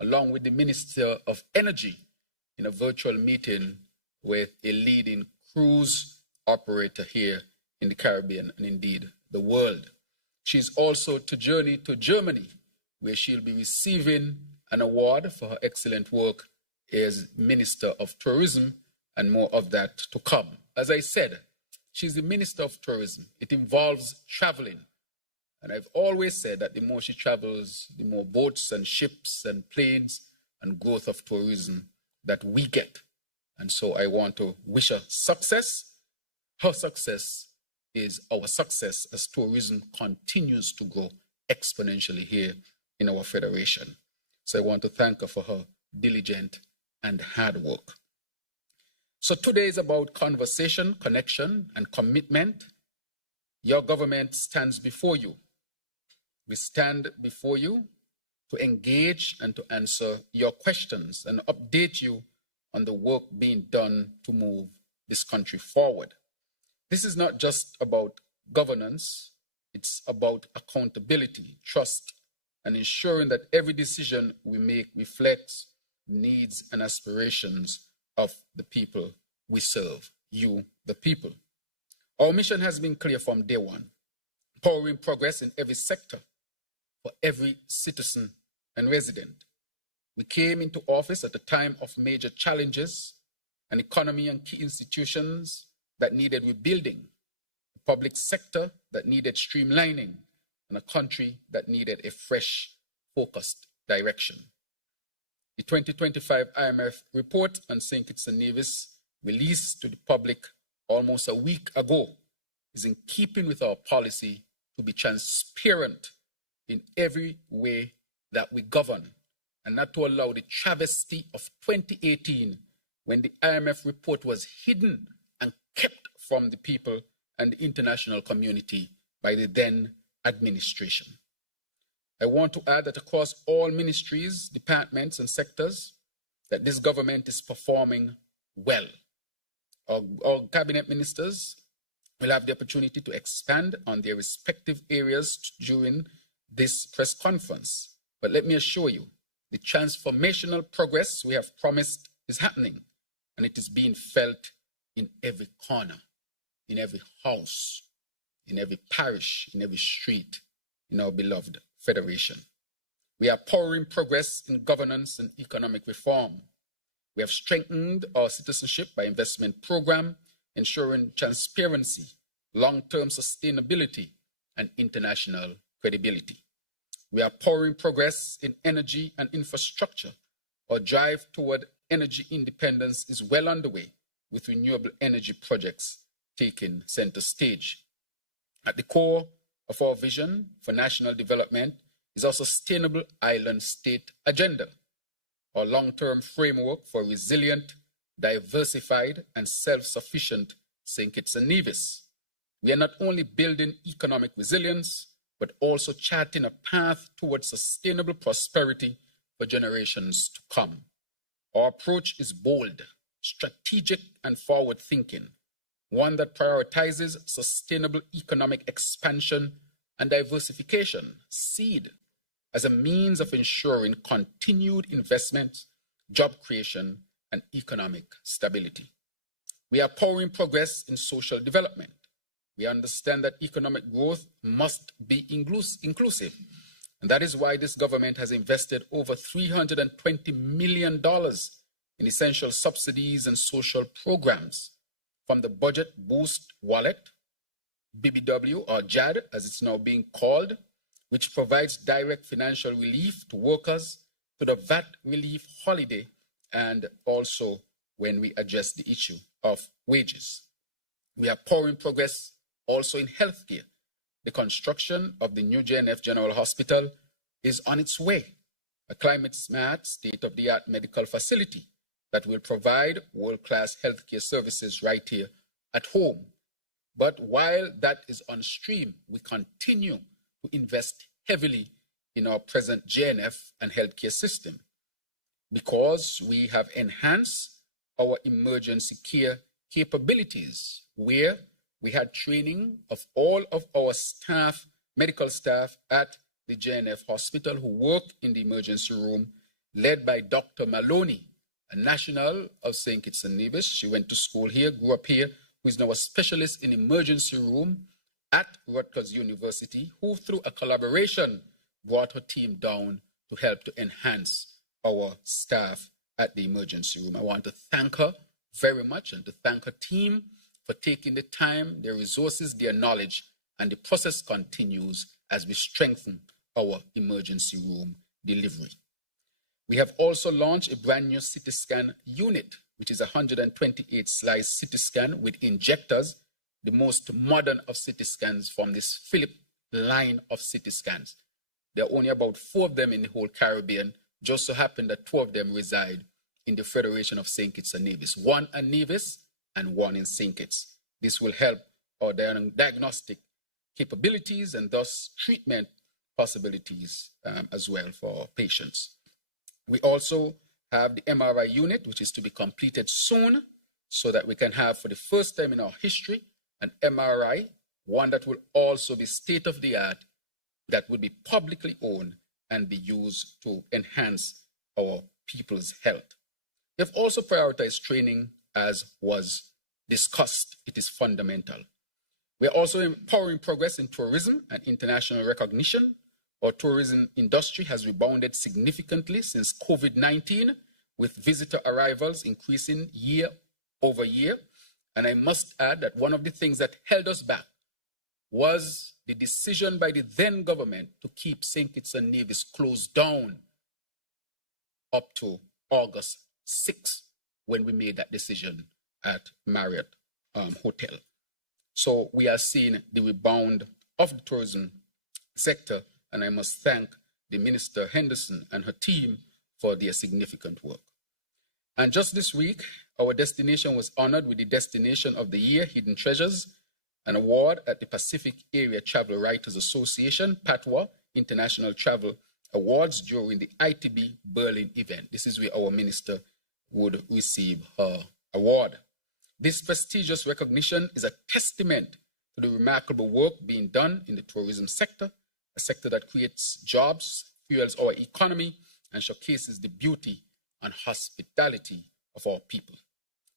along with the Minister of Energy, in a virtual meeting with a leading cruise operator here in the Caribbean and indeed the world. She's also to journey to Germany, where she'll be receiving an award for her excellent work as Minister of Tourism, and more of that to come. As I said, she's the Minister of Tourism. It involves traveling. And I've always said that the more she travels, the more boats and ships and planes and growth of tourism that we get. And so I want to wish her success. Her success is our success as tourism continues to grow exponentially here in our federation. So I want to thank her for her diligent and hard work. So today is about conversation, connection, and commitment. Your government stands before you. We stand before you to engage and to answer your questions and update you on the work being done to move this country forward. This is not just about governance, it's about accountability, trust, and ensuring that every decision we make reflects the needs and aspirations of the people we serve, you, the people. Our mission has been clear from day one, powering progress in every sector for every citizen and resident. We came into office at a time of major challenges, an economy and key institutions that needed rebuilding, a public sector that needed streamlining, and a country that needed a fresh, focused direction. The 2025 IMF report on St. Kitts and Nevis, released to the public almost a week ago, is in keeping with our policy to be transparent in every way that we govern, and not to allow the travesty of 2018, when the IMF report was hidden and kept from the people and the international community by the then administration. I want to add that across all ministries, departments, and sectors, that this government is performing well. Our cabinet ministers will have the opportunity to expand on their respective areas during this press conference. But let me assure you, the transformational progress we have promised is happening, and it is being felt in every corner, in every house, in every parish, in every street, in our beloved federation. We are powering progress in governance and economic reform. We have strengthened our citizenship by investment program, ensuring transparency, long-term sustainability, and international credibility. We are powering progress in energy and infrastructure. Our drive toward energy independence is well underway, with renewable energy projects taking center stage. At the core of our vision for national development is our sustainable island state agenda, our long-term framework for resilient, diversified, and self-sufficient St. Kitts and Nevis. We are not only building economic resilience, but also charting a path towards sustainable prosperity for generations to come. Our approach is bold, strategic, and forward-thinking, one that prioritizes sustainable economic expansion and diversification, SEED, as a means of ensuring continued investment, job creation, and economic stability. We are powering progress in social development. We understand that economic growth must be inclusive, and that is why this government has invested over $320 million in essential subsidies and social programs, from the Budget Boost Wallet, BBW, or JAD as it's now being called, which provides direct financial relief to workers, to the VAT relief holiday, and also when we address the issue of wages. We are powering progress also in healthcare. The construction of the new JNF General Hospital is on its way, a climate-smart, state-of-the-art medical facility that will provide world-class healthcare services right here at home. But while that is on stream, we continue to invest heavily in our present JNF and healthcare system, because we have enhanced our emergency care capabilities, where we had training of all of our staff, medical staff at the JNF hospital who work in the emergency room, led by Dr. Maloney, a national of St. Kitts and Nevis. She went to school here, grew up here, who is now a specialist in emergency room at Rutgers University, who through a collaboration brought her team down to help to enhance our staff at the emergency room. I want to thank her very much and to thank her team for taking the time, their resources, their knowledge, and the process continues as we strengthen our emergency room delivery. We have also launched a brand new CT scan unit, which is a 128 slice CT scan with injectors, the most modern of CT scans from this Philips line of CT scans. There are only about 4 of them in the whole Caribbean. Just so happen that 2 of them reside in the Federation of St. Kitts and Nevis, 1 at Nevis and 1 in St. Kitts. This will help our diagnostic capabilities and thus treatment possibilities as well for our patients. We also have the MRI unit, which is to be completed soon, so that we can have, for the first time in our history, an MRI, one that will also be state-of-the-art, that will be publicly owned and be used to enhance our people's health. We have also prioritized training as was discussed. It is fundamental. We are also empowering progress in tourism and international recognition. Our tourism industry has rebounded significantly since COVID-19, with visitor arrivals increasing year over year. And I must add that one of the things that held us back was the decision by the then government to keep St. Kitts and Nevis closed down up to August 6th, when we made that decision at Marriott Hotel. So we are seeing the rebound of the tourism sector, and I must thank the Minister Henderson and her team for their significant work. And just this week, our destination was honored with the Destination of the Year, Hidden Treasures, an award at the Pacific Area Travel Writers Association, PATWA, International Travel Awards during the ITB Berlin event. This is where our minister would receive her award. This prestigious recognition is a testament to the remarkable work being done in the tourism sector, a sector that creates jobs, fuels our economy, and showcases the beauty and hospitality of our people.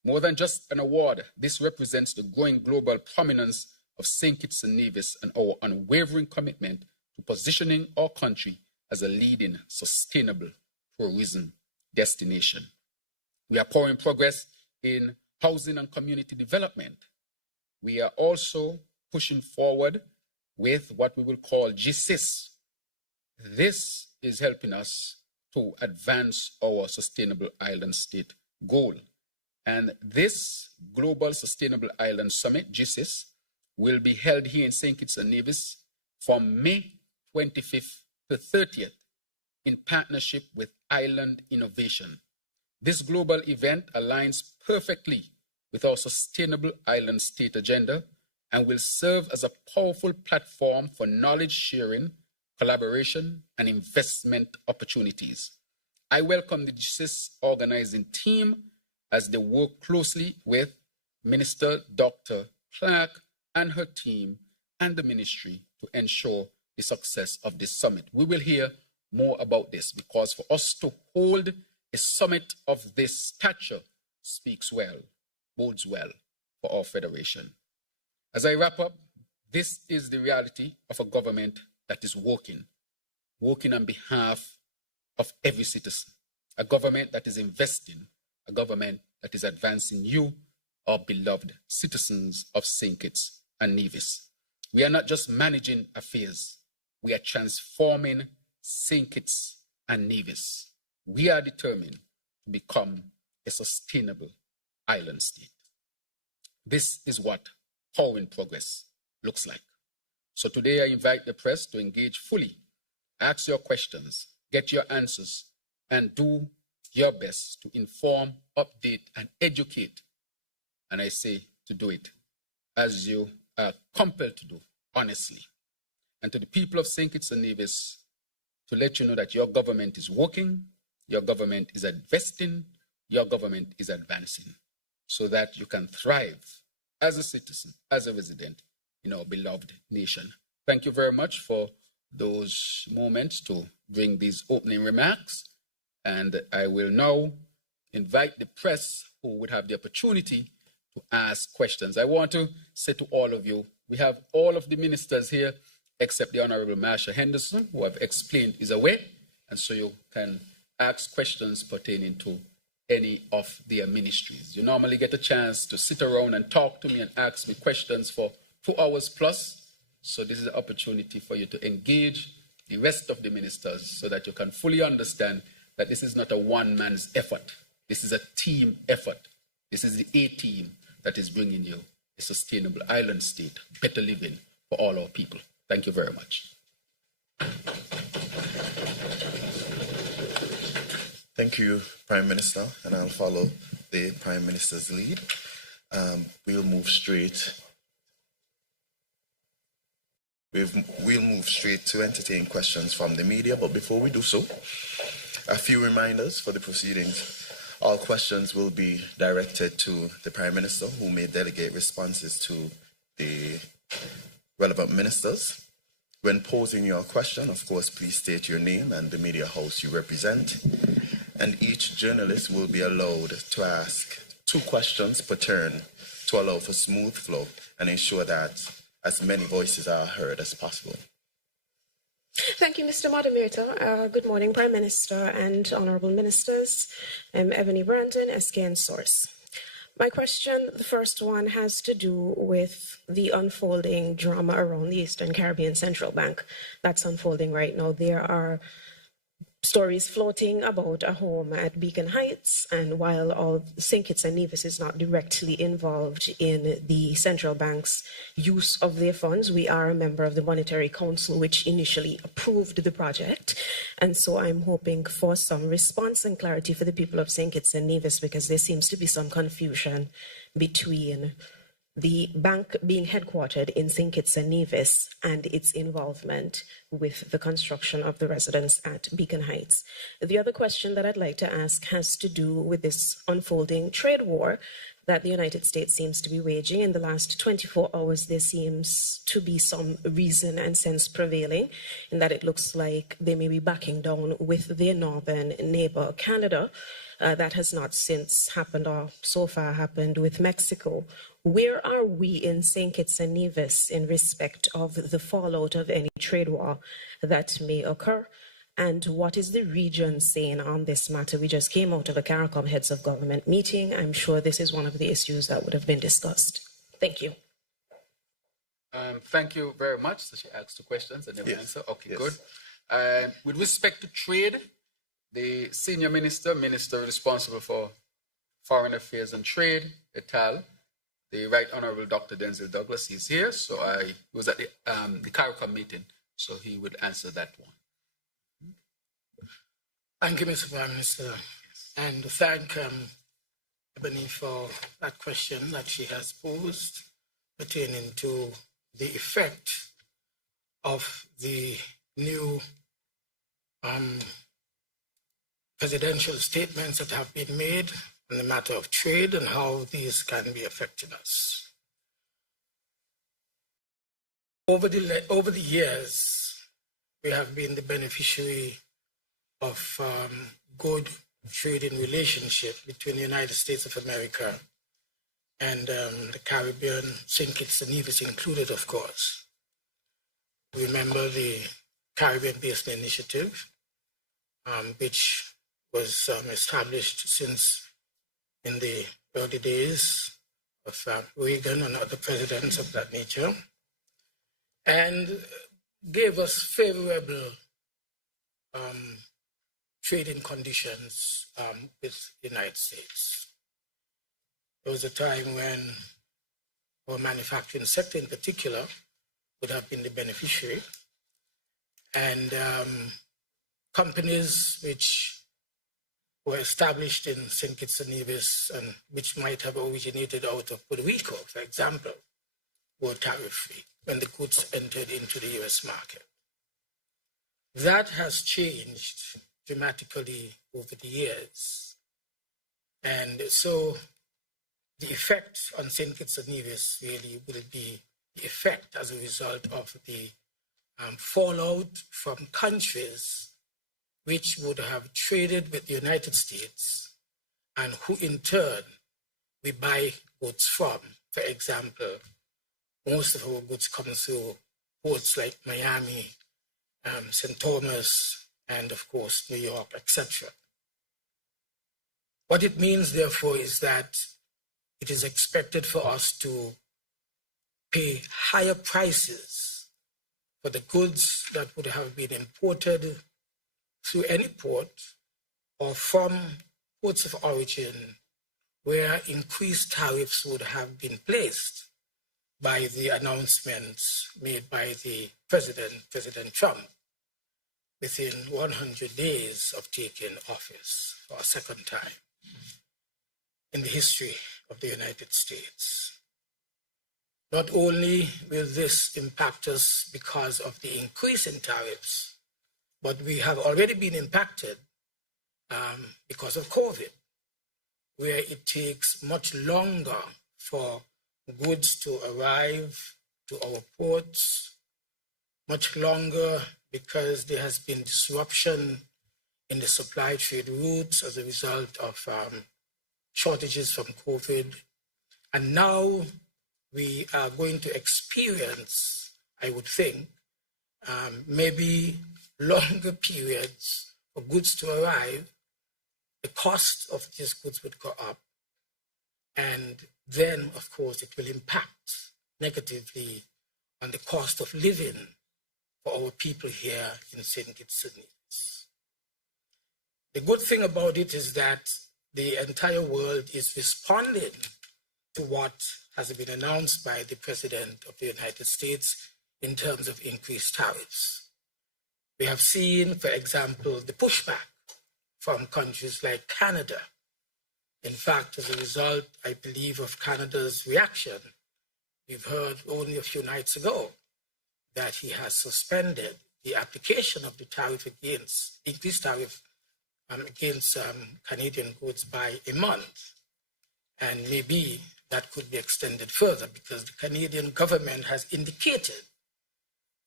More than just an award, this represents the growing global prominence of St. Kitts and Nevis and our unwavering commitment to positioning our country as a leading sustainable tourism destination. We are pouring progress in housing and community development. We are also pushing forward with what we will call GSIS. This is helping us to advance our Sustainable Island State goal. And this Global Sustainable Island Summit, GSIS, will be held here in St. Kitts and Nevis from May 25th to 30th in partnership with Island Innovation. This global event aligns perfectly with our Sustainable Island State agenda and will serve as a powerful platform for knowledge sharing, collaboration, and investment opportunities. I welcome the GSIS organizing team as they work closely with Minister Dr. Clark and her team and the ministry to ensure the success of this summit. We will hear more about this, because for us to hold a summit of this stature speaks well, bodes well for our federation. As I wrap up, this is the reality of a government that is working on behalf of every citizen, a government that is investing, a government that is advancing you, our beloved citizens of St. Kitts and Nevis. We are not just managing affairs, we are transforming St. Kitts and Nevis. We are determined to become a sustainable island state. This is what Powering Progress looks like. So today I invite the press to engage fully, ask your questions, get your answers, and do your best to inform, update, and educate. And I say to do it as you are compelled to do, honestly. And to the people of St. Kitts and Nevis, to let you know that your government is working, your government is investing, your government is advancing, so that you can thrive as a citizen, as a resident in our beloved nation. Thank you very much for those moments to bring these opening remarks. And I will now invite the press who would have the opportunity to ask questions. I want to say to all of you, we have all of the ministers here except the Honorable Marsha Henderson, who I've explained is away, and so you can ask questions pertaining to any of their ministries. You normally get a chance to sit around and talk to me and ask me questions for 2 hours plus, so this is an opportunity for you to engage the rest of the ministers so that you can fully understand that this is not a one-man's effort. This is a team effort. This is the A-team that is bringing you a sustainable island state, better living for all our people. Thank you very much. Thank you, Prime Minister, and I'll follow the Prime Minister's lead. We'll move straight to entertain questions from the media, but before we do so, a few reminders for the proceedings. All questions will be directed to the Prime Minister, who may delegate responses to the relevant ministers. When posing your question, of course, please state your name and the media house you represent. And each journalist will be allowed to ask 2 questions per turn to allow for smooth flow and ensure that as many voices are heard as possible. Thank you, Mr. Moderator. Good morning, Prime Minister and Honourable Ministers. I'm Ebony Brandon, SKN Source. My question, the first one, has to do with the unfolding drama around the Eastern Caribbean Central Bank that's unfolding right now. There are stories floating about a home at Beacon Heights, and while all St. Kitts and Nevis is not directly involved in the central bank's use of their funds, we are a member of the Monetary Council, which initially approved the project. And so I'm hoping for some response and clarity for the people of St. Kitts and Nevis, because there seems to be some confusion between the bank being headquartered in St. Kitts and Nevis and its involvement with the construction of the residence at Beacon Heights. The other question that I'd like to ask has to do with this unfolding trade war that the United States seems to be waging. In the last 24 hours, there seems to be some reason and sense prevailing in that it looks like they may be backing down with their northern neighbor, Canada. That has not since happened, or so far happened, with Mexico. Where are we in St. Kitts and Nevis in respect of the fallout of any trade war that may occur? And what is the region saying on this matter? We just came out of a CARICOM Heads of Government meeting. I'm sure this is one of the issues that would have been discussed. Thank you. Thank you very much. So she asked 2 questions and never answer. Okay, yes. Good. With respect to trade, the senior minister responsible for foreign affairs and trade, ETAL, the Right Honorable Dr. Denzel Douglas, is here. So I was at the CARICOM meeting, so he would answer that one. Thank you, Mr. Prime Minister, and thank Ebony for that question that she has posed pertaining to the effect of the new presidential statements that have been made on the matter of trade and how these can be affecting us. Over the years, we have been the beneficiary of good trading relationship between the United States of America and the Caribbean, St. Kitts and Nevis included, of course. Remember the Caribbean Basin Initiative, which was established since in the early days of Reagan and other presidents of that nature, and gave us favorable trading conditions with the United States. There was a time when our manufacturing sector in particular would have been the beneficiary, and companies which were established in St. Kitts and Nevis and which might have originated out of Puerto Rico, for example, were tariff-free when the goods entered into the US market. That has changed dramatically over the years. And so the effect on St. Kitts and Nevis really will be the effect as a result of the fallout from countries which would have traded with the United States and who in turn we buy goods from. For example, most of our goods come through ports like Miami, St. Thomas, and of course, New York, etc. What it means, therefore, is that it is expected for us to pay higher prices for the goods that would have been imported through any port or from ports of origin where increased tariffs would have been placed by the announcements made by the President Trump, within 100 days of taking office for a second time in the history of the United States. Not only will this impact us because of the increase in tariffs, but we have already been impacted because of COVID, where it takes much longer for goods to arrive to our ports, much longer because there has been disruption in the supply trade routes as a result of shortages from COVID. And now we are going to experience, I would think, maybe longer periods for goods to arrive. The cost of these goods would go up. And then, of course, it will impact negatively on the cost of living for our people here in St. Kitts and Nevis. The good thing about it is that the entire world is responding to what has been announced by the President of the United States in terms of increased tariffs. We have seen, for example, the pushback from countries like Canada. In fact, as a result, I believe, of Canada's reaction, we've heard only a few nights ago that he has suspended the application of the tariff against, increased tariff against Canadian goods by a month. And maybe that could be extended further because the Canadian government has indicated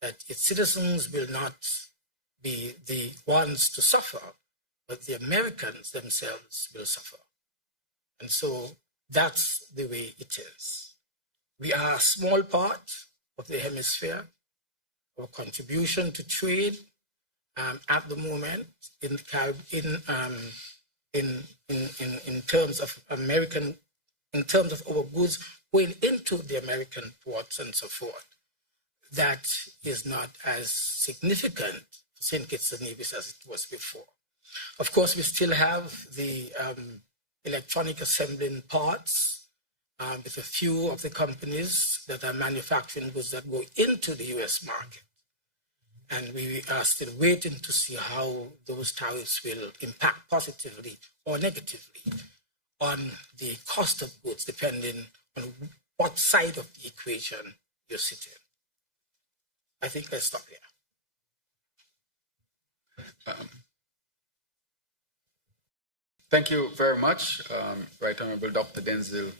that its citizens will not be the ones to suffer, but the Americans themselves will suffer. And so that's the way it is. We are a small part of the hemisphere. Our contribution to trade at the moment in terms of in terms of our goods going into the American ports and so forth, that is not as significant for St. Kitts and Nevis as it was before. Of course, we still have the electronic assembling parts with a few of the companies that are manufacturing goods that go into the US market. And we are still waiting to see how those tariffs will impact positively or negatively on the cost of goods, depending on what side of the equation you're sitting. I think I'll stop here. Thank you very much, Right Honorable Dr. Denzil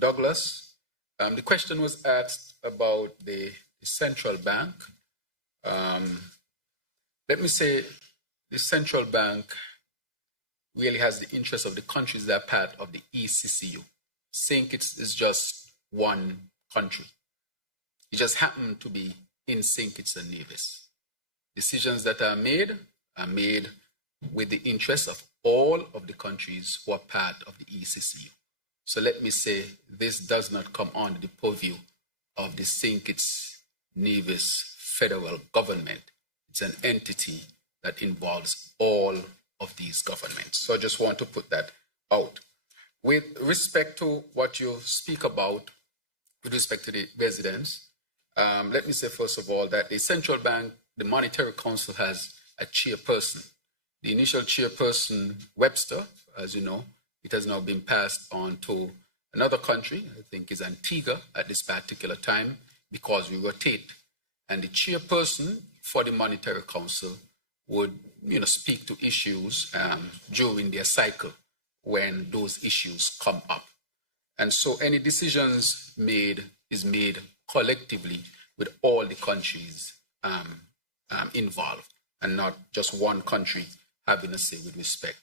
Douglas. The question was asked about the central bank. Let me say the central bank really has the interests of the countries that are part of the ECCU. St. Kitts is just one country. It just happened to be in St. Kitts and Nevis. Decisions that are made with the interests of all of the countries who are part of the ECCU. So let me say this does not come under the purview of the St. Kitts Nevis federal government. It's an entity that involves all of these governments. So I just want to put that out. With respect to what you speak about, with respect to the residents, let me say first of all that the central bank, the Monetary Council has a chairperson. The initial chairperson, Webster, as you know, it has now been passed on to another country, I think is Antigua at this particular time, because we rotate. And the chairperson for the Monetary Council would, speak to issues during their cycle when those issues come up. And so any decisions made is made collectively with all the countries involved. and not just one country having a say with respect.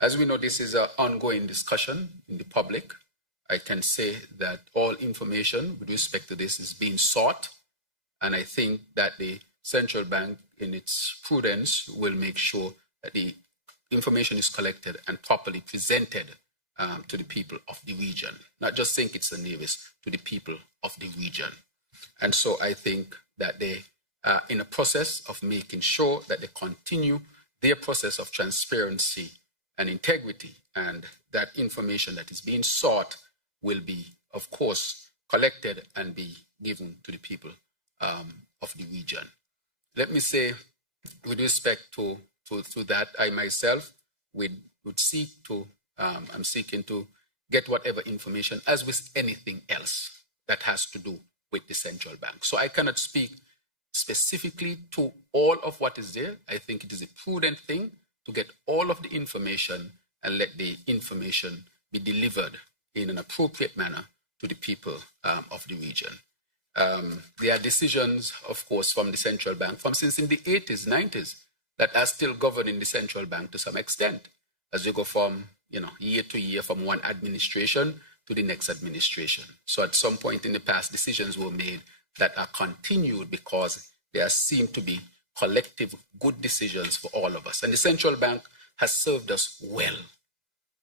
As we know, this is an ongoing discussion in the public. I can say that all information with respect to this is being sought, and I think that the central bank, in its prudence, will make sure that the information is collected and properly presented to the people of the region, not just St. Kitts and Nevis, to the people of the region. And so I think that they are in a process of making sure that they continue their process of transparency and integrity, and that information that is being sought will be, of course, collected and be given to the people of the region. Let me say, with respect to that, I myself would seek to, I'm seeking to get whatever information, as with anything else that has to do with the central bank. So I cannot speak specifically to all of what is there. I think it is a prudent thing to get all of the information and let the information be delivered in an appropriate manner to the people of the region. There are decisions, of course, from the central bank from since in the 80s, 90s, that are still governing the central bank to some extent, as you go from year to year, from one administration to the next administration. So at some point in the past, decisions were made that are continued because there seem to be collective good decisions for all of us. And the central bank has served us well.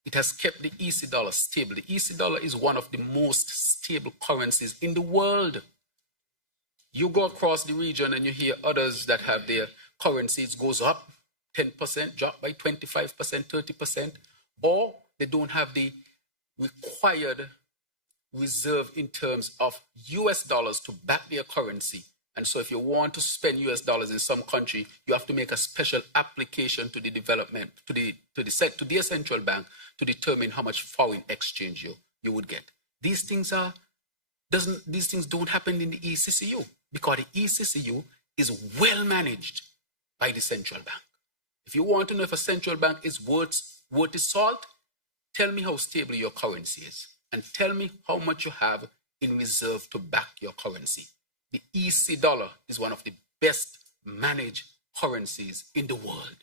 It has kept the EC dollar stable. The EC dollar is one of the most stable currencies in the world. You go across the region and you hear others that have their currencies goes up 10%, drop by 25%, 30%, or they don't have the required reserve in terms of US dollars to back their currency. And so if you want to spend US dollars in some country, you have to make a special application to the development, to their central bank to determine how much foreign exchange you would get. These things don't happen in the ECCU because the ECCU is well managed by the central bank. If you want to know if a central bank is worth its salt, tell me how stable your currency is and tell me how much you have in reserve to back your currency. The EC dollar is one of the best managed currencies in the world,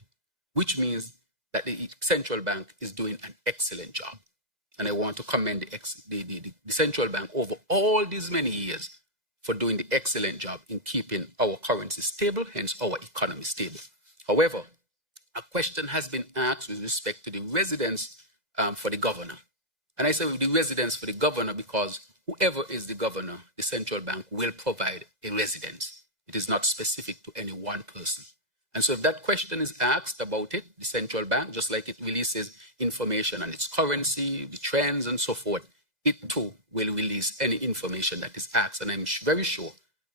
which means that the central bank is doing an excellent job. And I want to commend the central bank over all these many years for doing the excellent job in keeping our currency stable, hence our economy stable. However, a question has been asked with respect to the residence for the governor. And I say with the residence for the governor because whoever is the governor, the central bank will provide a residence. It is not specific to any one person. And so if that question is asked about it, the central bank, just like it releases information on its currency, the trends and so forth, it too will release any information that is asked. And I'm very sure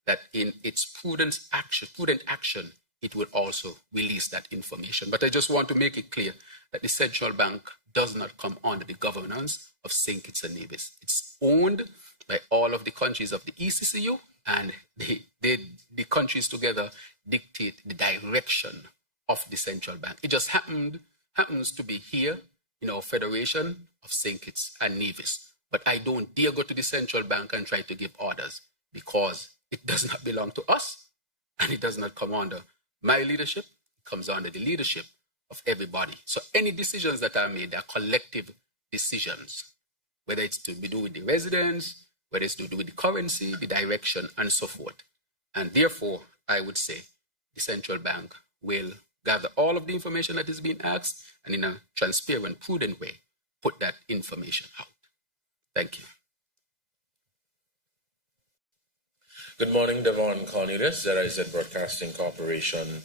that in its prudent action, it will also release that information. But I just want to make it clear that the central bank does not come under the governance of St. Kitts and Nevis. It's owned by all of the countries of the ECCU, and the countries together dictate the direction of the central bank. It just happens to be here in our Federation of St. Kitts and Nevis. But I don't dare go to the central bank and try to give orders because it does not belong to us and it does not come under my leadership. It comes under the leadership of everybody. So any decisions that are made are collective decisions, whether it's to do with the residents, whether it's to do with the currency, the direction, and so forth. And therefore, I would say the central bank will gather all of the information that is being asked and in a transparent, prudent way, put that information out. Thank you. Good morning, Devon Cornelius, ZIZ Broadcasting Corporation.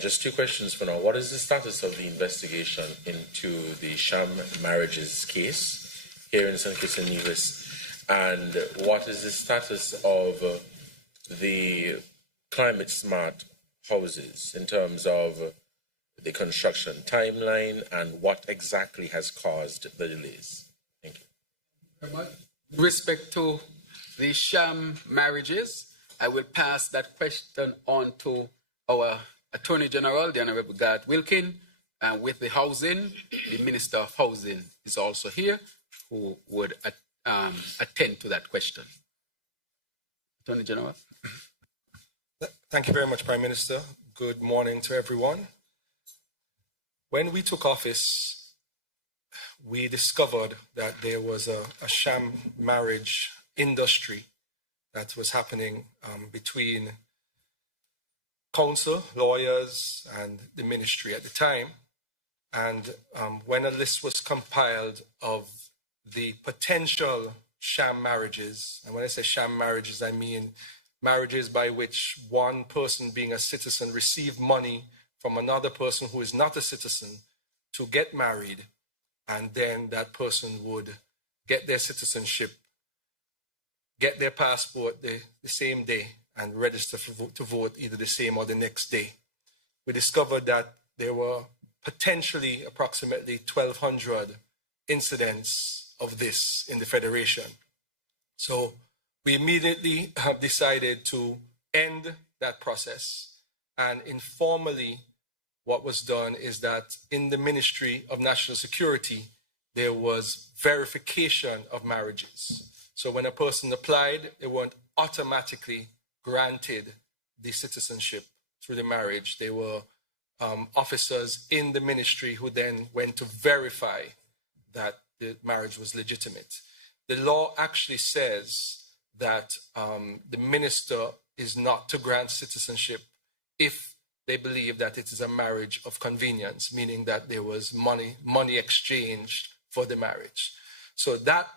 Just two questions for now. What is the status of the investigation into the sham marriages case here in St. Kitts and Nevis? And what is the status of the climate smart houses in terms of the construction timeline and what exactly has caused the delays? Thank you. Very much. With respect to the sham marriages, I will pass that question on to our Attorney General, the Honorable Garth Wilkin, and with the housing, the Minister of Housing is also here, who would attend to that question. Attorney General. Thank you very much, Prime Minister. Good morning to everyone. When we took office, we discovered that there was a sham marriage industry that was happening between counsel, lawyers, and the ministry at the time. And when a list was compiled of the potential sham marriages, and when I say sham marriages, I mean marriages by which one person being a citizen received money from another person who is not a citizen to get married, and then that person would get their citizenship, get their passport the same day, and register to vote either the same or the next day. We discovered that there were potentially approximately 1,200 incidents of this in the Federation. So we immediately have decided to end that process, and informally what was done is that in the Ministry of National Security, there was verification of marriages. So when a person applied, they weren't automatically granted the citizenship through the marriage. They were officers in the ministry who then went to verify that the marriage was legitimate. The law actually says that the minister is not to grant citizenship if they believe that it is a marriage of convenience, meaning that there was money exchanged for the marriage. So that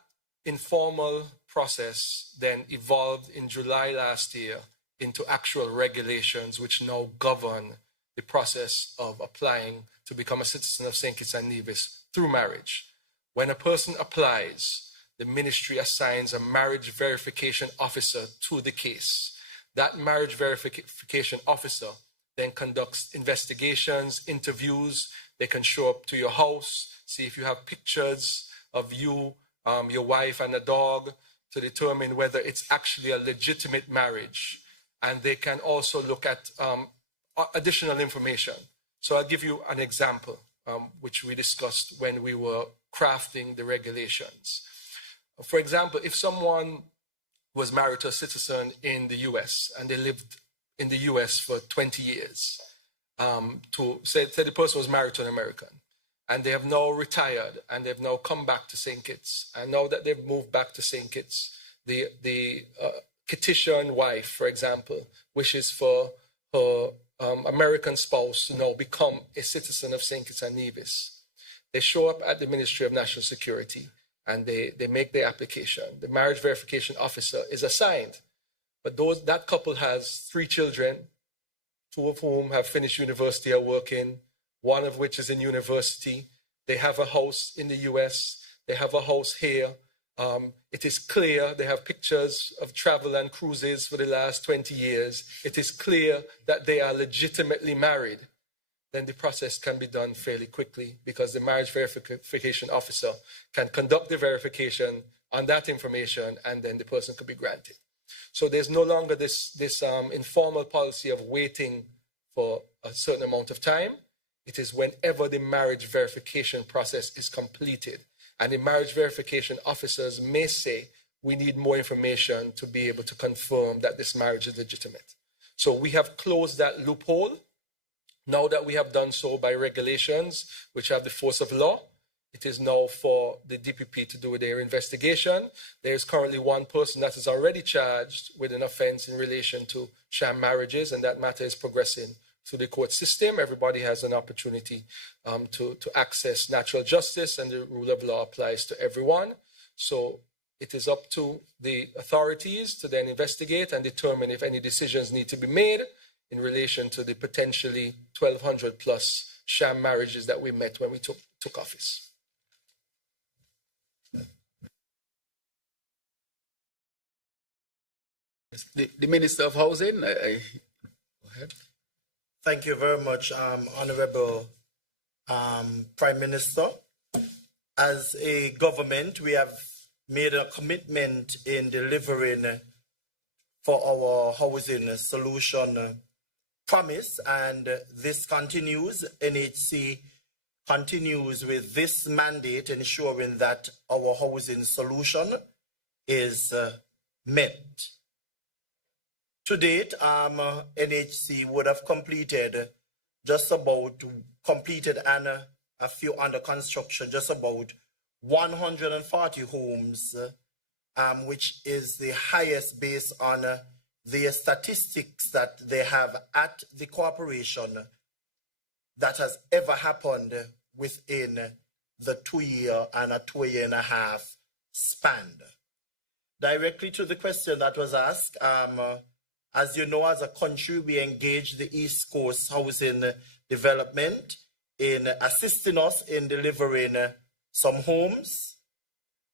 informal process then evolved in July last year into actual regulations which now govern the process of applying to become a citizen of St. Kitts and Nevis through marriage. When a person applies, the ministry assigns a marriage verification officer to the case. That marriage verification officer then conducts investigations, interviews. They can show up to your house, see if you have pictures of you, your wife and a dog, to determine whether it's actually a legitimate marriage. And they can also look at additional information. So I'll give you an example, which we discussed when we were crafting the regulations. For example, if someone was married to a citizen in the US and they lived in the US for 20 years, say the person was married to an American, and they have now retired and they've now come back to St. Kitts, and now that they've moved back to St. Kitts, the Kittitian wife, for example, wishes for her American spouse to now become a citizen of St. Kitts and Nevis. They show up at the Ministry of National Security and they make their application. The marriage verification officer is assigned, but that couple has 3 children, 2 of whom have finished university or working, 1 of which is in university. They have a house in the US, they have a house here. It is clear, they have pictures of travel and cruises for the last 20 years. It is clear that they are legitimately married. Then the process can be done fairly quickly because the marriage verification officer can conduct the verification on that information, and then the person could be granted. So there's no longer this informal policy of waiting for a certain amount of time. It is whenever the marriage verification process is completed. And the marriage verification officers may say, we need more information to be able to confirm that this marriage is legitimate. So we have closed that loophole. Now that we have done so by regulations, which have the force of law, it is now for the DPP to do their investigation. There is currently 1 person that is already charged with an offense in relation to sham marriages, and that matter is progressing through the court system. Everybody has an opportunity to access natural justice, and the rule of law applies to everyone. So it is up to the authorities to then investigate and determine if any decisions need to be made in relation to the potentially 1,200 plus sham marriages that we met when we took office. The Minister of Housing, go ahead. Thank you very much, Honorable Prime Minister. As a government, we have made a commitment in delivering for our housing solution promise, and this continues. NHC continues with this mandate, ensuring that our housing solution is met. To date, NHC would have completed and a few under construction, just about 140 homes, which is the highest based on the statistics that they have at the corporation that has ever happened within the 2 year and a 2 year and a half span. Directly to the question that was asked, as you know, as a country, we engage the East Coast Housing Development in assisting us in delivering some homes.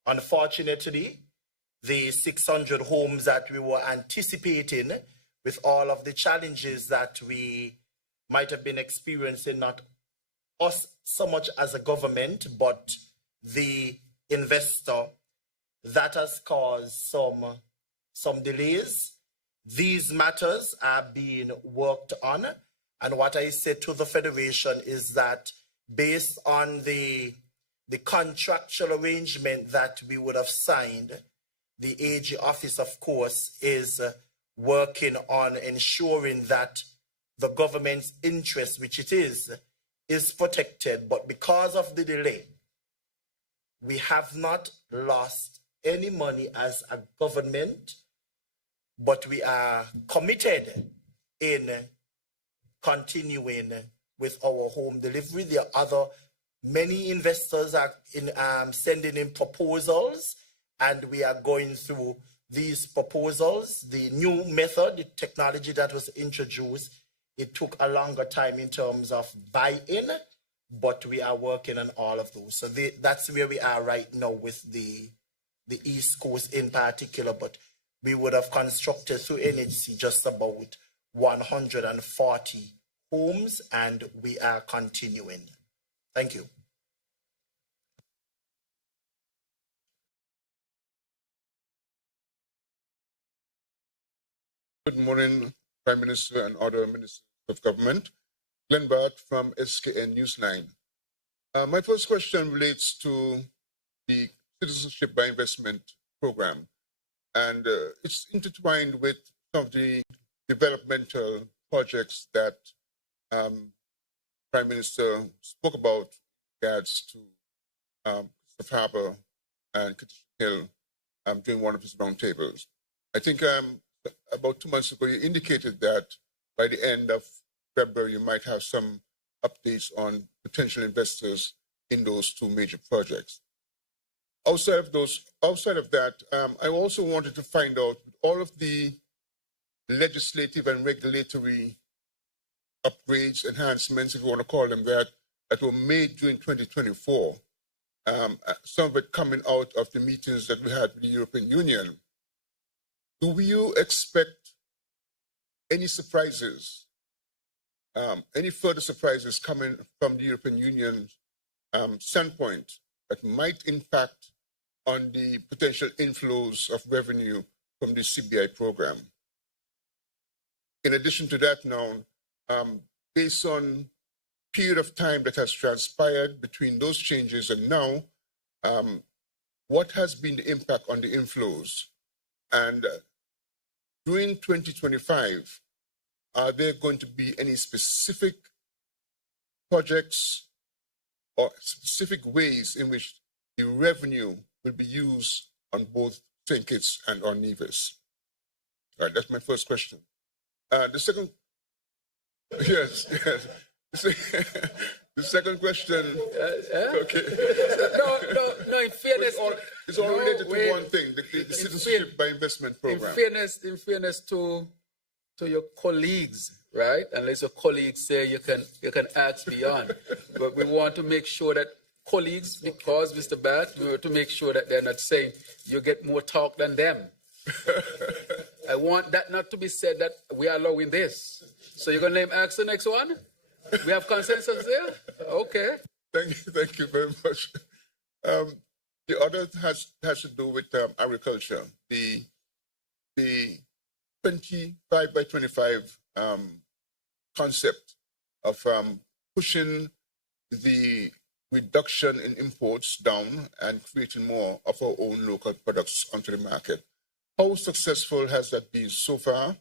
Unfortunately, the 600 homes that we were anticipating, with all of the challenges that we might have been experiencing, not us so much as a government, but the investor, that has caused some delays. These matters are being worked on. And what I said to the Federation is that based on the contractual arrangement that we would have signed, the AG office, of course, is working on ensuring that the government's interest, which it is protected. But because of the delay, we have not lost any money as a government, but we are committed in continuing with our home delivery. There are many investors are sending in proposals, and we are going through these proposals. The new method, the technology that was introduced, it took a longer time in terms of buy-in, but we are working on all of those. So that's where we are right now with the East Coast in particular, but we would have constructed through NHC just about 140 homes, and we are continuing. Thank you. Good morning, Prime Minister and other Ministers of Government. Glenn Bart from SKN Newsline. My first question relates to the Citizenship by Investment program, and it's intertwined with some of the developmental projects that Prime Minister spoke about in regards to Christopher Harbour and Katisha Hill during one of his roundtables. I think about 2 months ago, you indicated that by the end of February, you might have some updates on potential investors in those two major projects. Outside of that, I also wanted to find out all of the legislative and regulatory upgrades, enhancements, if you want to call them that were made during 2024. Some of it coming out of the meetings that we had with the European Union. Do you expect any surprises, any further surprises coming from the European Union standpoint that might impact on the potential inflows of revenue from the CBI program? In addition to that now, based on period of time that has transpired between those changes and now, what has been the impact on the inflows? And during 2025, are there going to be any specific projects or specific ways in which the revenue will be used on both St. Kitts and on Nevis? All right, that's my first question. The second, yes. The second question, okay. No, in fairness, it's all related to one thing, the Citizenship by Investment program. In fairness to your colleagues, right? Unless your colleagues say you can ask beyond. But we want to make sure that colleagues, because Mr. Bat, we want to make sure that they're not saying you get more talk than them. I want that not to be said that we are allowing this. So you're going to ask the next one? We have consensus there? Okay. Thank you very much. The other has to do with agriculture. The 25 by 25 concept of pushing the reduction in imports down and creating more of our own local products onto the market. How successful has that been so far?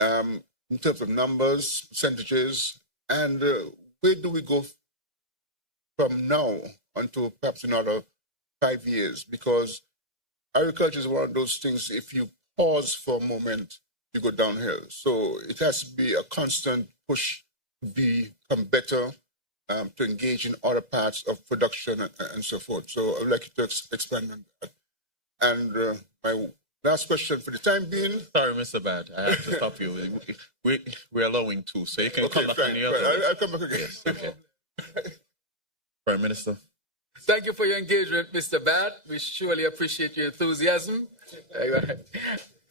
in terms of numbers, percentages, and where do we go from now until perhaps another 5 years? Because agriculture is one of those things, if you pause for a moment, you go downhill. So it has to be a constant push to become better, to engage in other parts of production and so forth. So I would like you to expand on that. And my last question for the time being. Sorry, Mr. Bad, I have to stop you. We're allowing two, so you can Okay, come back fine, on the other. I'll come back again. Yes, okay. Prime Minister. Thank you for your engagement, Mr. Bad. We surely appreciate your enthusiasm.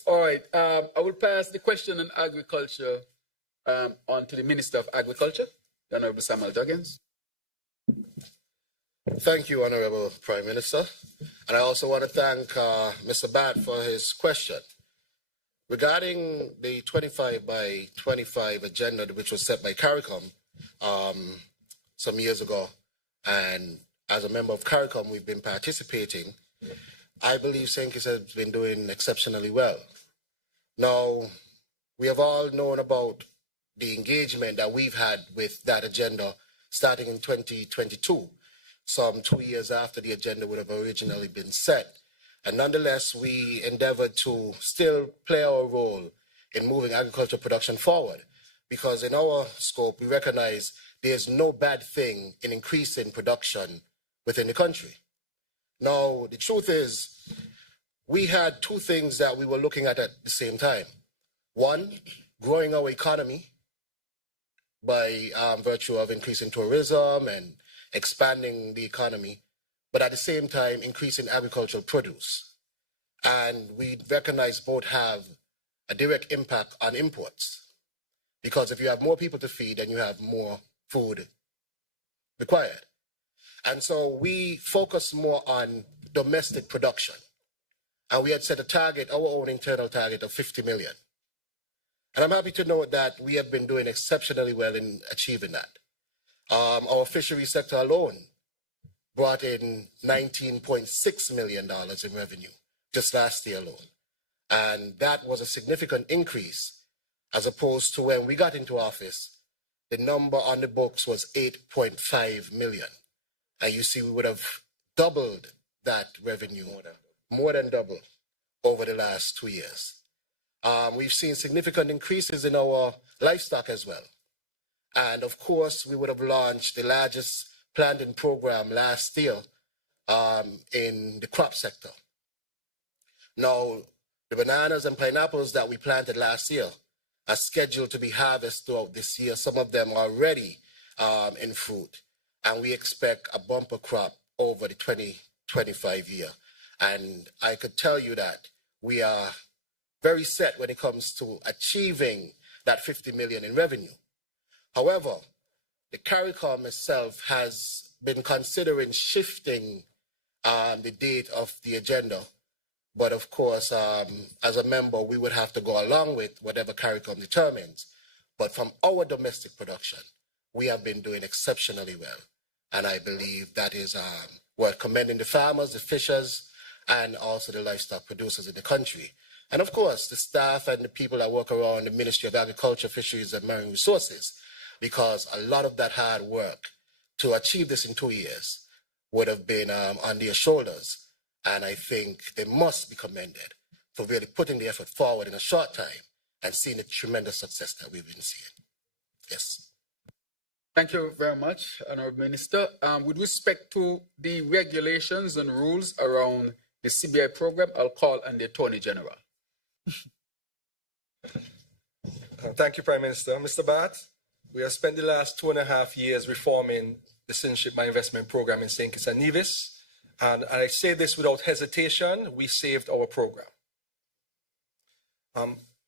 All right. I will pass the question on agriculture on to the Minister of Agriculture, the Honorable Samuel Duggins. Thank you, Honorable Prime Minister. And I also want to thank Mr. Bat for his question. Regarding the 25 by 25 agenda, which was set by CARICOM some years ago, and as a member of CARICOM, we've been participating, I believe Senkis has been doing exceptionally well. Now, we have all known about the engagement that we've had with that agenda starting in 2022, some 2 years after the agenda would have originally been set. And nonetheless, we endeavored to still play our role in moving agricultural production forward, because in our scope, we recognize there's no bad thing in increasing production within the country. Now, the truth is, we had two things that we were looking at the same time. One, growing our economy by virtue of increasing tourism and expanding the economy, but at the same time, increasing agricultural produce. And we recognize both have a direct impact on imports, because if you have more people to feed, then you have more food required. And so we focus more on domestic production. And we had set a target, our own internal target of 50 million. And I'm happy to note that we have been doing exceptionally well in achieving that. Our fishery sector alone brought in $19.6 million in revenue just last year alone. And that was a significant increase as opposed to when we got into office, the number on the books was 8.5 million. And you see, we would have doubled that revenue, more than double over the last 2 years. We've seen significant increases in our livestock as well. And of course, we would have launched the largest planting program last year in the crop sector. Now, the bananas and pineapples that we planted last year are scheduled to be harvested throughout this year. Some of them are already in fruit. And we expect a bumper crop over the 2025 year. And I could tell you that we are very set when it comes to achieving that 50 million in revenue. However, the CARICOM itself has been considering shifting the date of the agenda. But of course, as a member, we would have to go along with whatever CARICOM determines. But from our domestic production, we have been doing exceptionally well. And I believe that is worth commending the farmers, the fishers, and also the livestock producers in the country. And of course, the staff and the people that work around the Ministry of Agriculture, Fisheries, and Marine Resources, because a lot of that hard work to achieve this in 2 years would have been on their shoulders. And I think they must be commended for really putting the effort forward in a short time and seeing the tremendous success that we've been seeing. Yes. Thank you very much, Honorable Minister. With respect to the regulations and rules around the CBI program, I'll call on the Attorney General. Thank you, Prime Minister. Mr. Bat, we have spent the last 2.5 years reforming the Citizenship by Investment program in St. Kitts and Nevis. And I say this without hesitation, we saved our program.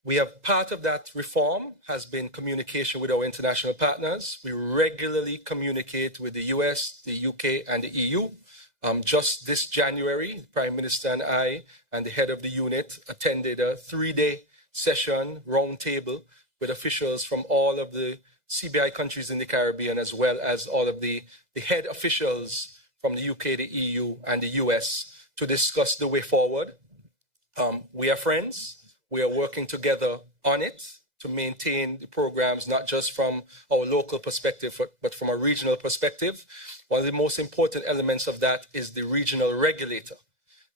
We have part of that reform has been communication with our international partners. We regularly communicate with the US, the UK, and the EU. Just this January, the Prime Minister and I and the head of the unit attended a 3-day session roundtable with officials from all of the CBI countries in the Caribbean, as well as all of the head officials from the UK, the EU, and the US to discuss the way forward. We are friends. We are working together on it. to maintain the programs, not just from our local perspective, but from a regional perspective. One of the most important elements of that is the regional regulator.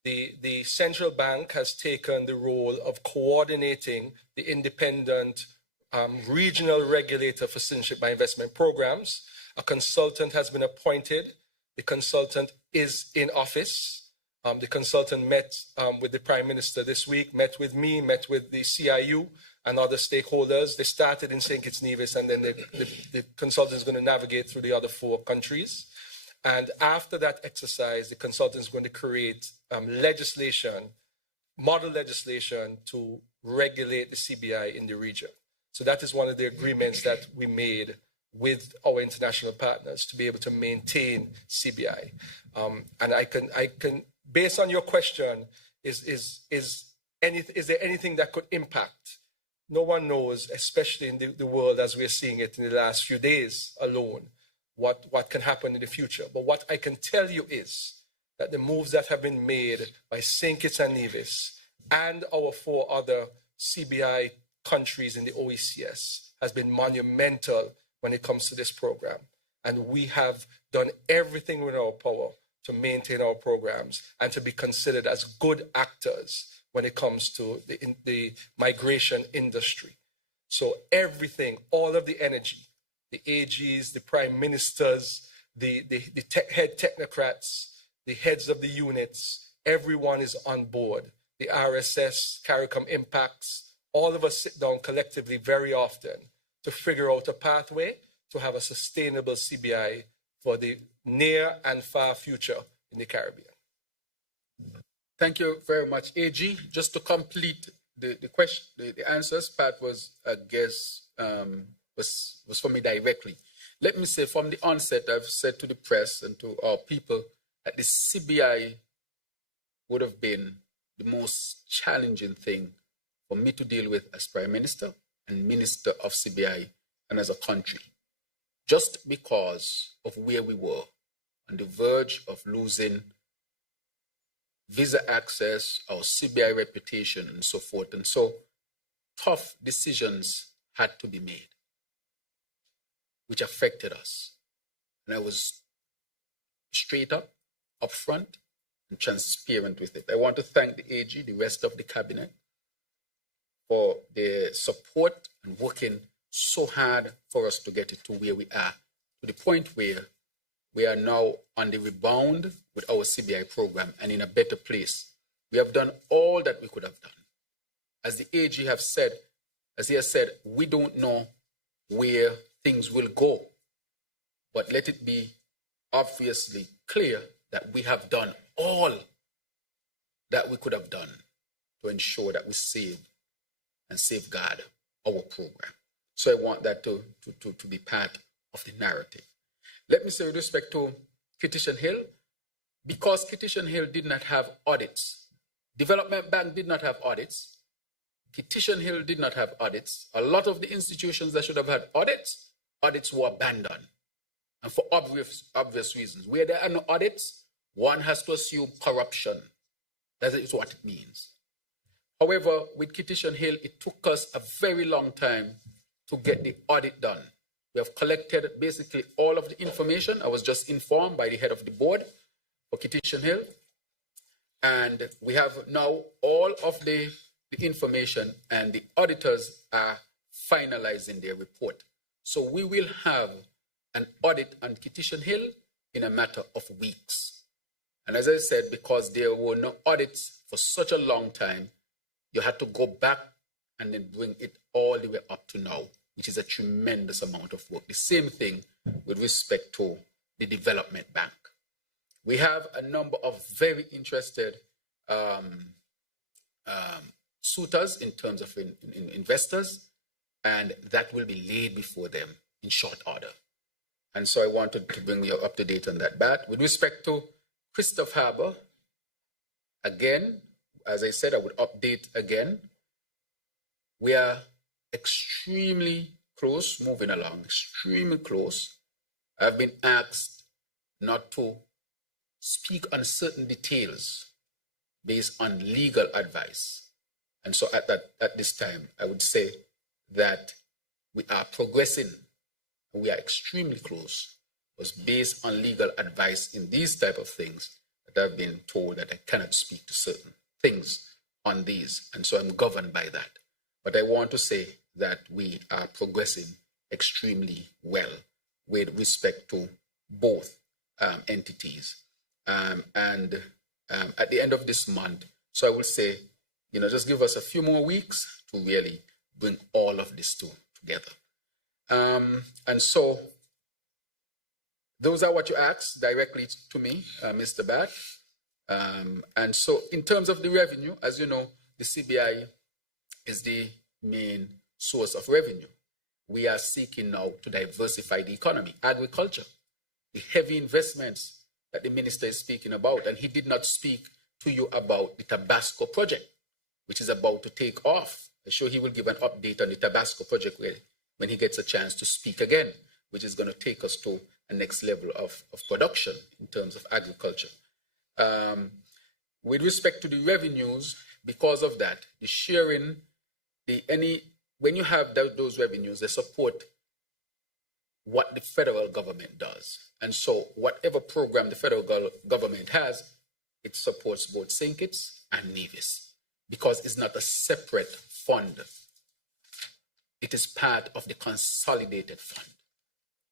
The central bank has taken the role of coordinating the independent regional regulator for citizenship by investment programs. A consultant has been appointed. The consultant is in office. The consultant met with the Prime Minister this week, met with me, met with the CIU and other stakeholders. They started in St. Kitts Nevis, and then the consultant is going to navigate through the other 4 countries. And after that exercise, the consultant is going to create legislation, model legislation to regulate the CBI in the region. So that is one of the agreements that we made with our international partners to be able to maintain CBI. And I can, based on your question, is there anything that could impact? No one knows, especially in the world as we're seeing it in the last few days alone, what can happen in the future. But what I can tell you is that the moves that have been made by St. Kitts and Nevis and our 4 other CBI countries in the OECS has been monumental when it comes to this program. And we have done everything within our power to maintain our programs and to be considered as good actors when it comes to the migration industry. So everything, all of the energy, the AGs, the prime ministers, the head technocrats, the heads of the units, everyone is on board. The RSS, CARICOM impacts, all of us sit down collectively very often to figure out a pathway to have a sustainable CBI for the near and far future in the Caribbean. Thank you very much, AG. Just to complete the question, the answers, Pat was, I guess, was for me directly. Let me say from the onset, I've said to the press and to our people that the CBI would have been the most challenging thing for me to deal with as Prime Minister and Minister of CBI and as a country, just because of where we were on the verge of losing visa access, our CBI reputation, and so forth. And so tough decisions had to be made, which affected us. And I was straight up, upfront, and transparent with it. I want to thank the AG, the rest of the cabinet, for their support and working so hard for us to get it to where we are, to the point where we are now on the rebound with our CBI program and in a better place. We have done all that we could have done. As the AG have said, as he has said, we don't know where things will go, but let it be obviously clear that we have done all that we could have done to ensure that we save and safeguard our program. So I want that to be part of the narrative. Let me say with respect to Kittitian Hill, because Kittitian Hill did not have audits, Development Bank did not have audits, Kittitian Hill did not have audits. A lot of the institutions that should have had audits were abandoned. And for obvious reasons. Where there are no audits, one has to assume corruption. That is what it means. However, with Kittitian Hill, it took us a very long time to get the audit done. We have collected basically all of the information. I was just informed by the head of the board for Kittitian Hill. And we have now all of the information, and the auditors are finalizing their report. So we will have an audit on Kittitian Hill in a matter of weeks. And as I said, because there were no audits for such a long time, you had to go back and then bring it all the way up to now, which is a tremendous amount of work. The same thing with respect to the Development Bank. We have a number of very interested suitors in terms of investors, and that will be laid before them in short order. And so I wanted to bring you up to date on that. But with respect to Christophe Harbour, again, as I said, I would update again. We are extremely close, moving along, extremely close. I've been asked not to speak on certain details based on legal advice. And so at this time, I would say that we are progressing, we are extremely close, was based on legal advice in these type of things that I've been told that I cannot speak to certain things on these, and so I'm governed by that. But I want to say that we are progressing extremely well with respect to both entities. And at the end of this month, so I will say, just give us a few more weeks to really bring all of this together. And so those are what you asked directly to me, Mr. Bat. And so in terms of the revenue, as you know, the CBI is the main source of revenue. We are seeking now to diversify the economy, agriculture, the heavy investments that the minister is speaking about. And he did not speak to you about the Tabasco project, which is about to take off. I'm sure he will give an update on the Tabasco project when he gets a chance to speak again, which is going to take us to a next level of production in terms of agriculture. With respect to the revenues, because of that, the sharing, when you have those revenues, they support what the federal government does. And so whatever program the federal government has, it supports both St. Kitts and Nevis, because it's not a separate fund. It is part of the consolidated fund.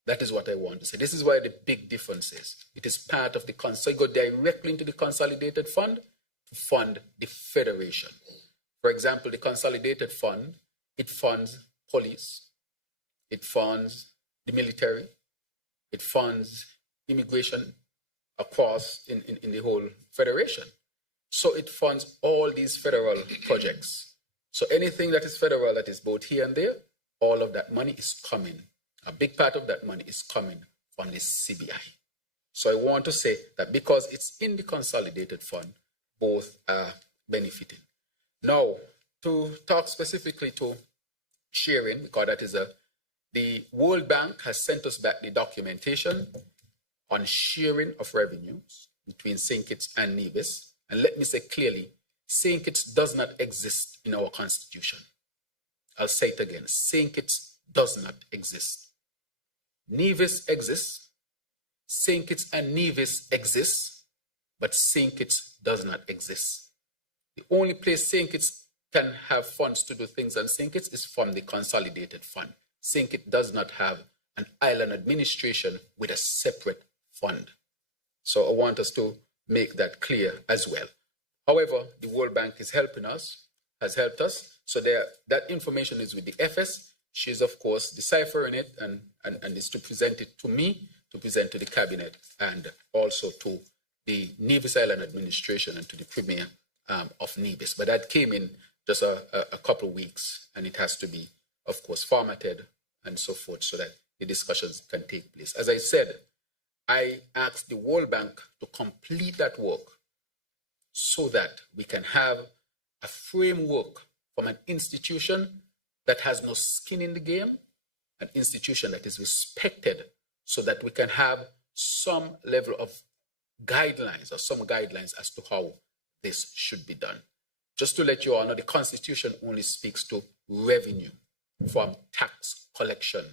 That is what I want to say. This is why the big difference is. It is part of the so you go directly into the consolidated fund to fund the federation. For example, the consolidated fund, it funds police, it funds the military, it funds immigration across in the whole federation. So it funds all these federal projects. So anything that is federal that is both here and there, all of that money is coming. A big part of that money is coming from the CBI. So I want to say that because it's in the consolidated fund, both are benefiting. Now, to talk specifically to sharing, because that is the World Bank has sent us back the documentation on sharing of revenues between St. Kitts and Nevis. And let me say clearly, St. Kitts does not exist in our constitution. I'll say it again, St. Kitts does not exist. Nevis exists, St. Kitts and Nevis exists, but St. Kitts does not exist. The only place St. Kitts can have funds to do things on St. Kitts is from the consolidated fund. St. Kitts does not have an island administration with a separate fund. So I want us to make that clear as well. However, the World Bank is helping us, has helped us. So that information is with the FS. She's, of course, deciphering it and is to present it to me, to present to the cabinet, and also to the Nevis Island administration and to the Premier of Nevis. But that came in just a couple of weeks, and it has to be, of course, formatted and so forth so that the discussions can take place. As I said, I asked the World Bank to complete that work so that we can have a framework from an institution that has no skin in the game, an institution that is respected, so that we can have some level of guidelines or some guidelines as to how this should be done. Just to let you all know, the Constitution only speaks to revenue from tax collection.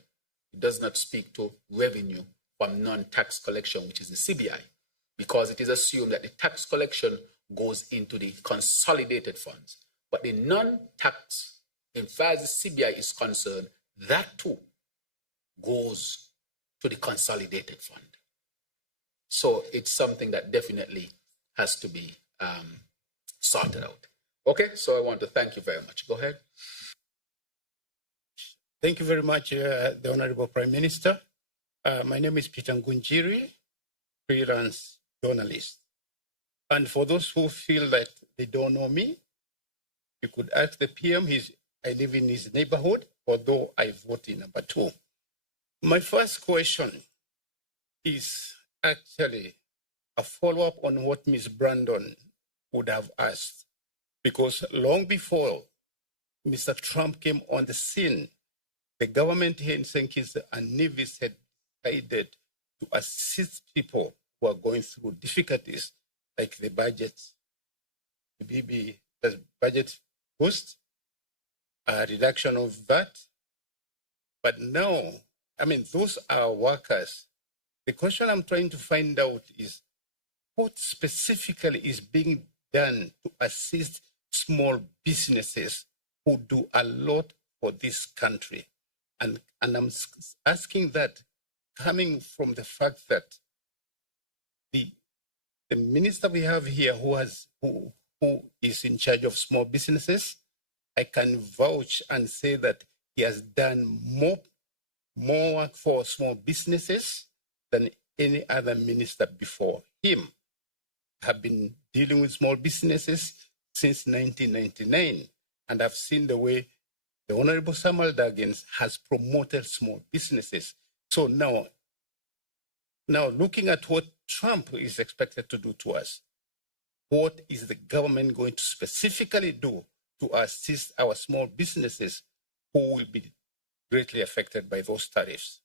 It does not speak to revenue from non-tax collection, which is the CBI, because it is assumed that the tax collection goes into the consolidated funds. But the non-tax, in fact, the CBI is concerned, that too goes to the consolidated fund. So it's something that definitely has to be sorted out. Okay, so I want to thank you very much. Go ahead. Thank you very much, the Honorable Prime Minister. My name is Peter Ngunjiri, freelance journalist. And for those who feel that they don't know me, you could ask the PM. I live in his neighborhood, although I vote in number 2. My first question is actually a follow-up on what Ms. Brandon would have asked, because long before Mr. Trump came on the scene, the government here in St. Kitts and Nevis had decided to assist people who are going through difficulties like the budget, the budget boost, a reduction of VAT, But now, I mean, those are workers. The question I'm trying to find out is what specifically is being done to assist small businesses who do a lot for this country. And I'm asking that coming from the fact that the minister we have here who is in charge of small businesses, I can vouch and say that he has done more work for small businesses than any other minister before him. Have been dealing with small businesses since 1999, and I've seen the way the Honorable Samuel Daggins has promoted small businesses. So now looking at what Trump is expected to do to us, what is the government going to specifically do to assist our small businesses who will be greatly affected by those tariffs?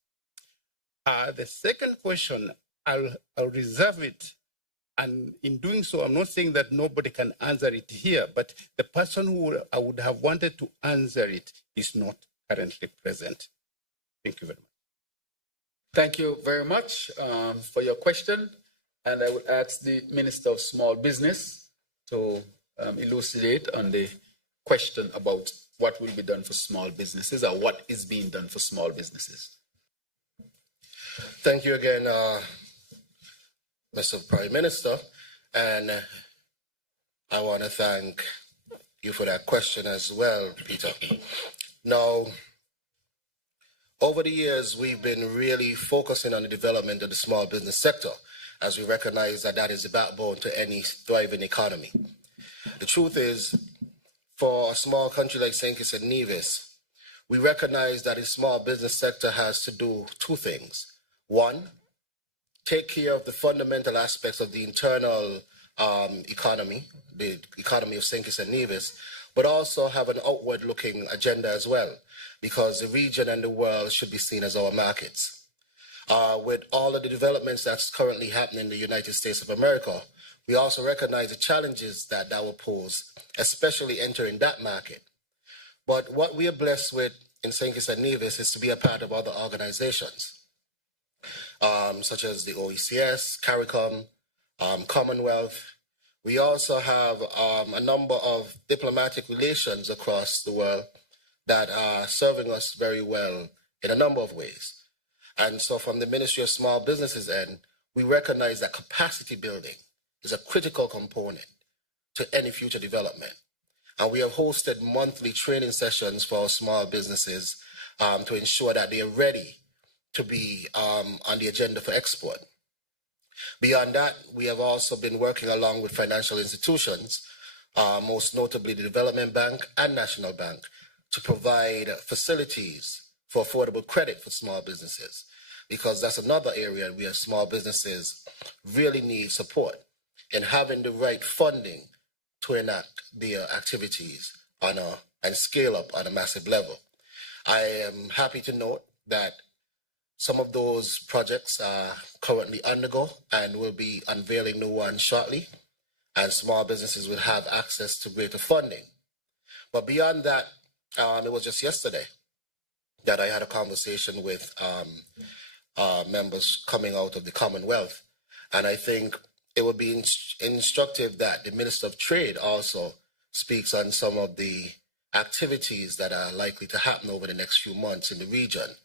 The second question, I'll reserve it. And in doing so, I'm not saying that nobody can answer it here, but the person who I would have wanted to answer it is not currently present. Thank you very much. Thank you very much for your question. And I would ask the Minister of Small Business to elucidate on the question about what will be done for small businesses or what is being done for small businesses. Thank you again, Mr. Prime Minister, and I want to thank you for that question as well, Peter. Now, over the years, we've been really focusing on the development of the small business sector, as we recognize that that is the backbone to any thriving economy. The truth is, for a small country like St. Kitts and Nevis, we recognize that the small business sector has to do two things. One, take care of the fundamental aspects of the internal economy, the economy of St. Kitts and Nevis, but also have an outward-looking agenda as well, because the region and the world should be seen as our markets. With all of the developments that's currently happening in the United States of America, we also recognize the challenges that will pose, especially entering that market. But what we are blessed with in St. Kitts and Nevis is to be a part of other organizations, such as the OECS, CARICOM, Commonwealth. We also have a number of diplomatic relations across the world that are serving us very well in a number of ways. And so from the Ministry of Small Businesses end, we recognize that capacity building is a critical component to any future development. And we have hosted monthly training sessions for our small businesses to ensure that they are ready to be on the agenda for export. Beyond that, we have also been working along with financial institutions, most notably the Development Bank and National Bank, to provide facilities for affordable credit for small businesses, because that's another area where small businesses really need support in having the right funding to enact their activities and scale up on a massive level. I am happy to note that some of those projects are currently undergo and will be unveiling new ones shortly, and small businesses will have access to greater funding. But beyond that, it was just yesterday that I had a conversation with members coming out of the Commonwealth, and I think it would be instructive that the Minister of Trade also speaks on some of the activities that are likely to happen over the next few months in the region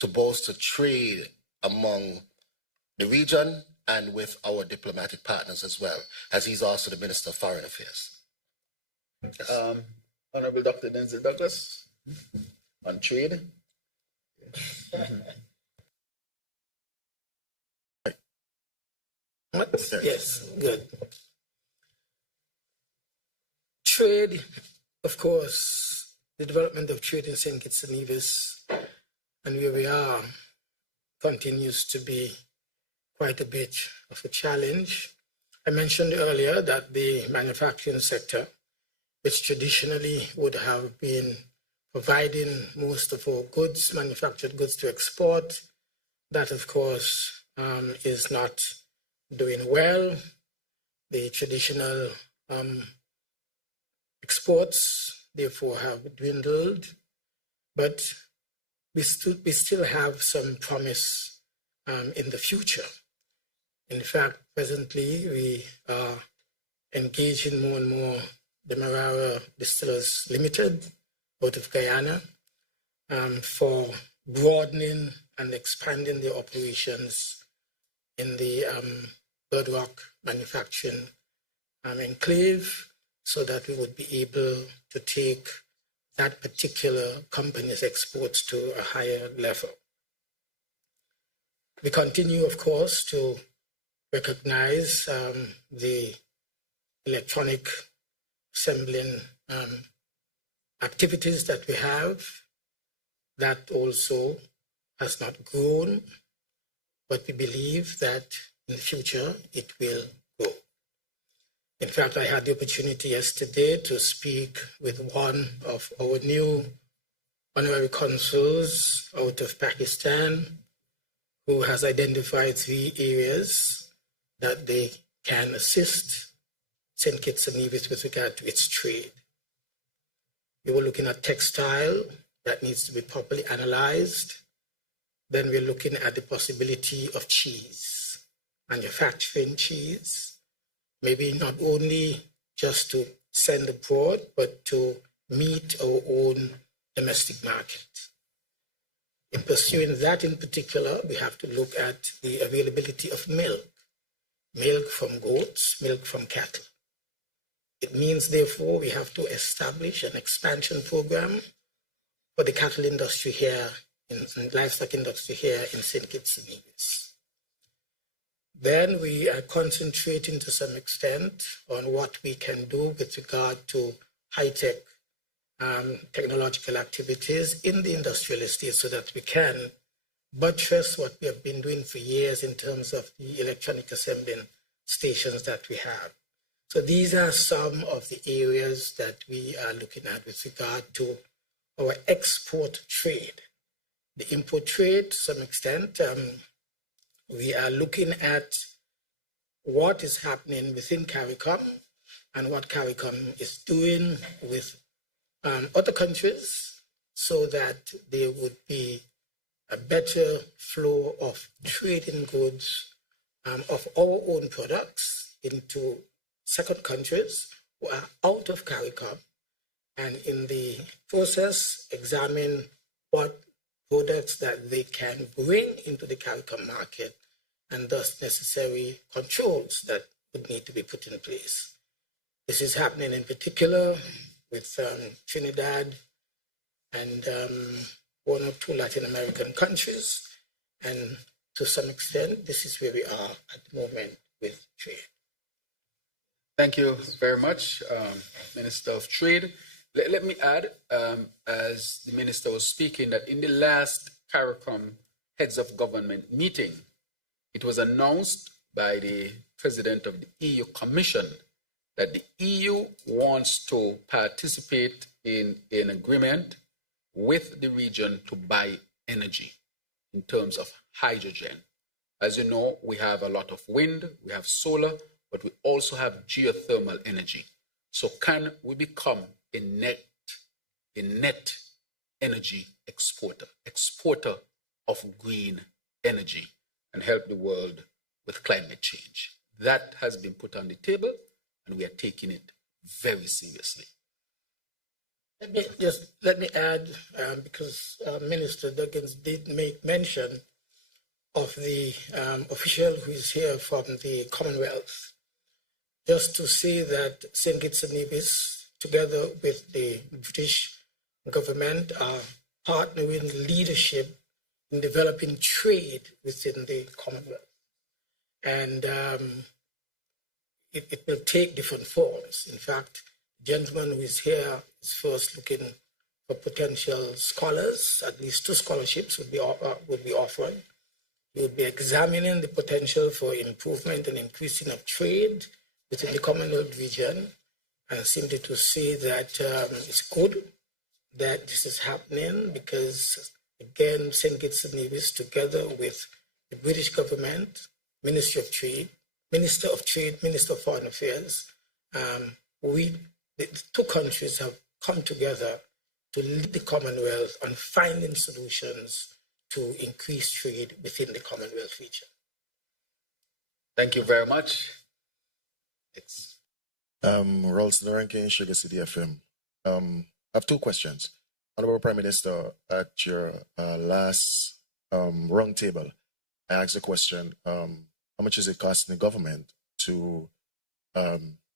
to bolster trade among the region and with our diplomatic partners as well, as he's also the Minister of Foreign Affairs. Yes. Honorable Dr. Denzel Douglas, on trade. Yes, good. Trade, of course, the development of trade in St. Kitts and Nevis and where we are continues to be quite a bit of a challenge. I mentioned earlier that the manufacturing sector, which traditionally would have been providing most of our goods, manufactured goods to export, that of course is not doing well. The traditional exports therefore have dwindled, but we still have some promise in the future. In fact, presently we are engaging more and more Demerara Distillers Limited out of Guyana for broadening and expanding their operations in the Bird Rock manufacturing enclave, so that we would be able to take that particular company's exports to a higher level. We continue, of course, to recognize the electronic assembling activities that we have. That also has not grown, but we believe that in the future it will grow. In fact, I had the opportunity yesterday to speak with one of our new honorary consuls out of Pakistan, who has identified 3 areas that they can assist St. Kitts and Nevis with regard to its trade. We were looking at textile that needs to be properly analyzed. Then we're looking at the possibility of cheese, manufacturing cheese, maybe not only just to send abroad, but to meet our own domestic market. In pursuing that in particular, we have to look at the availability of milk from goats, milk from cattle. It means, therefore, we have to establish an expansion program for the cattle industry here, in livestock industry here in St. Kitts and Nevis. Then we are concentrating to some extent on what we can do with regard to high-tech technological activities in the industrial estate, so that we can buttress what we have been doing for years in terms of the electronic assembling stations that we have. So these are some of the areas that we are looking at with regard to our export trade. The import trade, to some extent, we are looking at what is happening within CARICOM and what CARICOM is doing with other countries, so that there would be a better flow of trading goods of our own products into second countries who are out of CARICOM, and in the process examine what products that they can bring into the CARICOM market, and thus necessary controls that would need to be put in place. This is happening in particular with Trinidad and 1 or 2 Latin American countries, and to some extent, this is where we are at the moment with trade. Thank you very much, Minister of Trade. Let me add, as the Minister was speaking, that in the last CARICOM Heads of Government meeting, it was announced by the President of the EU Commission that the EU wants to participate in an agreement with the region to buy energy in terms of hydrogen. As you know, we have a lot of wind, we have solar, but we also have geothermal energy. So can we become a net energy exporter of green energy, and help the world with climate change? That has been put on the table, and we are taking it very seriously. Let me add, because Minister Duggins did make mention of the official who is here from the Commonwealth, just to say that St. Kitts and Nevis, together with the British government, are partnering leadership in developing trade within the Commonwealth. And it will take different forms. In fact, the gentleman who is here is first looking for potential scholars. At least 2 scholarships would be offered. He would be examining the potential for improvement and increasing of trade within the Commonwealth region, and simply to say that it's good that this is happening, because again, St. Kitts and Nevis, together with the British government, Minister of Trade, Minister of Foreign Affairs, the 2 countries have come together to lead the Commonwealth on finding solutions to increase trade within the Commonwealth region. Thank you very much. Ralston Rankin, Sugar City FM. I have two questions. Honorable Prime Minister, at your last round table, I asked a question, how much is it costing the government to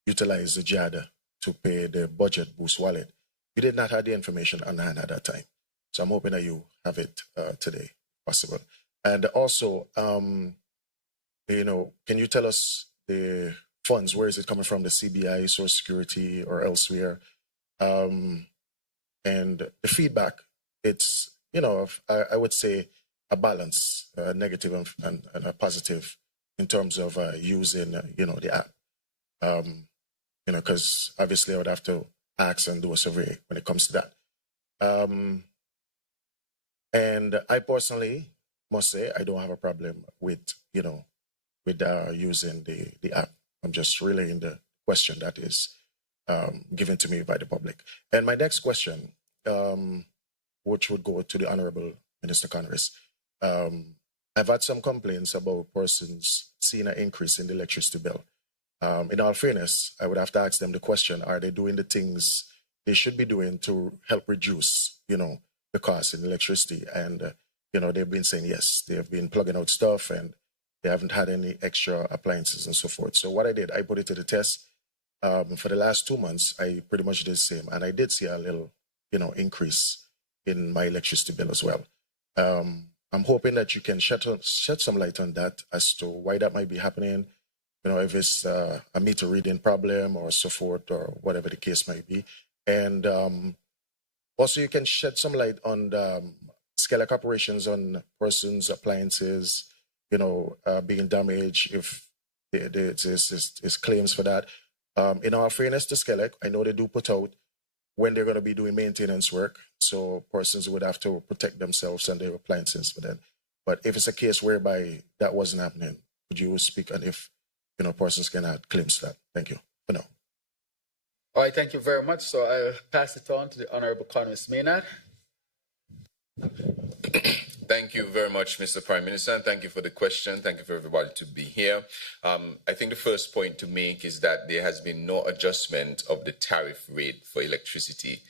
utilize the JAD to pay the budget boost wallet? You did not have the information on hand at that time. So I'm hoping that you have it today, if possible. And also, can you tell us the funds, where is it coming from, the CBI, Social Security, or elsewhere? And the feedback, it's, I would say a balance, a negative and a positive in terms of using, the app. Because obviously I would have to ask and do a survey when it comes to that. And I personally must say I don't have a problem with, using the app. I'm just relaying the question that is given to me by the public. And my next question, which would go to the Honorable Minister Connorys, I've had some complaints about persons seeing an increase in the electricity bill. In all fairness, I would have to ask them the question, are they doing the things they should be doing to help reduce, the cost in electricity? And, they've been saying, yes, they've been plugging out stuff and they haven't had any extra appliances and so forth. So what I did, I put it to the test. For the last 2 months, I pretty much did the same. And I did see a little, increase in my electricity bill as well. I'm hoping that you can shed some light on that as to why that might be happening. If it's a meter reading problem or so forth or whatever the case might be. And also you can shed some light on the SCELEC operations on persons' appliances, being damaged, if there's claims for that. In all fairness to SCELEC, I know they do put out when they're going to be doing maintenance work, so persons would have to protect themselves and their appliances for that. But if it's a case whereby that wasn't happening, could you speak on if persons can add claims to that? Thank you for now. All right, thank you very much. So I'll pass it on to the Honorable Connorys Maynard. Thank you very much, Mr. Prime Minister, and thank you for the question. Thank you for everybody to be here. I think the first point to make is that there has been no adjustment of the tariff rate for electricity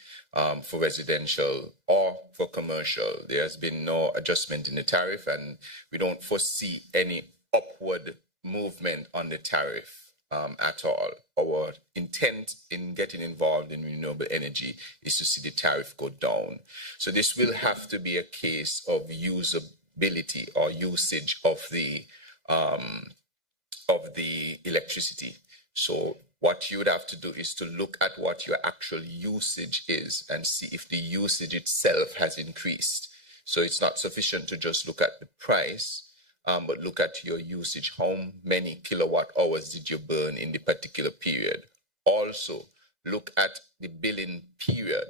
for residential or for commercial. There has been no adjustment in the tariff, and we don't foresee any upward movement on the tariff at all. Our intent in getting involved in renewable energy is to see the tariff go down. So this will have to be a case of usability or usage of the electricity. So what you would have to do is to look at what your actual usage is and see if the usage itself has increased. So it's not sufficient to just look at the price, but look at your usage. How many kilowatt hours did you burn in the particular period? Also, look at the billing period,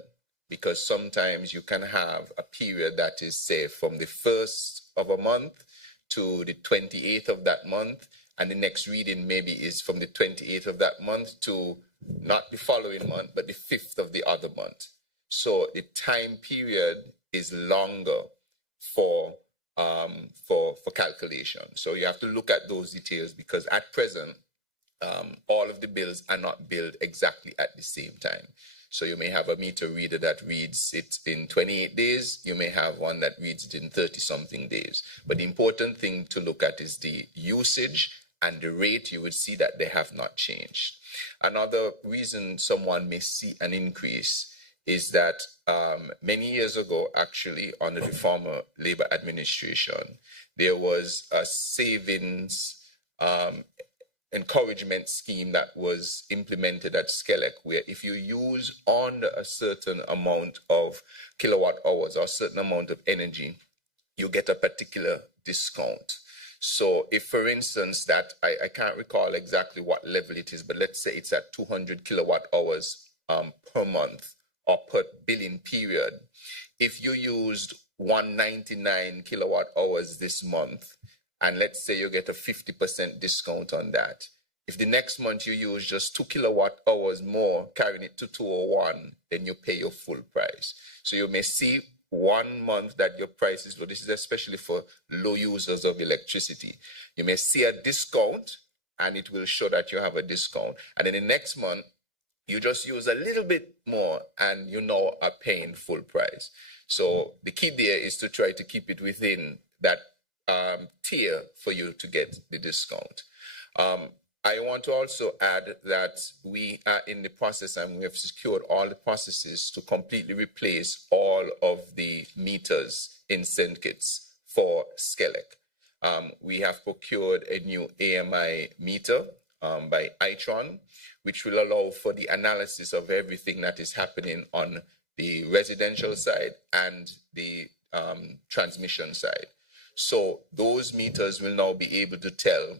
because sometimes you can have a period that is, say, from the 1st of a month to the 28th of that month, and the next reading maybe is from the 28th of that month to not the following month, but the 5th of the other month. So the time period is longer for calculation. So you have to look at those details, because at present, all of the bills are not billed exactly at the same time. So you may have a meter reader that reads it in 28 days. You may have one that reads it in 30-something days. But the important thing to look at is the usage and the rate. You would see that they have not changed. Another reason someone may see an increase is that many years ago, actually, under the former Labour administration, there was a savings encouragement scheme that was implemented at SCELEC, where if you use under a certain amount of kilowatt hours or a certain amount of energy, you get a particular discount. So if, for instance, that, I can't recall exactly what level it is, but let's say it's at 200 kilowatt hours per month or per billing period. If you used 199 kilowatt hours this month, and let's say you get a 50% discount on that, If the next month you use just 2 kilowatt hours more, carrying it to 201, then you pay your full price. So you may see 1 month that your price is low. This is especially for low users of electricity. You may see a discount, and it will show that you have a discount. And then the next month, you just use a little bit more, and you now are paying full price. So the key there is to try to keep it within that tier for you to get the discount. I want to also add that we are in the process, and we have secured all the processes to completely replace all of the meters in St. Kitts for Skelec. We have procured a new AMI meter by Itron, which will allow for the analysis of everything that is happening on the residential side and the transmission side. So those meters will now be able to tell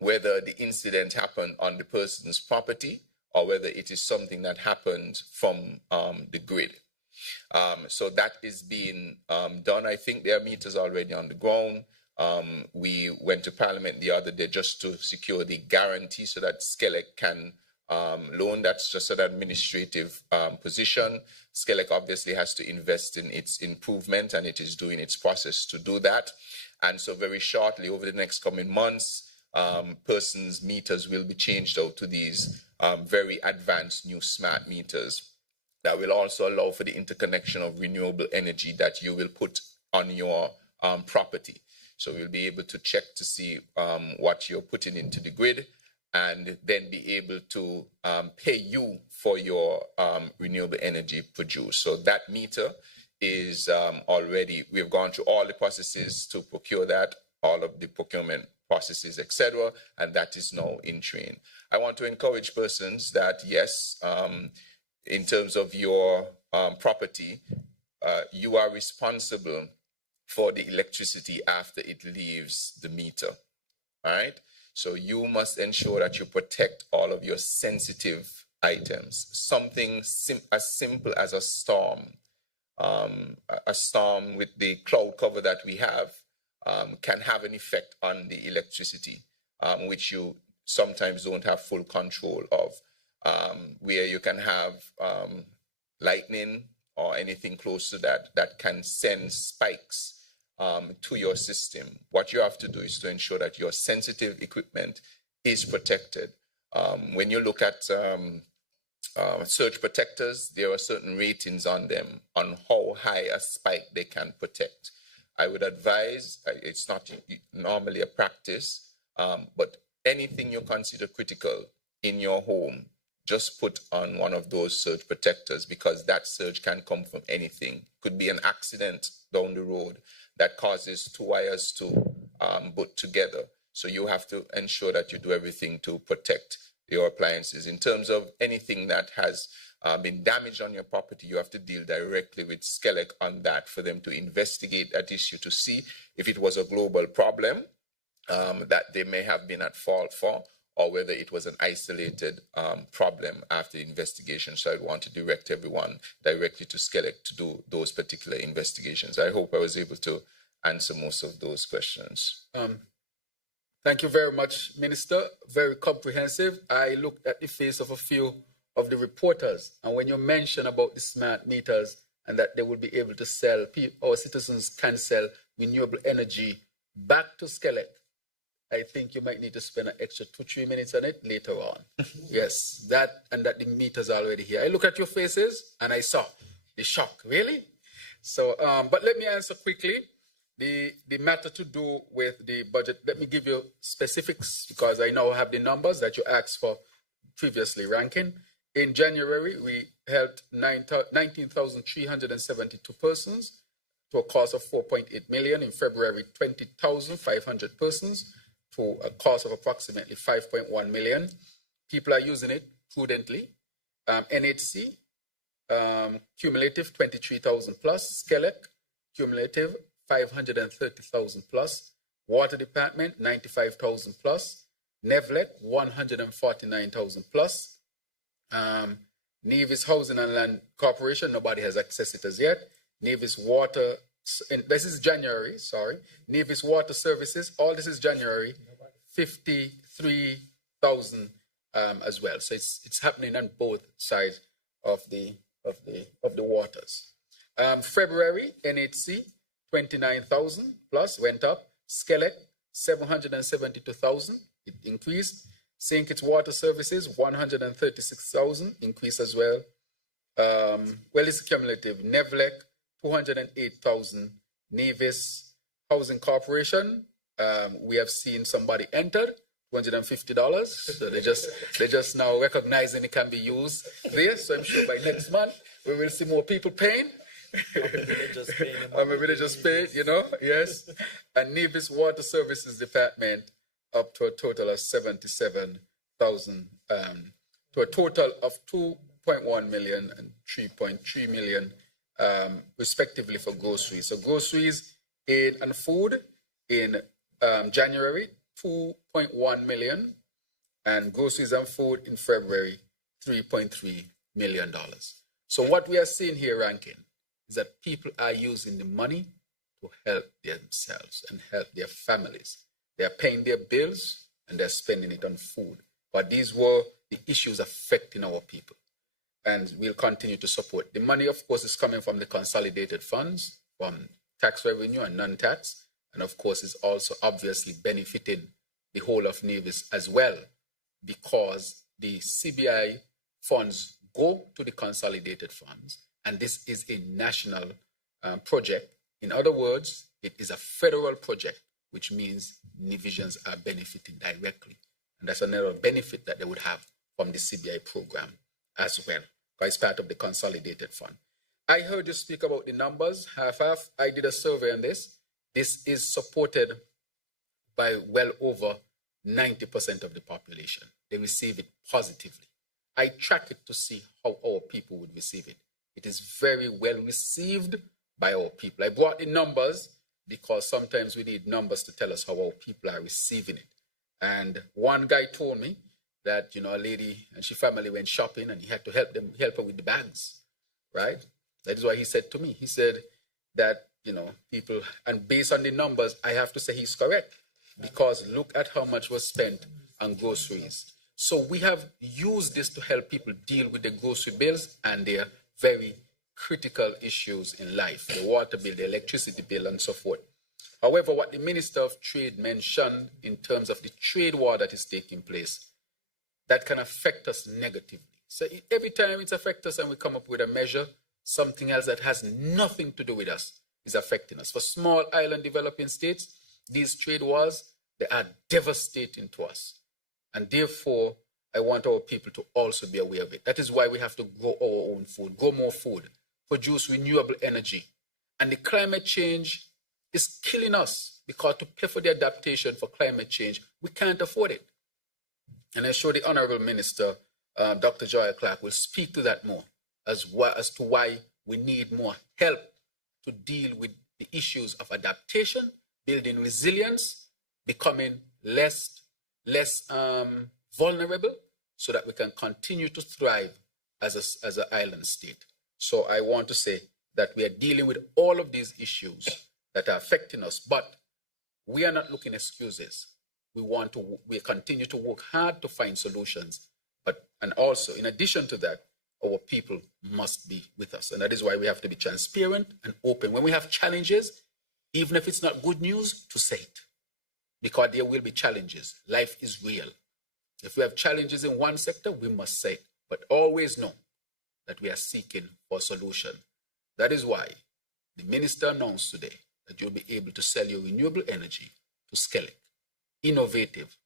whether the incident happened on the person's property or whether it is something that happened from the grid. So that is being done. I think there are meters already on the ground. We went to Parliament the other day just to secure the guarantee so that Skelec can loan. That's just an administrative position. Skelec obviously has to invest in its improvement, and it is doing its process to do that. And so very shortly, over the next coming months, persons' meters will be changed out to these very advanced new smart meters that will also allow for the interconnection of renewable energy that you will put on your property. So we'll be able to check to see what you're putting into the grid, and then be able to pay you for your renewable energy produced. So that meter is already, we've gone through all the processes to procure that, all of the procurement processes, etc., and that is now in train. I want to encourage persons that, yes, in terms of your property, you are responsible for the electricity after it leaves the meter, all right? So you must ensure that you protect all of your sensitive items. Something as simple as a storm with the cloud cover that we have, can have an effect on the electricity, which you sometimes don't have full control of, where you can have lightning or anything close to that that can send spikes to your system. What you have to do is to ensure that your sensitive equipment is protected. When you look at surge protectors, there are certain ratings on them on how high a spike they can protect. I would advise, it's not normally a practice, but anything you consider critical in your home, just put on one of those surge protectors, because that surge can come from anything. Could be an accident down the road that causes two wires to butt together. So you have to ensure that you do everything to protect your appliances. In terms of anything that has been damaged on your property, you have to deal directly with Skelec on that for them to investigate that issue to see if it was a global problem that they may have been at fault for, or whether it was an isolated problem after investigation. So I want to direct everyone directly to Skelec to do those particular investigations. I hope I was able to answer most of those questions. Thank you very much, Minister. Very comprehensive. I looked at the face of a few of the reporters, and when you mention about the smart meters and that they will be able to sell, our citizens can sell renewable energy back to Skelec, I think you might need to spend an extra 2-3 minutes on it later on. Yes, that, and that the meter's already here. I look at your faces and I saw the shock, really? So, but let me answer quickly. The matter to do with the budget, let me give you specifics, because I now have the numbers that you asked for previously, Rankin. In January, we helped 19,372 persons to a cost of 4.8 million. In February, 20,500 persons to a cost of approximately 5.1 million. People are using it prudently. NHC, cumulative 23,000 plus. Skelec, cumulative 530,000 plus. Water Department, 95,000 plus. Nevlec, 149,000 plus. Nevis Housing and Land Corporation, nobody has accessed it as yet. Nevis Water, this is January, sorry. Nevis Water Services, all this is January, 53 thousand as well. So it's happening on both sides of the waters. February NHC 29,000 plus went up. Skelec 772,000, it increased. St. Kitts Water Services 136,000, increase as well. Well, it's cumulative. Nevlec 208,000. Nevis Housing Corporation, we have seen somebody enter, $250. So they just now recognizing it can be used there. So I'm sure by next month we will see more people paying. Or maybe they just paid, yes. And Nevis Water Services Department up to a total of 77,000, to a total of 2.1 million and 3.3 million, respectively for groceries. So groceries and food in January, 2.1 million, and groceries and food in February, $3.3 million. So what we are seeing here, Rankin, is that people are using the money to help themselves and help their families. They are paying their bills and they're spending it on food. But these were the issues affecting our people. And we'll continue to support. The money, of course, is coming from the consolidated funds, from tax revenue and non-tax. And of course, is also obviously benefiting the whole of Nevis as well, because the CBI funds go to the consolidated funds. And this is a national project. In other words, it is a federal project, which means Nevisians are benefiting directly. And that's another benefit that they would have from the CBI program as well, because it's part of the consolidated fund. I heard you speak about the numbers, half. I did a survey on this. This is supported by well over 90% of the population. They receive it positively. I track it to see how our people would receive it. It is very well received by our people. I brought the numbers because sometimes we need numbers to tell us how our people are receiving it. And one guy told me that, a lady and she family went shopping and he had to help her with the bags, right? That is why he said to me, he said that, people, and based on the numbers, I have to say he's correct, because look at how much was spent on groceries. So we have used this to help people deal with the grocery bills and their very critical issues in life, the water bill, the electricity bill, and so forth. However, what the Minister of Trade mentioned in terms of the trade war that is taking place, that can affect us negatively. So every time it affects us and we come up with a measure, something else that has nothing to do with us is affecting us. For small island developing states, these trade wars, they are devastating to us. And therefore, I want our people to also be aware of it. That is why we have to grow our own food, grow more food, produce renewable energy. And the climate change is killing us, because to pay for the adaptation for climate change, we can't afford it. And I'm sure the Honorable Minister, Dr. Joya Clark, will speak to that more as to why we need more help to deal with the issues of adaptation, building resilience, becoming less vulnerable, so that we can continue to thrive as an island state. So I want to say that we are dealing with all of these issues that are affecting us, but we are not looking excuses. We continue to work hard to find solutions, and also in addition to that, our people must be with us. And that is why we have to be transparent and open. When we have challenges, even if it's not good news, to say it, because there will be challenges. Life is real. If we have challenges in one sector, we must say it, but always know that we are seeking for a solution. That is why the minister announced today that you'll be able to sell your renewable energy to Skelec. Innovative,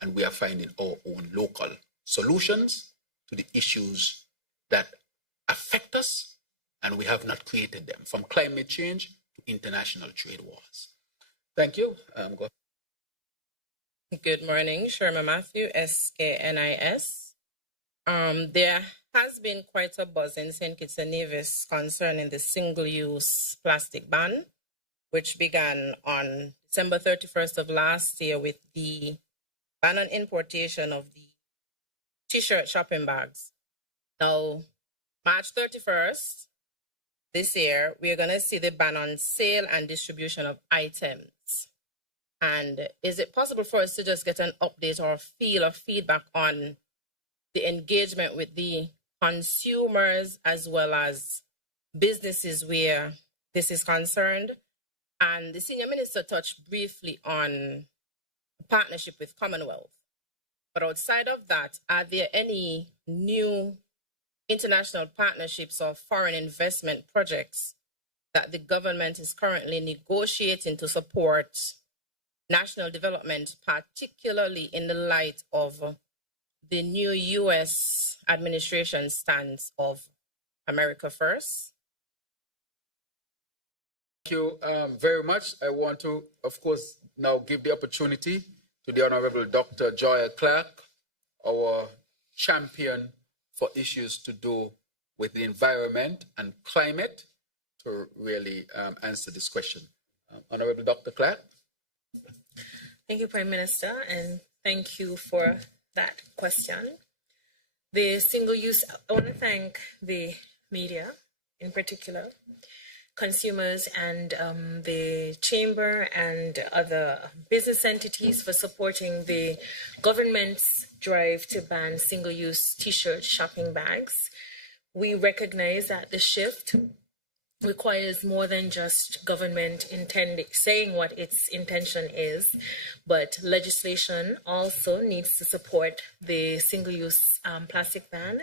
and we are finding our own local solutions to the issues that affect us, and we have not created them, from climate change to international trade wars. Thank you. Go ahead. Good morning, Sherma Matthew, SKNIS. There has been quite a buzz in St. Kitts and Nevis concerning the single-use plastic ban, which began on December 31st of last year with the ban on importation of the T-shirt shopping bags. Now, March 31st this year, we're going to see the ban on sale and distribution of items. And is it possible for us to just get an update or feel or feedback on the engagement with the consumers as well as businesses where this is concerned? And the senior minister touched briefly on partnership with Commonwealth. But outside of that, are there any new international partnerships or foreign investment projects that the government is currently negotiating to support national development, particularly in the light of the new U.S. administration stance of America First? Thank you very much. I want to, of course, now give the opportunity to the Honorable Dr. Joya Clark, our champion for issues to do with the environment and climate, to really answer this question. Honorable Dr. Clark. Thank you, Prime Minister, and thank you for that question. The single use, I want to thank the media in particular, consumers and the chamber and other business entities for supporting the government's drive to ban single-use t-shirt shopping bags. We recognize that the shift requires more than just government saying what its intention is, but legislation also needs to support the single-use plastic ban.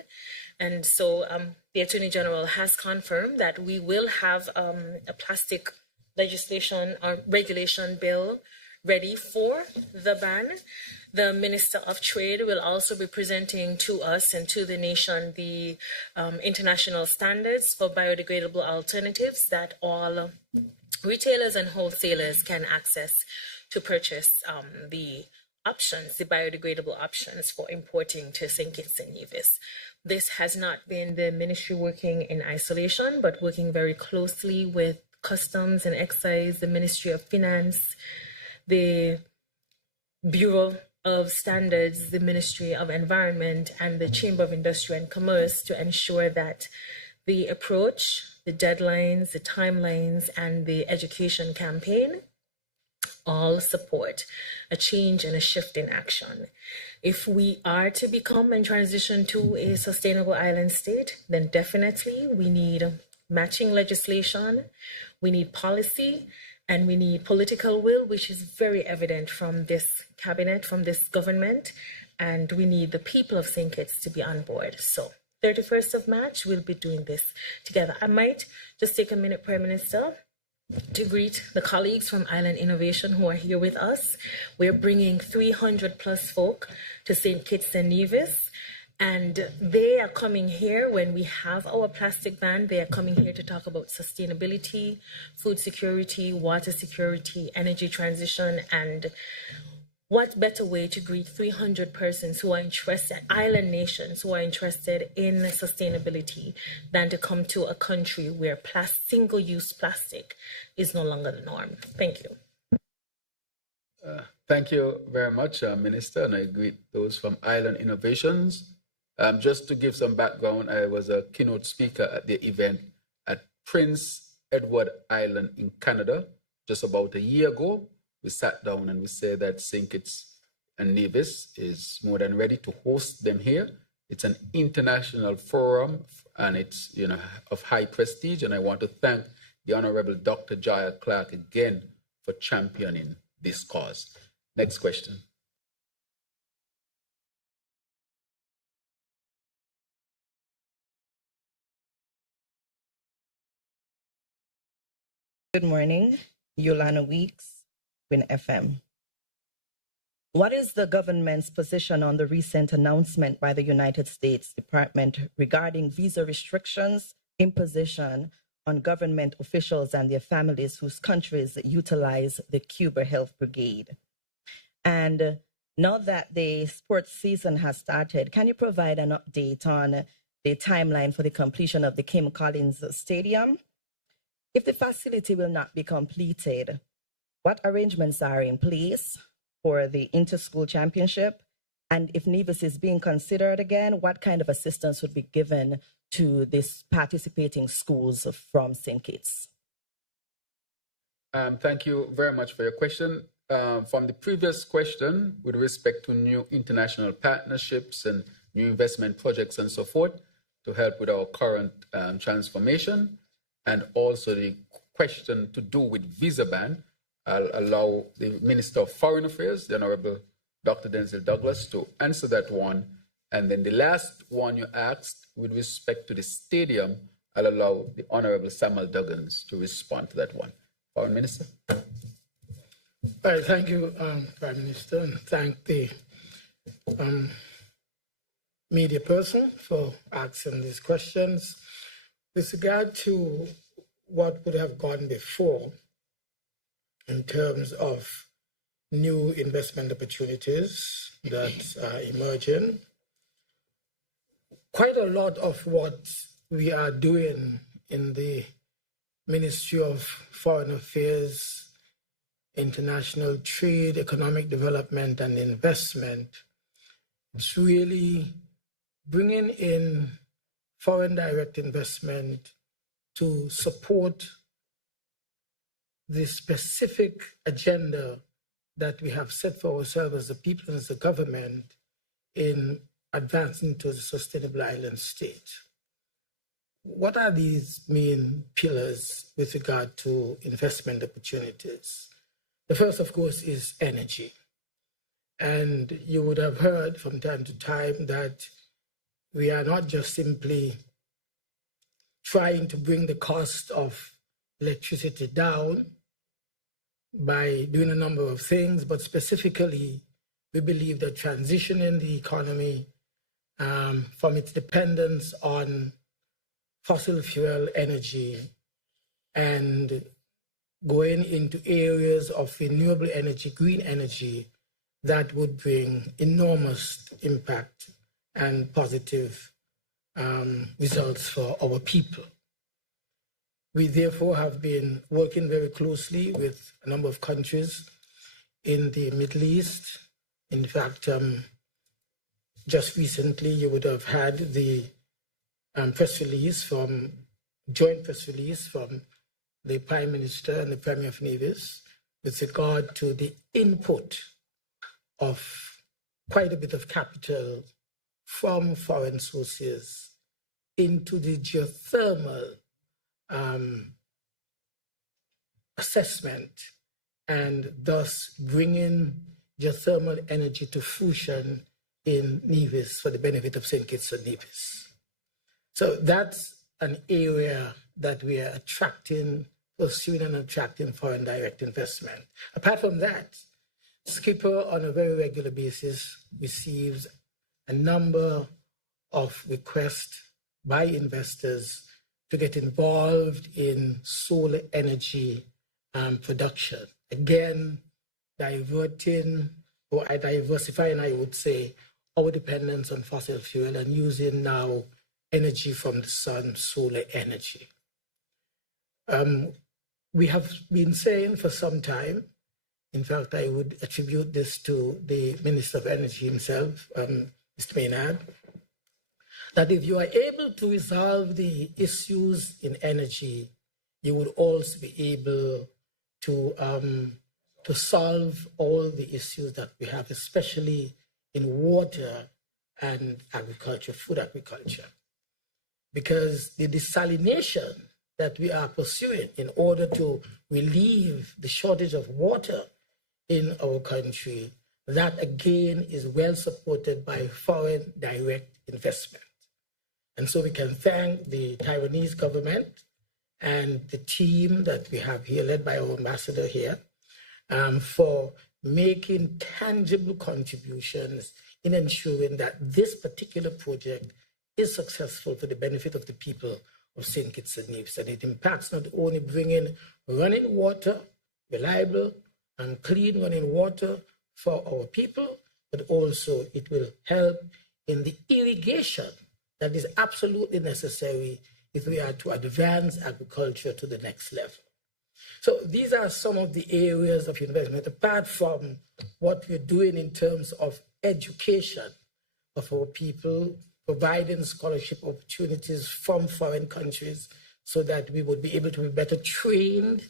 And so the Attorney General has confirmed that we will have a plastic legislation or regulation bill ready for the ban. The Minister of Trade will also be presenting to us and to the nation the international standards for biodegradable alternatives that all retailers and wholesalers can access to purchase the biodegradable options for importing to St. Kitts and Nevis. This has not been the ministry working in isolation, but working very closely with Customs and Excise, the Ministry of Finance, the Bureau of Standards, the Ministry of Environment, and the Chamber of Industry and Commerce to ensure that the approach, the deadlines, the timelines, and the education campaign all support a change and a shift in action. If we are to become and transition to a sustainable island state, then definitely we need matching legislation, we need policy, and we need political will, which is very evident from this cabinet, from this government, and we need the people of St. Kitts to be on board. So 31st of March, we'll be doing this together. I might just take a minute, Prime Minister, to greet the colleagues from Island Innovation who are here with us. We're bringing 300 plus folk to St. Kitts and Nevis, and they are coming here when we have our plastic ban. They are coming here to talk about sustainability, food security, water security, energy transition, and what better way to greet 300 persons who are interested, island nations who are interested in sustainability, than to come to a country where single-use plastic is no longer the norm. Thank you. Thank you very much, Minister, and I greet those from Island Innovations. Just to give some background, I was a keynote speaker at the event at Prince Edward Island in Canada just about a year ago. We sat down and we said that St. Kitts and Nevis is more than ready to host them here. It's an international forum and it's of high prestige. And I want to thank the Honorable Dr. Joya Clark again for championing this cause. Next question. Good morning, Yolanda Weeks, Win FM. What is the government's position on the recent announcement by the United States Department regarding visa restrictions, imposition on government officials and their families whose countries utilize the Cuba Health Brigade? And now that the sports season has started, can you provide an update on the timeline for the completion of the Kim Collins Stadium? If the facility will not be completed, what arrangements are in place for the inter-school championship? And if Nevis is being considered again, what kind of assistance would be given to these participating schools from St. Kitts? Thank you very much for your question. from the previous question with respect to new international partnerships and new investment projects and so forth to help with our current transformation, and also the question to do with visa ban, I'll allow the Minister of Foreign Affairs, the Honorable Dr. Denzel Douglas, to answer that one. And then the last one you asked with respect to the stadium, I'll allow the Honorable Samuel Duggins to respond to that one. Foreign Minister. All right, thank you, Prime Minister, and thank the media person for asking these questions. With regard to what would have gone before in terms of new investment opportunities that are emerging, quite a lot of what we are doing in the Ministry of Foreign Affairs, International Trade, Economic Development and Investment, it's really bringing in foreign direct investment to support the specific agenda that we have set for ourselves as the people and as the government in advancing to the sustainable island state. What are these main pillars with regard to investment opportunities? The first, of course, is energy. And you would have heard from time to time that we are not just simply trying to bring the cost of electricity down by doing a number of things, but specifically, we believe that transitioning the economy from its dependence on fossil fuel energy and going into areas of renewable energy, green energy, that would bring enormous impact and positive results for our people. We therefore have been working very closely with a number of countries in the Middle East. In fact, just recently you would have had the joint press release from the Prime Minister and the Premier of Nevis with regard to the input of quite a bit of capital from foreign sources into the geothermal assessment, and thus bringing geothermal energy to fruition in Nevis for the benefit of St. Kitts and Nevis. So that's an area that we are pursuing and attracting foreign direct investment. Apart from that, Skipper on a very regular basis receives a number of requests by investors to get involved in solar energy production. Again, diversifying, I would say, our dependence on fossil fuel and using now energy from the sun, solar energy. We have been saying for some time, in fact, I would attribute this to the Minister of Energy himself, Mr. Maynard, that if you are able to resolve the issues in energy, you would also be able to solve all the issues that we have, especially in water and agriculture, food agriculture. Because the desalination that we are pursuing in order to relieve the shortage of water in our country, that again is well supported by foreign direct investment. And so we can thank the Taiwanese government and the team that we have here, led by our ambassador here, for making tangible contributions in ensuring that this particular project is successful for the benefit of the people of St. Kitts and Nevis. And it impacts not only bringing running water, reliable and clean running water for our people, but also it will help in the irrigation that is absolutely necessary if we are to advance agriculture to the next level. So these are some of the areas of investment, apart from what we're doing in terms of education of our people, providing scholarship opportunities from foreign countries so that we would be able to be better trained.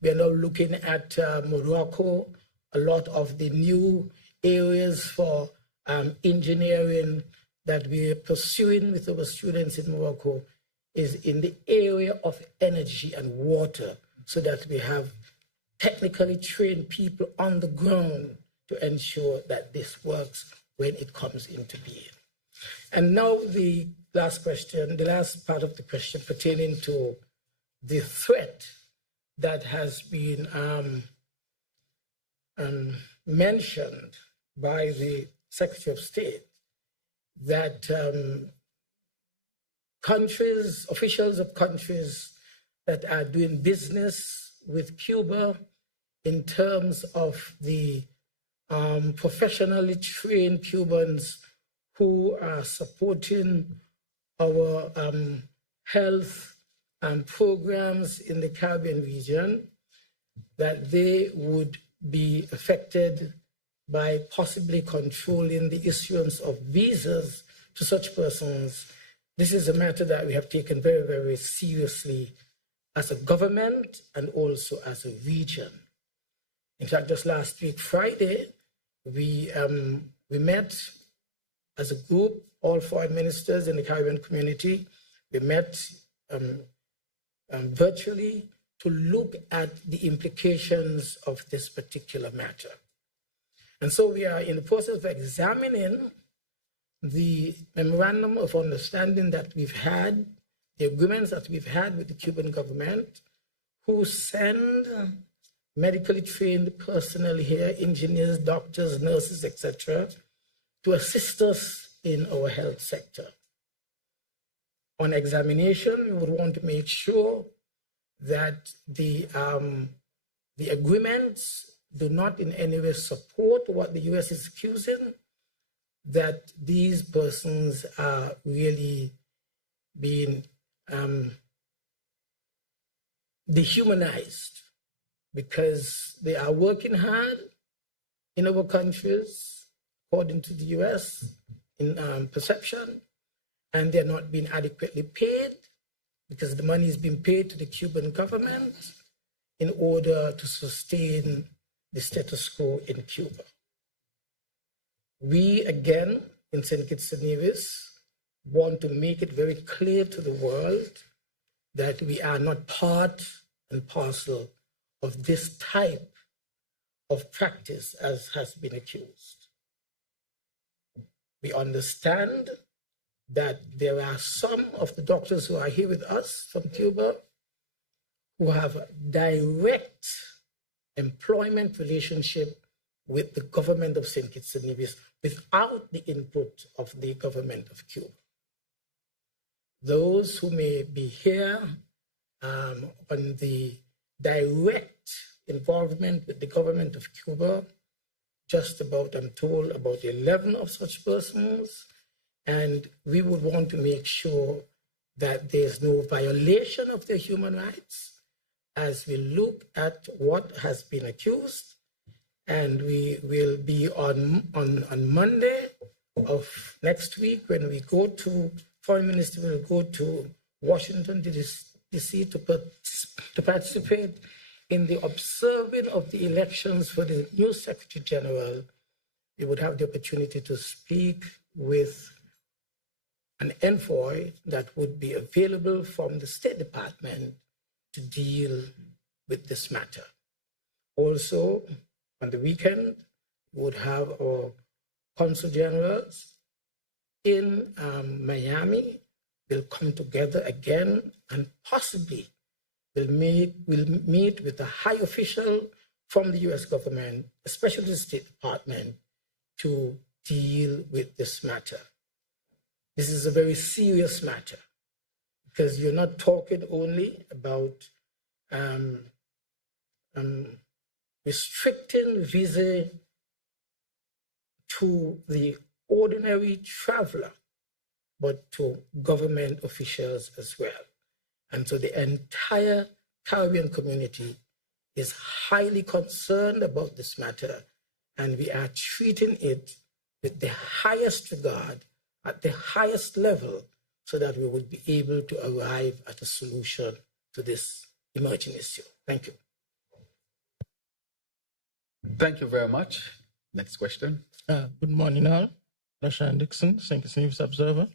We are now looking at Morocco a lot of the new areas for engineering that we're pursuing with our students in Morocco is in the area of energy and water, so that we have technically trained people on the ground to ensure that this works when it comes into being. And now the last question, the last part of the question pertaining to the threat that has been mentioned by the Secretary of State, that countries, officials of countries that are doing business with Cuba in terms of the professionally trained Cubans who are supporting our health programs in the Caribbean region, that they would be affected by possibly controlling the issuance of visas to such persons. This is a matter that we have taken very, very seriously as a government and also as a region. In fact, just last week, Friday, we met as a group, all foreign ministers in the Caribbean community. We met virtually to look at the implications of this particular matter. And so we are in the process of examining the memorandum of understanding that we've had, the agreements that we've had with the Cuban government, who send medically trained personnel here, engineers, doctors, nurses, etc., to assist us in our health sector. On examination, we would want to make sure that the agreements do not in any way support what the U.S. is accusing, that these persons are really being dehumanized because they are working hard in our countries, according to the U.S. in perception, and they're not being adequately paid because the money is being paid to the Cuban government in order to sustain the status quo in Cuba. We, again, in St. Kitts and Nevis, want to make it very clear to the world that we are not part and parcel of this type of practice as has been accused. We understand that there are some of the doctors who are here with us from Cuba who have direct employment relationship with the government of St. Kitts and Nevis without the input of the government of Cuba. Those who may be here on the direct involvement with the government of Cuba, just about, I'm told, about 11 of such persons, and we would want to make sure that there's no violation of their human rights as we look at what has been accused. And we will be on Monday of next week when we go to, Foreign Minister will go to Washington, D.C. to participate in the observing of the elections for the new Secretary General. We would have the opportunity to speak with an envoy that would be available from the State Department to deal with this matter. Also, on the weekend, we would have our consul generals in Miami. They'll come together again and possibly will meet with a high official from the U.S. government, especially the State Department, to deal with this matter. This is a very serious matter because you're not talking only about restricting visa to the ordinary traveler, but to government officials as well. And so the entire Caribbean community is highly concerned about this matter, and we are treating it with the highest regard, at the highest level, so that we would be able to arrive at a solution to this emerging issue. Thank you. Thank you very much. Next question. Good morning, all. Rashan Dixon, St. Kitts Nevis Observer.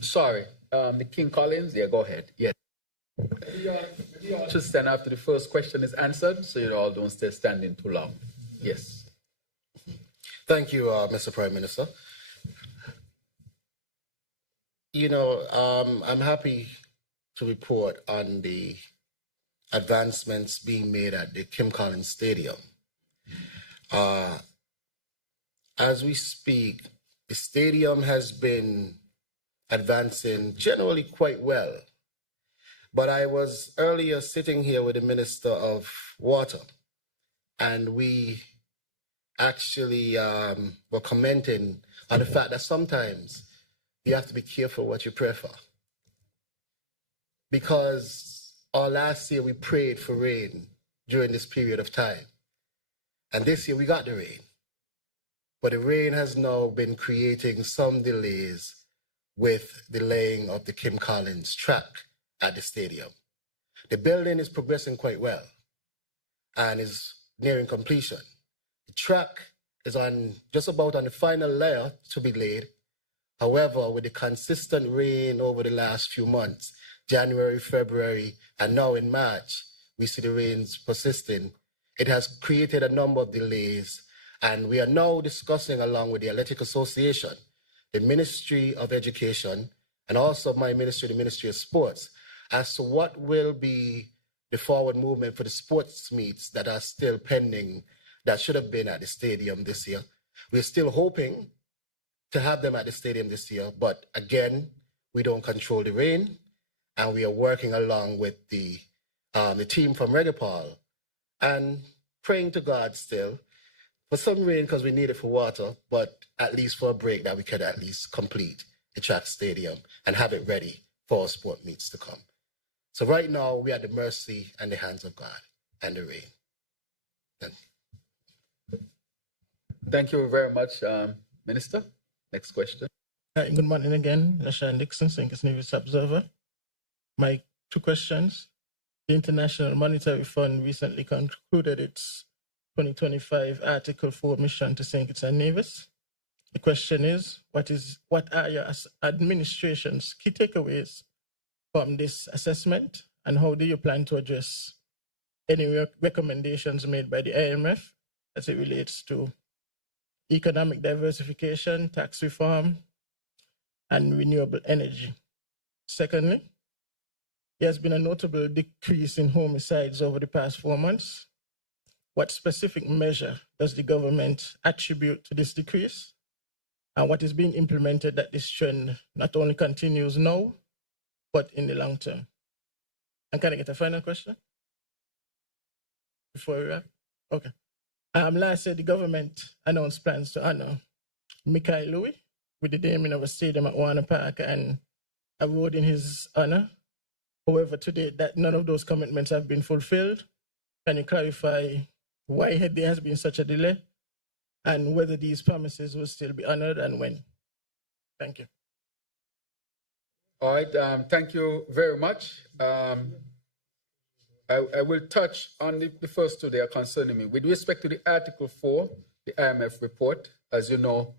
Sorry, the King Collins. Yeah, go ahead. Yes. Just stand after the first question is answered, so you all don't stay standing too long. Yes. Thank you, Mr. Prime Minister. You know, I'm happy to report on the advancements being made at the Kim Collins Stadium. As we speak, the stadium has been advancing generally quite well. But I was earlier sitting here with the Minister of Water, and we actually were commenting on the fact that sometimes you have to be careful what you pray for. Because last year we prayed for rain during this period of time. And this year we got the rain. But the rain has now been creating some delays with the laying of the Kim Collins track at the stadium. The building is progressing quite well and is nearing completion. The track is just about on the final layer to be laid. However, with the consistent rain over the last few months, January, February, and now in March, we see the rains persisting. It has created a number of delays, and we are now discussing along with the Athletic Association, the Ministry of Education, and also my ministry, the Ministry of Sports, as to what will be the forward movement for the sports meets that are still pending, that should have been at the stadium this year. We're still hoping to have them at the stadium this year, but again, we don't control the rain, and we are working along with the team from Regapol and praying to God still for some rain because we need it for water, but at least for a break that we could at least complete the track stadium and have it ready for our sport meets to come. So right now, we are at the mercy and the hands of God and the rain. Thank you very much, Minister. Next question. Hi, good morning again. Rashan Dixon, St. Kitts Nevis Observer. My two questions. The International Monetary Fund recently concluded its 2025 Article 4 mission to St. Kitts and Nevis. The question is, what are your administration's key takeaways from this assessment, and how do you plan to address any recommendations made by the IMF as it relates to economic diversification, tax reform, and renewable energy? Secondly, there has been a notable decrease in homicides over the past 4 months. What specific measure does the government attribute to this decrease? And what is being implemented that this trend not only continues now, but in the long term? And can I get a final question before we wrap? Okay. Last year, the government announced plans to honor Mikhail Louis with the naming of a stadium at Warner Park and a road in his honor. However, today, that none of those commitments have been fulfilled. Can you clarify why there has been such a delay and whether these promises will still be honored and when? Thank you. All right, thank you very much. I will touch on the first two there concerning me. With respect to the Article 4, the IMF report, as you know,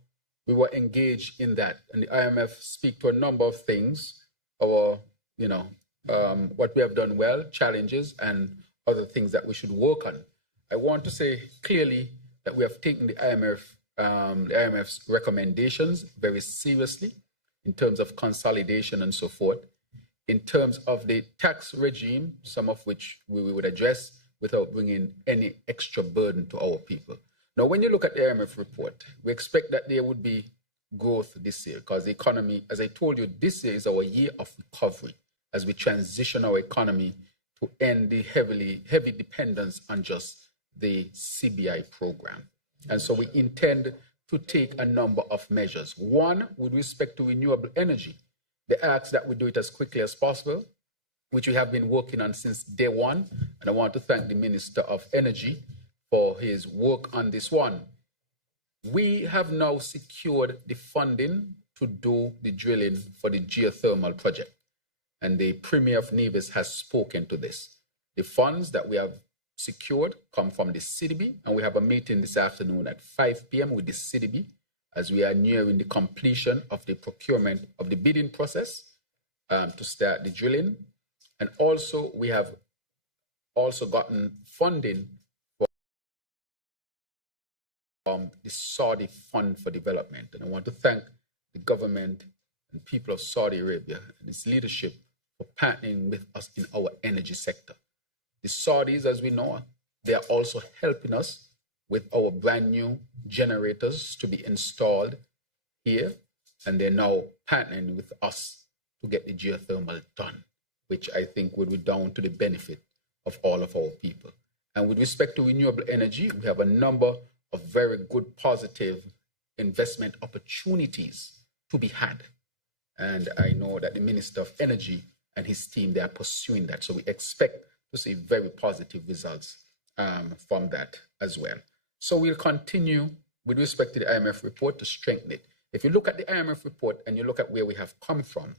we were engaged in that, and the IMF speak to a number of things, what we have done well, challenges, and other things that we should work on. I want to say clearly that we have taken the IMF's recommendations very seriously in terms of consolidation and so forth. In terms of the tax regime, some of which we would address without bringing any extra burden to our people. Now, when you look at the IMF report, we expect that there would be growth this year because the economy, as I told you, this year is our year of recovery as we transition our economy to end the heavy dependence on just the CBI program. And so we intend to take a number of measures. One, with respect to renewable energy, they ask that we do it as quickly as possible, which we have been working on since day one. And I want to thank the Minister of Energy for his work on this one. We have now secured the funding to do the drilling for the geothermal project. And the Premier of Nevis has spoken to this. The funds that we have secured come from the CDB, and we have a meeting this afternoon at 5 p.m. with the CDB as we are nearing the completion of the procurement of the bidding process to start the drilling. And also, we have also gotten funding from the Saudi Fund for Development. And I want to thank the government and people of Saudi Arabia and its leadership for partnering with us in our energy sector. The Saudis, as we know, they are also helping us with our brand new generators to be installed here, and they're now partnering with us to get the geothermal done, which I think would be down to the benefit of all of our people. And with respect to renewable energy, we have a number of very good positive investment opportunities to be had. And I know that the Minister of Energy and his team, they are pursuing that. So we expect to see very positive results from that as well. So we'll continue with respect to the IMF report to strengthen it. If you look at the IMF report and you look at where we have come from,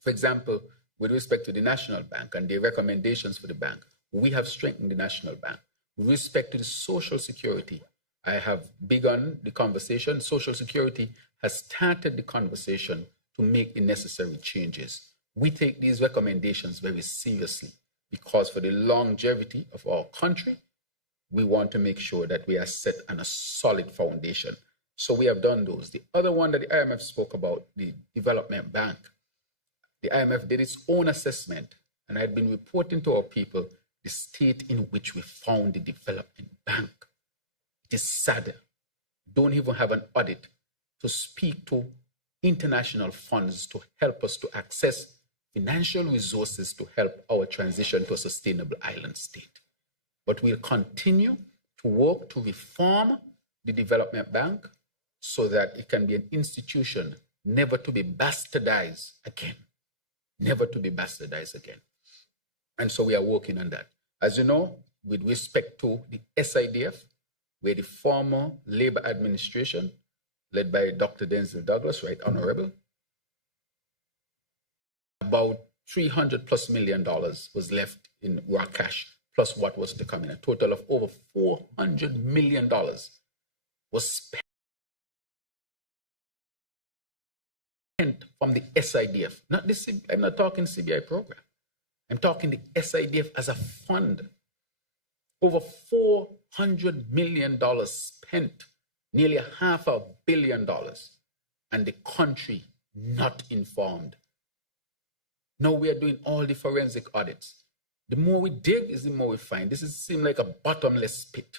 for example, with respect to the National Bank and the recommendations for the bank, we have strengthened the National Bank. With respect to the Social Security, I have begun the conversation. Social Security has started the conversation to make the necessary changes. We take these recommendations very seriously because for the longevity of our country, we want to make sure that we are set on a solid foundation. So we have done those. The other one that the IMF spoke about, the Development Bank, the IMF did its own assessment, and I had been reporting to our people the state in which we found the Development Bank. It is sad. Don't even have an audit to speak to international funds to help us to access financial resources to help our transition to a sustainable island state. But we'll continue to work to reform the Development Bank so that it can be an institution never to be bastardized again. Never to be bastardized again. And so we are working on that. As you know, with respect to the SIDF, where the former Labour administration, led by Dr. Denzel Douglas, Right Honorable, about $300+ million was left in raw cash, plus what was to come in. A total of over $400 million was spent from the SIDF. Not this, I'm not talking CBI program. I'm talking the SIDF as a fund. Over $400 million spent, nearly $500 million, and the country not informed. Now we are doing all the forensic audits. The more we dig is the more we find. This seems like a bottomless pit.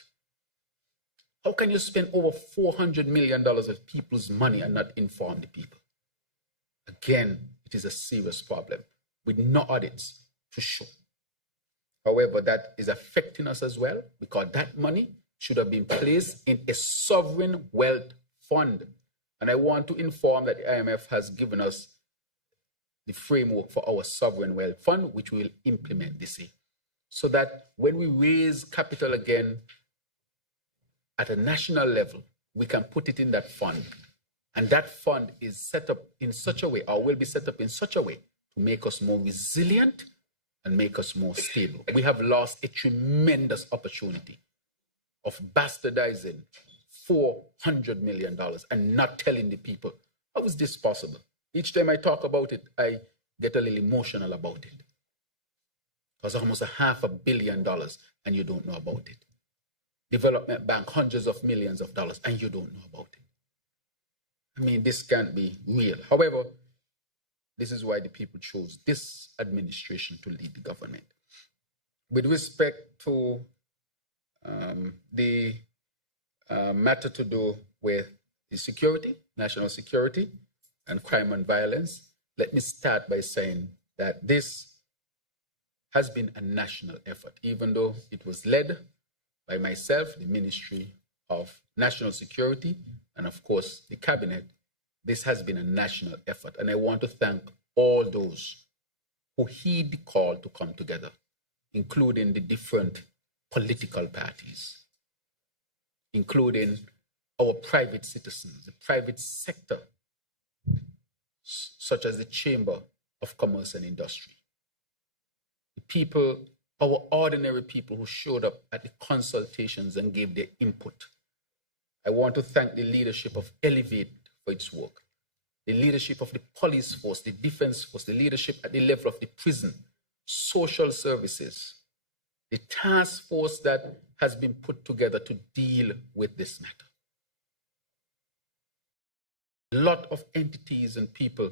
How can you spend over $400 million of people's money and not inform the people? Again, it is a serious problem with no audits to show. However, that is affecting us as well because that money should have been placed in a sovereign wealth fund. And I want to inform that the IMF has given us the framework for our sovereign wealth fund, which we will implement this year. So that when we raise capital again at a national level, we can put it in that fund. And that fund is set up in such a way, or will be set up in such a way, to make us more resilient and make us more stable. We have lost a tremendous opportunity of bastardizing $400 million and not telling the people, how is this possible? Each time I talk about it, I get a little emotional about it. Because almost $500 million and you don't know about it. Development Bank, hundreds of millions of dollars, and you don't know about it. I mean, this can't be real. However, this is why the people chose this administration to lead the government. With respect to the matter to do with the security, national security, and crime and violence, let me start by saying that this has been a national effort, even though it was led by myself, the Ministry of National Security, and of course the Cabinet. This has been a national effort, and I want to thank all those who heed the call to come together, including the different political parties, including our private citizens, the private sector, such as the Chamber of Commerce and Industry, the people our ordinary people who showed up at the consultations and gave their input. I want to thank the leadership of Elevate for its work, the leadership of the police force, the defense force, the leadership at the level of the prison, social services, the task force that has been put together to deal with this matter. A lot of entities and people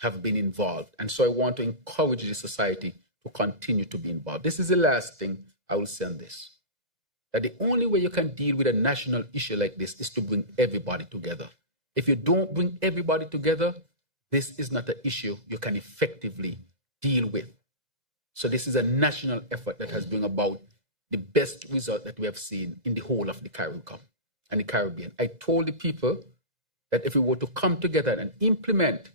have been involved, and so I want to encourage the society to continue to be involved. This is the last thing I will say on this, that the only way you can deal with a national issue like this is to bring everybody together. If you don't bring everybody together, this is not an issue you can effectively deal with. So this is a national effort that has brought about the best result that we have seen in the whole of the Caribbean and the Caribbean. I told the people that if we were to come together and implement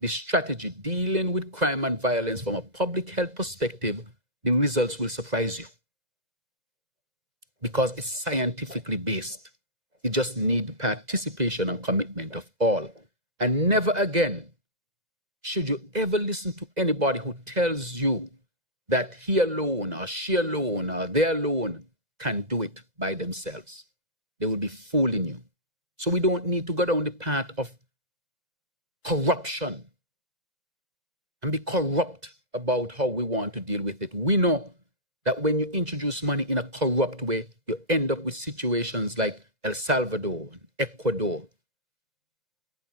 the strategy dealing with crime and violence from a public health perspective, the results will surprise you, because it's scientifically based. You just need participation and commitment of all. And never again should you ever listen to anybody who tells you that he alone or she alone or they alone can do it by themselves. They will be fooling you. So we don't need to go down the path of corruption and be corrupt about how we want to deal with it. We know that when you introduce money in a corrupt way, you end up with situations like El Salvador, Ecuador,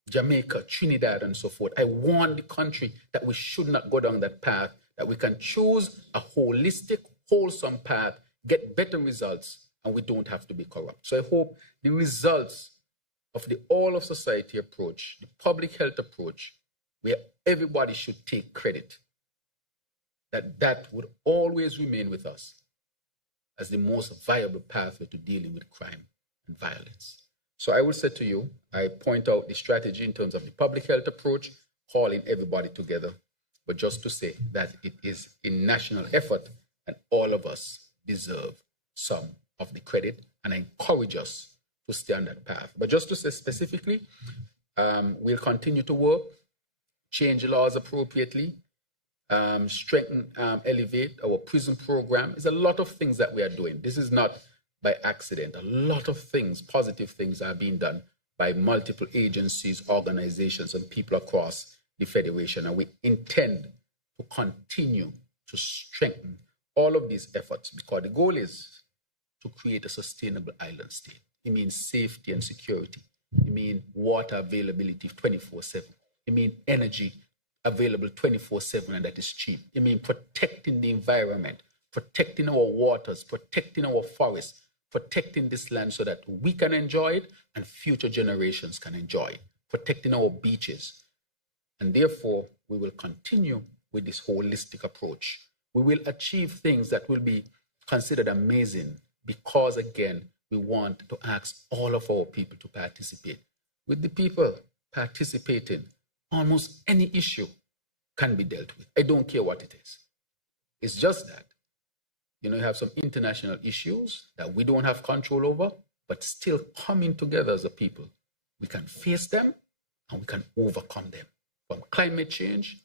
Jamaica, Trinidad, and so forth. I warn the country that we should not go down that path, that we can choose a holistic, wholesome path, get better results, and we don't have to be corrupt. So I hope the results of the all of society approach, the public health approach, where everybody should take credit, that would always remain with us as the most viable pathway to dealing with crime and violence. So I will say to you, I point out the strategy in terms of the public health approach, calling everybody together, but just to say that it is a national effort and all of us deserve some of the credit, and I encourage us to stay on that path. But just to say specifically, we'll continue to work, change laws appropriately, strengthen, elevate our prison program. There's a lot of things that we are doing. This is not by accident. A lot of things, positive things are being done by multiple agencies, organizations, and people across the Federation. And we intend to continue to strengthen all of these efforts, because the goal is to create a sustainable island state. It means safety and security. It means water availability 24/7. It means energy available 24/7, and that is cheap. It means protecting the environment, protecting our waters, protecting our forests, protecting this land so that we can enjoy it and future generations can enjoy it, protecting our beaches. And therefore, we will continue with this holistic approach. We will achieve things that will be considered amazing because, again, we want to ask all of our people to participate. With the people participating, almost any issue can be dealt with. I don't care what it is. It's just that, you have some international issues that we don't have control over, but still coming together as a people, we can face them and we can overcome them, from climate change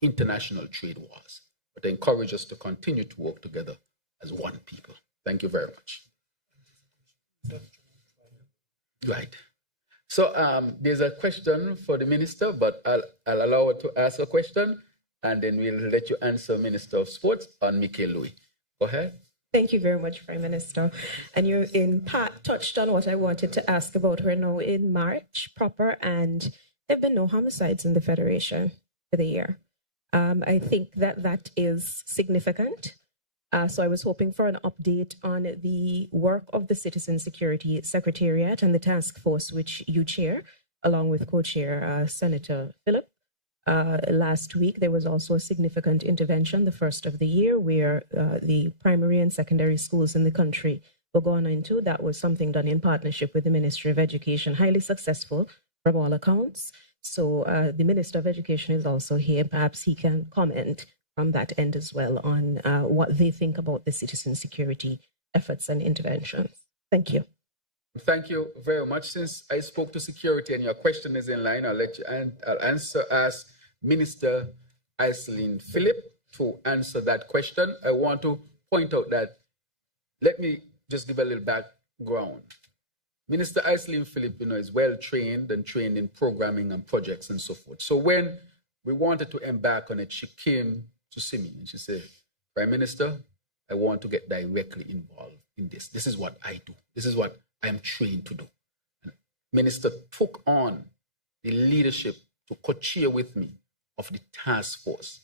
to international trade wars. But I encourage us to continue to work together as one people. Thank you very much. Right. So there's a question for the minister, but I'll allow her to ask a question, and then we'll let you answer, Minister of Sports, on Michael Louis. Go ahead. Thank you very much, Prime Minister. And you in part touched on what I wanted to ask about. We're now in March proper, and there have been no homicides in the Federation for the year. I think that is significant. So I was hoping for an update on the work of the Citizen Security Secretariat and the task force which you chair, along with co-chair Senator Phillip. Last week, there was also a significant intervention, the first of the year, where the primary and secondary schools in the country were gone into. That was something done in partnership with the Ministry of Education, highly successful from all accounts. So the Minister of Education is also here. Perhaps he can comment from that end as well on what they think about the citizen security efforts and interventions. Thank you. Thank you very much. Since I spoke to security and your question is in line, I'll ask Minister Iselin Phillip to answer that question. I want to point out that, let me just give a little background. Minister Iselin Filipino is well trained and trained in programming and projects and so forth. So when we wanted to embark on it, she came to see me and she said, Prime Minister, I want to get directly involved in this. This is what I do. This is what I am trained to do. And Minister took on the leadership to co-chair with me of the task force.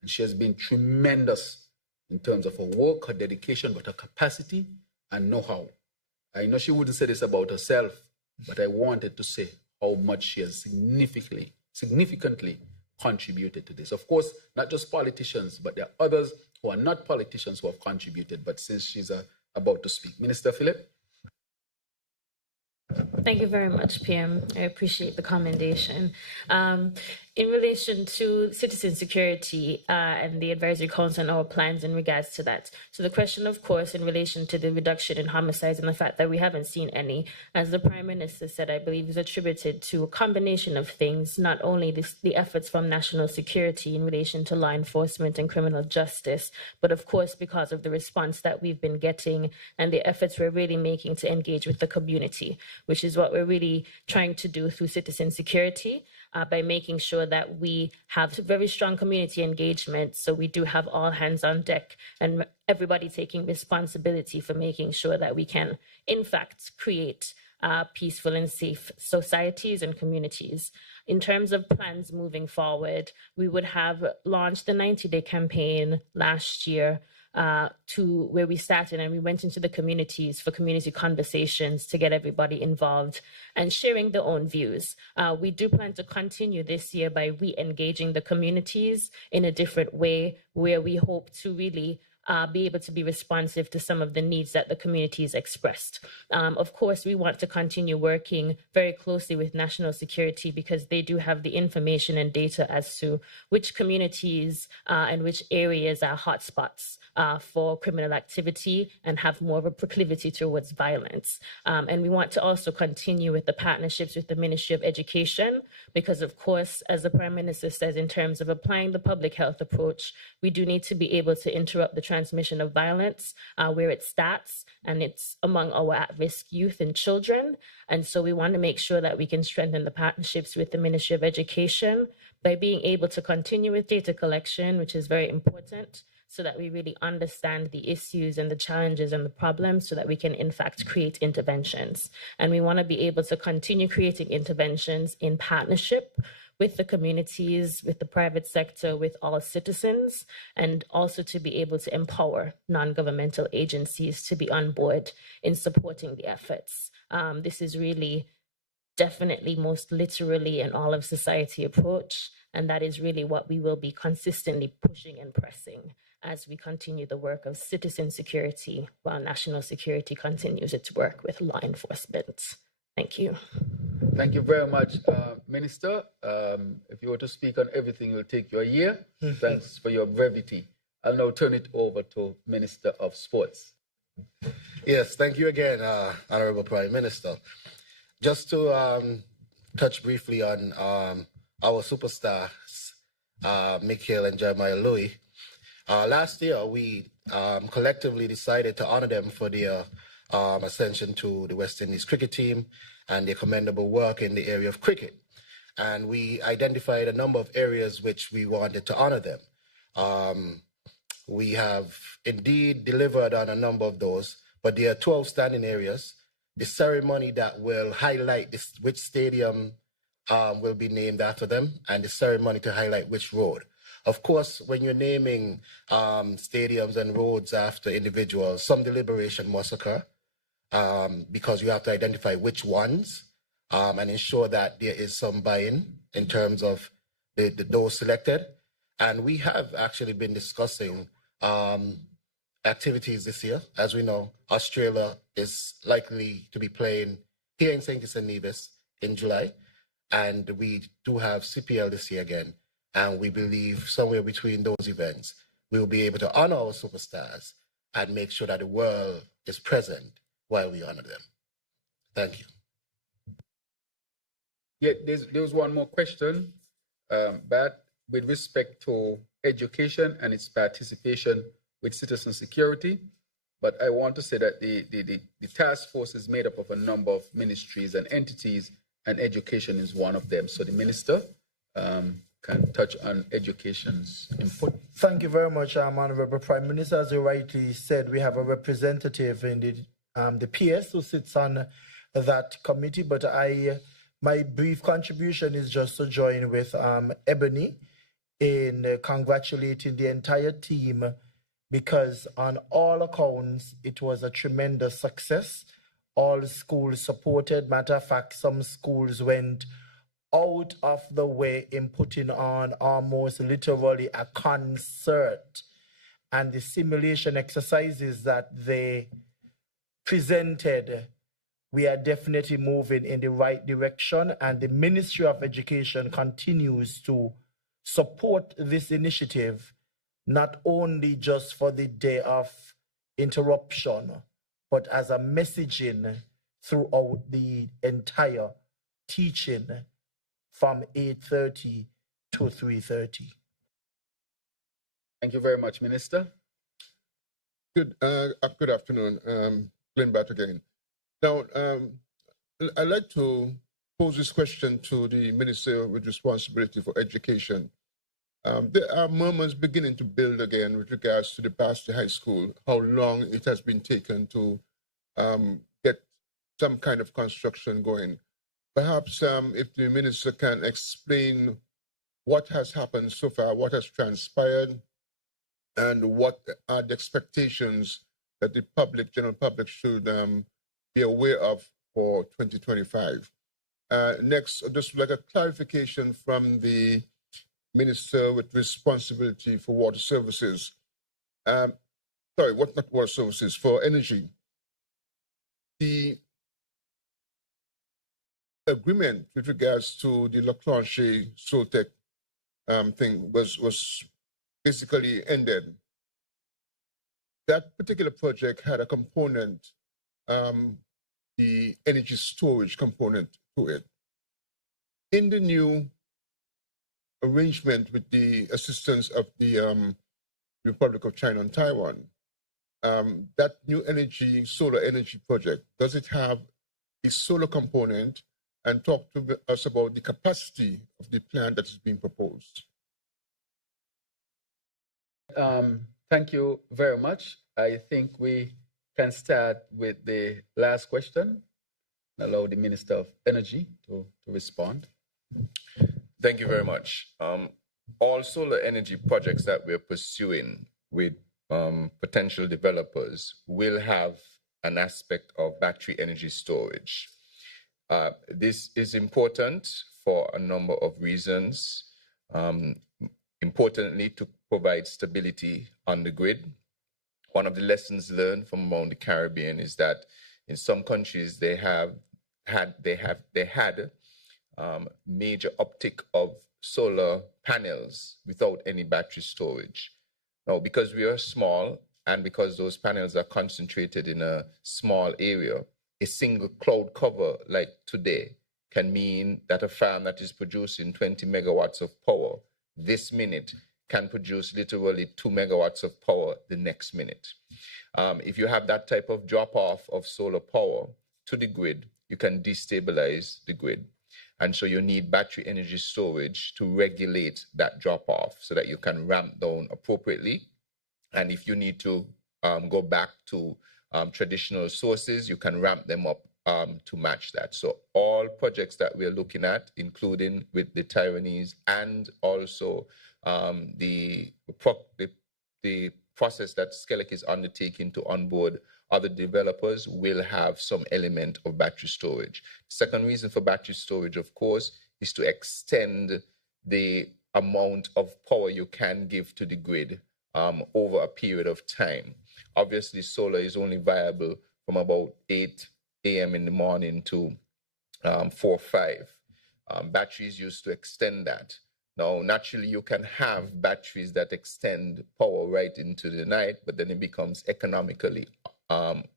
And she has been tremendous in terms of her work, her dedication, but her capacity and know-how. I know she wouldn't say this about herself, but I wanted to say how much she has significantly contributed to this. Of course, not just politicians, but there are others who are not politicians who have contributed. But since she's about to speak, Minister Philip. Thank you very much, PM. I appreciate the commendation. In relation to citizen security and the Advisory Council and our plans in regards to that. So the question, of course, in relation to the reduction in homicides and the fact that we haven't seen any, as the Prime Minister said, I believe is attributed to a combination of things, not only the efforts from national security in relation to law enforcement and criminal justice, but of course, because of the response that we've been getting and the efforts we're really making to engage with the community, which is what we're really trying to do through citizen security. By making sure that we have very strong community engagement. So we do have all hands on deck and everybody taking responsibility for making sure that we can, in fact, create peaceful and safe societies and communities. In terms of plans moving forward, we would have launched the 90-day campaign last year to where we started, and we went into the communities for community conversations to get everybody involved and sharing their own views. We do plan to continue this year by re-engaging the communities in a different way, where we hope to really be able to be responsive to some of the needs that the communities expressed. Of course, we want to continue working very closely with national security because they do have the information and data as to which communities and which areas are hotspots for criminal activity and have more of a proclivity towards violence. And we want to also continue with the partnerships with the Ministry of Education because, of course, as the Prime Minister says, in terms of applying the public health approach, we do need to be able to interrupt the transmission of violence where it starts, and it's among our at-risk youth and children. And so we want to make sure that we can strengthen the partnerships with the Ministry of Education by being able to continue with data collection, which is very important, so that we really understand the issues and the challenges and the problems so that we can, in fact, create interventions. And we want to be able to continue creating interventions in partnership with the communities, with the private sector, with all citizens, and also to be able to empower non-governmental agencies to be on board in supporting the efforts. This is really definitely most literally an all of society approach, and that is really what we will be consistently pushing and pressing as we continue the work of citizen security while national security continues its work with law enforcement. Thank you. Thank you very much, Minister. If you were to speak on everything, it will take you a year. Thanks for your brevity. I'll now turn it over to Minister of Sports. Yes, thank you again, Honorable Prime Minister. Just to touch briefly on our superstars, Mikhail and Jeremiah Louis. Last year, we collectively decided to honor them for their ascension to the West Indies cricket team and their commendable work in the area of cricket. And we identified a number of areas which we wanted to honor them. We have indeed delivered on a number of those, but there are two outstanding areas. The ceremony that will highlight which stadium will be named after them, and the ceremony to highlight which road. Of course, when you're naming stadiums and roads after individuals, some deliberation must occur because you have to identify which ones and ensure that there is some buy-in in terms of those selected. And we have actually been discussing activities this year. As we know, Australia is likely to be playing here in St. Kitts and Nevis in July. And we do have CPL this year again. And we believe somewhere between those events, we will be able to honor our superstars and make sure that the world is present while we honor them. Thank you. Yeah, there was one more question, but with respect to education and its participation with citizen security. But I want to say that the task force is made up of a number of ministries and entities, and education is one of them. So the minister can touch on education's input. Thank you very much, Honorable Prime Minister. As you rightly said, we have a representative in the PS who sits on that committee, but my brief contribution is just to join with Ebony in congratulating the entire team, because on all accounts, it was a tremendous success. All schools supported. Matter of fact, some schools went out of the way in putting on almost literally a concert. And the simulation exercises that they presented, we are definitely moving in the right direction. And the Ministry of Education continues to support this initiative, not only just for the day of interruption, but as a messaging throughout the entire teaching from 8:30 to 3:30. Thank you very much, Minister. Good afternoon, Glenn Batt again. Now, I'd like to pose this question to the Minister with responsibility for education. There are murmurs beginning to build again with regards to the Basti High School, how long it has been taken to get some kind of construction going. Perhaps if the Minister can explain what has happened so far, what has transpired, and what are the expectations that the general public should be aware of for 2025. Next, just like a clarification from the Minister with responsibility for water services. Not water services, for energy. The agreement with regards to the Leclanche Soltec thing was basically ended. That particular project had a component, the energy storage component to it. In the new arrangement with the assistance of the Republic of China and Taiwan, that new solar energy project, does it have a solar component? And talk to us about the capacity of the plan that is being proposed. Thank you very much. I think we can start with the last question. Allow the Minister of Energy to respond. Thank you very much. All solar energy projects that we're pursuing with potential developers will have an aspect of battery energy storage. This is important for a number of reasons. Importantly, to provide stability on the grid. One of the lessons learned from around the Caribbean is that in some countries they had major uptick of solar panels without any battery storage. Now, because we are small and because those panels are concentrated in a small area, a single cloud cover like today can mean that a farm that is producing 20 megawatts of power this minute can produce literally 2 megawatts of power the next minute. If you have that type of drop-off of solar power to the grid, you can destabilize the grid. And so you need battery energy storage to regulate that drop-off so that you can ramp down appropriately. And if you need to go back to traditional sources, you can ramp them up to match that. So all projects that we're looking at, including with the Taiwanese and also the process that Skelec is undertaking to onboard other developers, will have some element of battery storage. Second reason for battery storage, of course, is to extend the amount of power you can give to the grid over a period of time. Obviously, solar is only viable from about 8 a.m. in the morning to 4 or 5. Batteries used to extend that. Now, naturally, you can have batteries that extend power right into the night, but then it becomes economically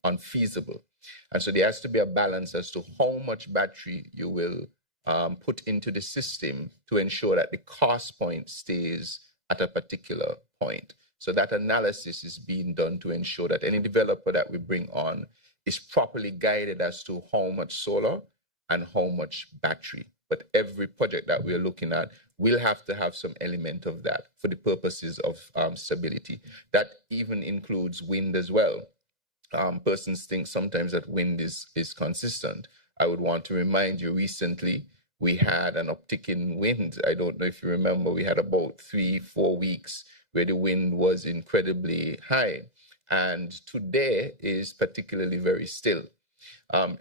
unfeasible. And so there has to be a balance as to how much battery you will put into the system to ensure that the cost point stays at a particular point. So that analysis is being done to ensure that any developer that we bring on is properly guided as to how much solar and how much battery. But every project that we're looking at will have to have some element of that for the purposes of stability. That even includes wind as well. Persons think sometimes that wind is consistent. I would want to remind you, recently we had an uptick in wind. I don't know if you remember, we had about 3-4 weeks where the wind was incredibly high. And today is particularly very still.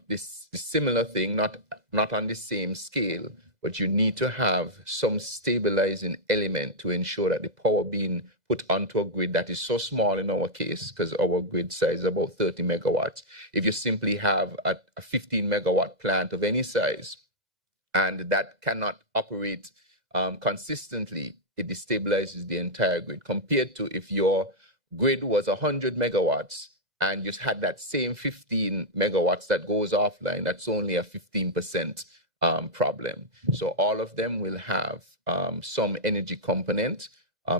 This similar thing, not on the same scale, but you need to have some stabilizing element to ensure that the power being put onto a grid that is so small in our case, because our grid size is about 30 megawatts. If you simply have a 15 megawatt plant of any size, and that cannot operate consistently, it destabilizes the entire grid, compared to if your grid was 100 megawatts and you had that same 15 megawatts that goes offline. That's only a 15% problem. So all of them will have some energy component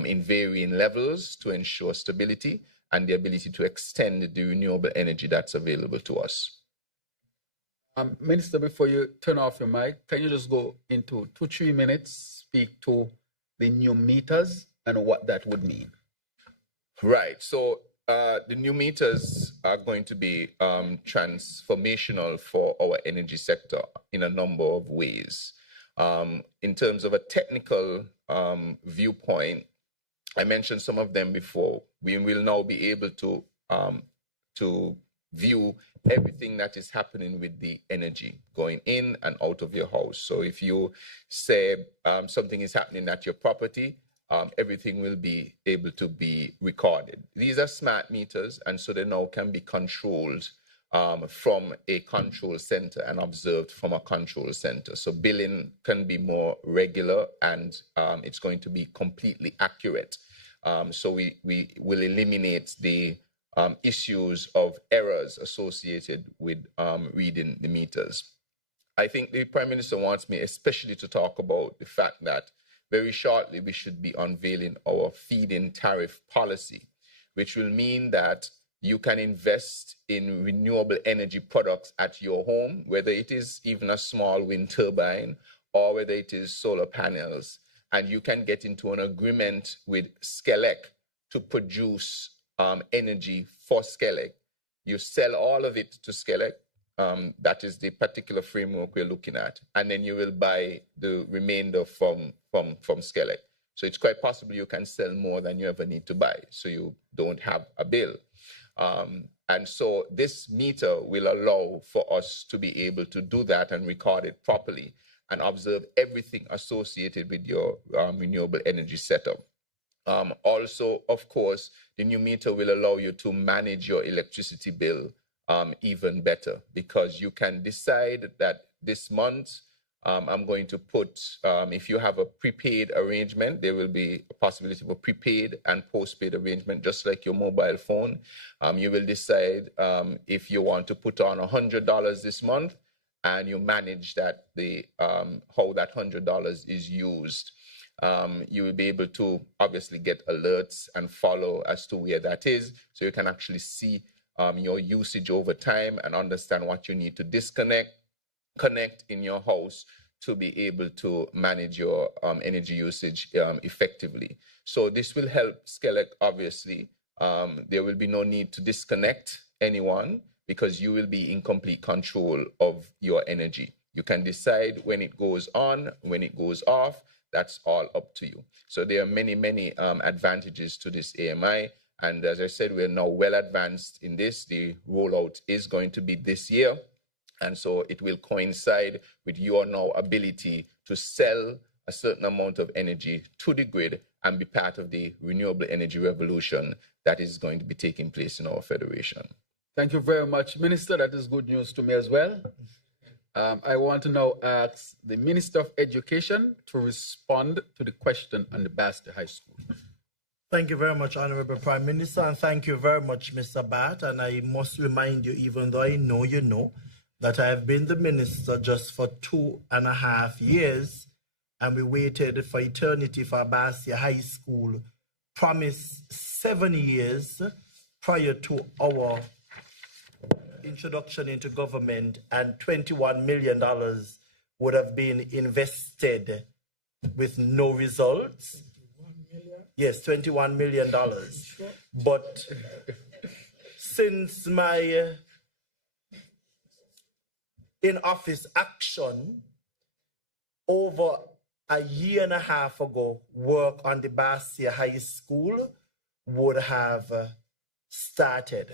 in varying levels to ensure stability and the ability to extend the renewable energy that's available to us. Minister, before you turn off your mic, can you just go into 2-3 minutes, speak to the new meters and what that would mean? Right. So the new meters are going to be transformational for our energy sector in a number of ways. In terms of a technical viewpoint, I mentioned some of them before. We will now be able to view everything that is happening with the energy going in and out of your house. So if you say something is happening at your property, everything will be able to be recorded. These are smart meters, and so they now can be controlled from a control center and observed from a control center. So billing can be more regular, and it's going to be completely accurate. So we will eliminate the issues of errors associated with reading the meters. I think the Prime Minister wants me especially to talk about the fact that very shortly we should be unveiling our feed-in tariff policy, which will mean that you can invest in renewable energy products at your home, whether it is even a small wind turbine or whether it is solar panels, and you can get into an agreement with Skelec to produce energy for Skelec. You sell all of it to Skelec. That is the particular framework we're looking at. And then you will buy the remainder from Skelec. So it's quite possible you can sell more than you ever need to buy, so you don't have a bill. And so this meter will allow for us to be able to do that and record it properly and observe everything associated with your renewable energy setup. Also, of course, the new meter will allow you to manage your electricity bill even better, because you can decide that this month I'm going to put, if you have a prepaid arrangement, there will be a possibility of a prepaid and postpaid arrangement, just like your mobile phone. You will decide if you want to put on $100 this month, and you manage that how that $100 is used. You will be able to obviously get alerts and follow as to where that is, so you can actually see your usage over time and understand what you need to connect in your house to be able to manage your energy usage effectively. So this will help Skelec, obviously. There will be no need to disconnect anyone because you will be in complete control of your energy. You can decide when it goes on, when it goes off. That's all up to you. So there are many, many advantages to this AMI. And as I said, we're now well advanced in this. The rollout is going to be this year. And so it will coincide with your now ability to sell a certain amount of energy to the grid and be part of the renewable energy revolution that is going to be taking place in our federation. Thank you very much, Minister. That is good news to me as well. I want to now ask the Minister of Education to respond to the question on the Basti High School. Thank you very much, Honorable Prime Minister, and thank you very much, Mr. Bat. And I must remind you, even though I know you know, that I have been the minister just for 2.5 years, and we waited for eternity for Basti High School promised 7 years prior to our introduction into government, and $21 million would have been invested with no results. Yes, $21 million. But since my in-office action, over a year and a half ago, work on the Bastia High School would have started.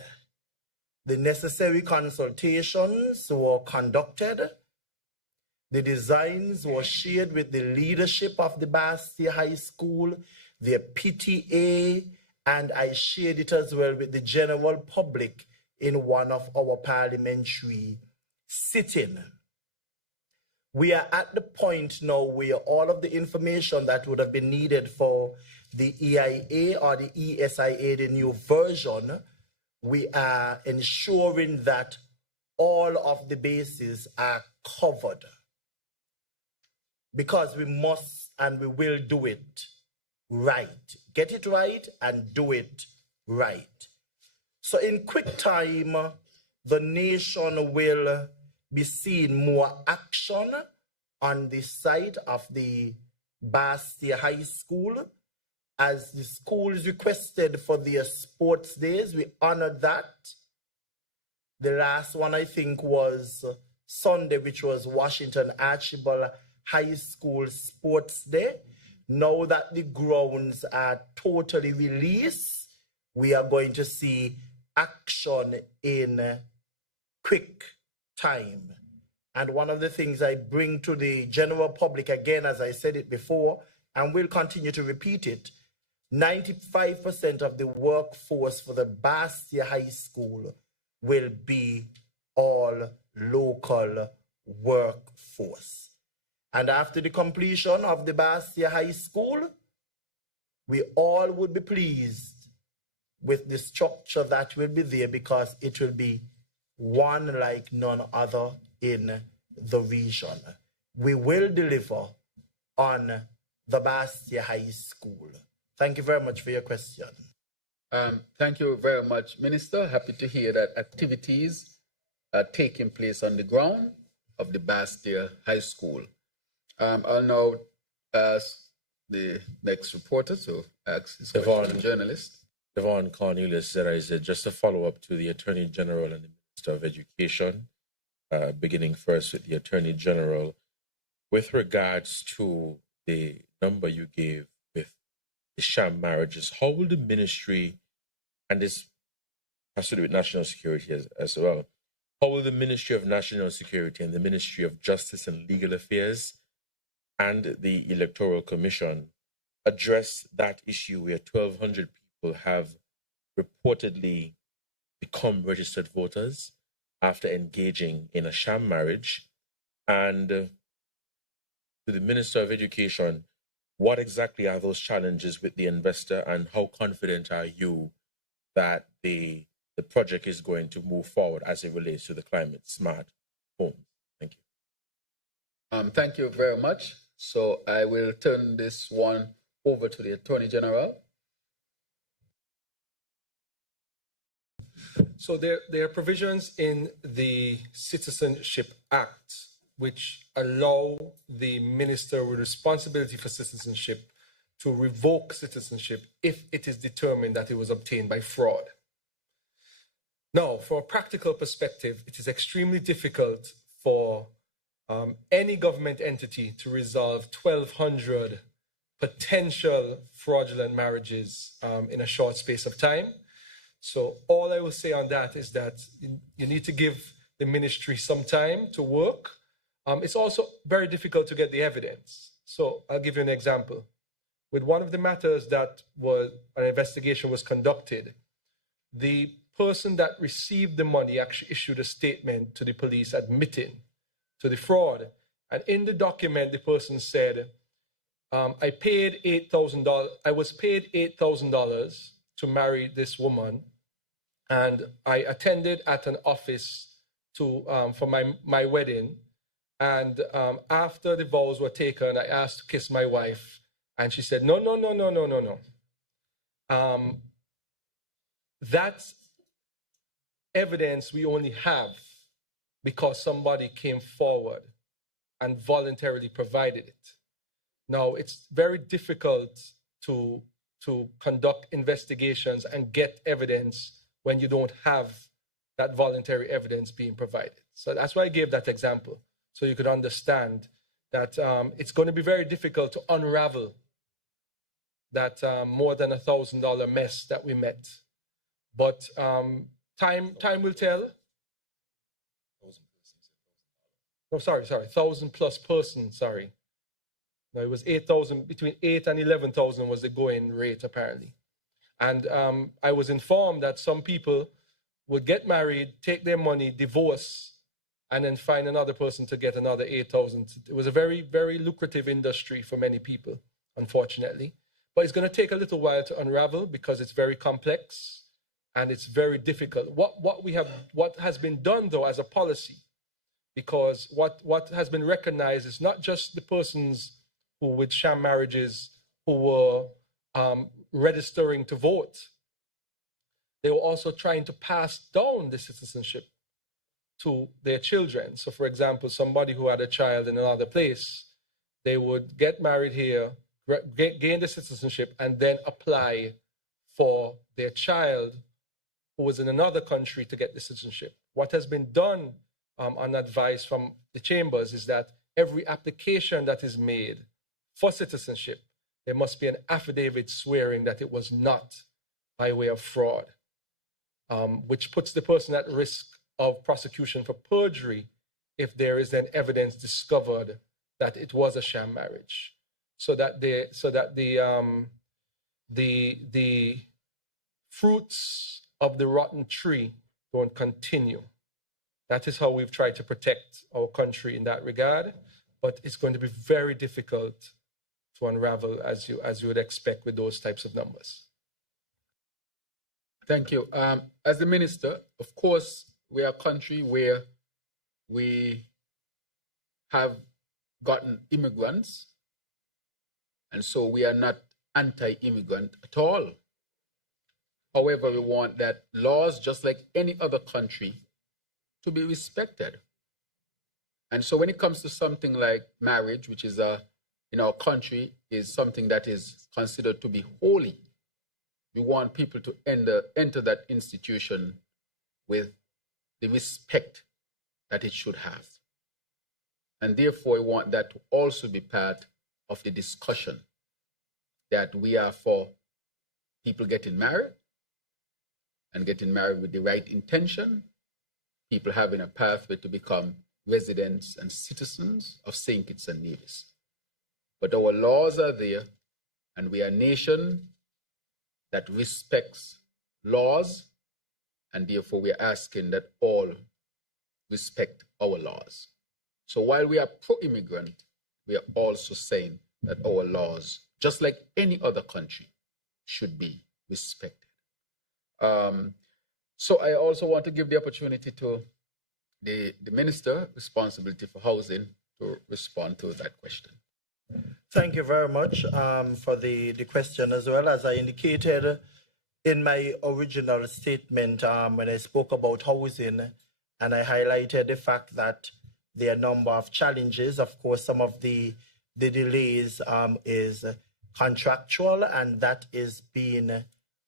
The necessary consultations were conducted. The designs were shared with the leadership of the Bastia High School, their PTA, and I shared it as well with the general public in one of our parliamentary sittings. We are at the point now where all of the information that would have been needed for the EIA or the ESIA, the new version, we are ensuring that all of the bases are covered. Because we must and we will do it right. Get it right and do it right. So in quick time, the nation will be seeing more action on the site of the Bastia High School. As the schools requested for their sports days, we honored that. The last one, I think, was Sunday, which was Washington Archibald High School Sports Day. Now that the grounds are totally released, we are going to see action in quick time. And one of the things I bring to the general public, again, as I said it before, and will continue to repeat it, 95% of the workforce for the Bastia High School will be all local workforce. And after the completion of the Bastia High School, we all would be pleased with the structure that will be there, because it will be one like none other in the region. We will deliver on the Bastia High School. Thank you very much for your question. Thank you very much, Minister. Happy to hear that activities are taking place on the ground of the Bastia High School. I'll now ask the next reporter to ask his question, journalist. Devon Cornelius, just a follow-up to the Attorney General and the Minister of Education, beginning first with the Attorney General. With regards to the number you gave with the sham marriages, how will the ministry, and this has to do with national security as well, how will the Ministry of National Security and the Ministry of Justice and Legal Affairs and the Electoral Commission address that issue where 1,200 people have reportedly become registered voters after engaging in a sham marriage? And to the Minister of Education, what exactly are those challenges with the investor, and how confident are you that the project is going to move forward as it relates to the climate smart homes? Thank you. Thank you very much. So I will turn this one over to the Attorney General. So there are provisions in the Citizenship Act which allow the minister with responsibility for citizenship to revoke citizenship if it is determined that it was obtained by fraud. Now, from a practical perspective, it is extremely difficult for any government entity to resolve 1,200 potential fraudulent marriages in a short space of time. So all I will say on that is that you need to give the ministry some time to work. It's also very difficult to get the evidence. So I'll give you an example. With one of the matters that an investigation was conducted, the person that received the money actually issued a statement to the police admitting to the fraud. And in the document, the person said, I paid $8,000. I was paid $8,000 to marry this woman, and I attended at an office for my wedding. And after the vows were taken, I asked to kiss my wife, and she said, no. That evidence we only have because somebody came forward and voluntarily provided it. Now, it's very difficult to conduct investigations and get evidence when you don't have that voluntary evidence being provided. So that's why I gave that example, so you could understand that it's going to be very difficult to unravel that more than $1,000 mess that we met. But time will tell. No, sorry, 1,000+ persons, sorry. No, it was 8,000, between 8 and 11,000 was the going rate, apparently. And I was informed that some people would get married, take their money, divorce, and then find another person to get another 8,000. It was a very, very lucrative industry for many people, unfortunately. But it's going to take a little while to unravel because it's very complex and it's very difficult. What has been done, though, as a policy, because what has been recognized is not just the persons who with sham marriages who were registering to vote. They were also trying to pass down the citizenship to their children. So, for example, somebody who had a child in another place, they would get married here, gain the citizenship, and then apply for their child who was in another country to get the citizenship. What has been done on advice from the chambers is that every application that is made for citizenship, there must be an affidavit swearing that it was not by way of fraud, which puts the person at risk of prosecution for perjury if there is then evidence discovered that it was a sham marriage, so that the fruits of the rotten tree don't continue. That is how we've tried to protect our country in that regard, but it's going to be very difficult to unravel as you would expect with those types of numbers. Thank you. As the minister, of course, we are a country where we have gotten immigrants, and so we are not anti-immigrant at all. However, we want that laws, just like any other country, to be respected. And so when it comes to something like marriage, which is in our country is something that is considered to be holy, we want people to enter that institution with the respect that it should have. And therefore, we want that to also be part of the discussion, that we are for people getting married and getting married with the right intention, people having a pathway to become residents and citizens of St. Kitts and Nevis. But our laws are there, and we are a nation that respects laws, and therefore we are asking that all respect our laws. So while we are pro-immigrant, we are also saying that our laws, just like any other country, should be respected. So I also want to give the opportunity to the Minister responsibility for housing to respond to that question. Thank you very much for the question as well. As I indicated in my original statement when I spoke about housing, and I highlighted the fact that there are a number of challenges. Of course, some of the delays is contractual, and that is being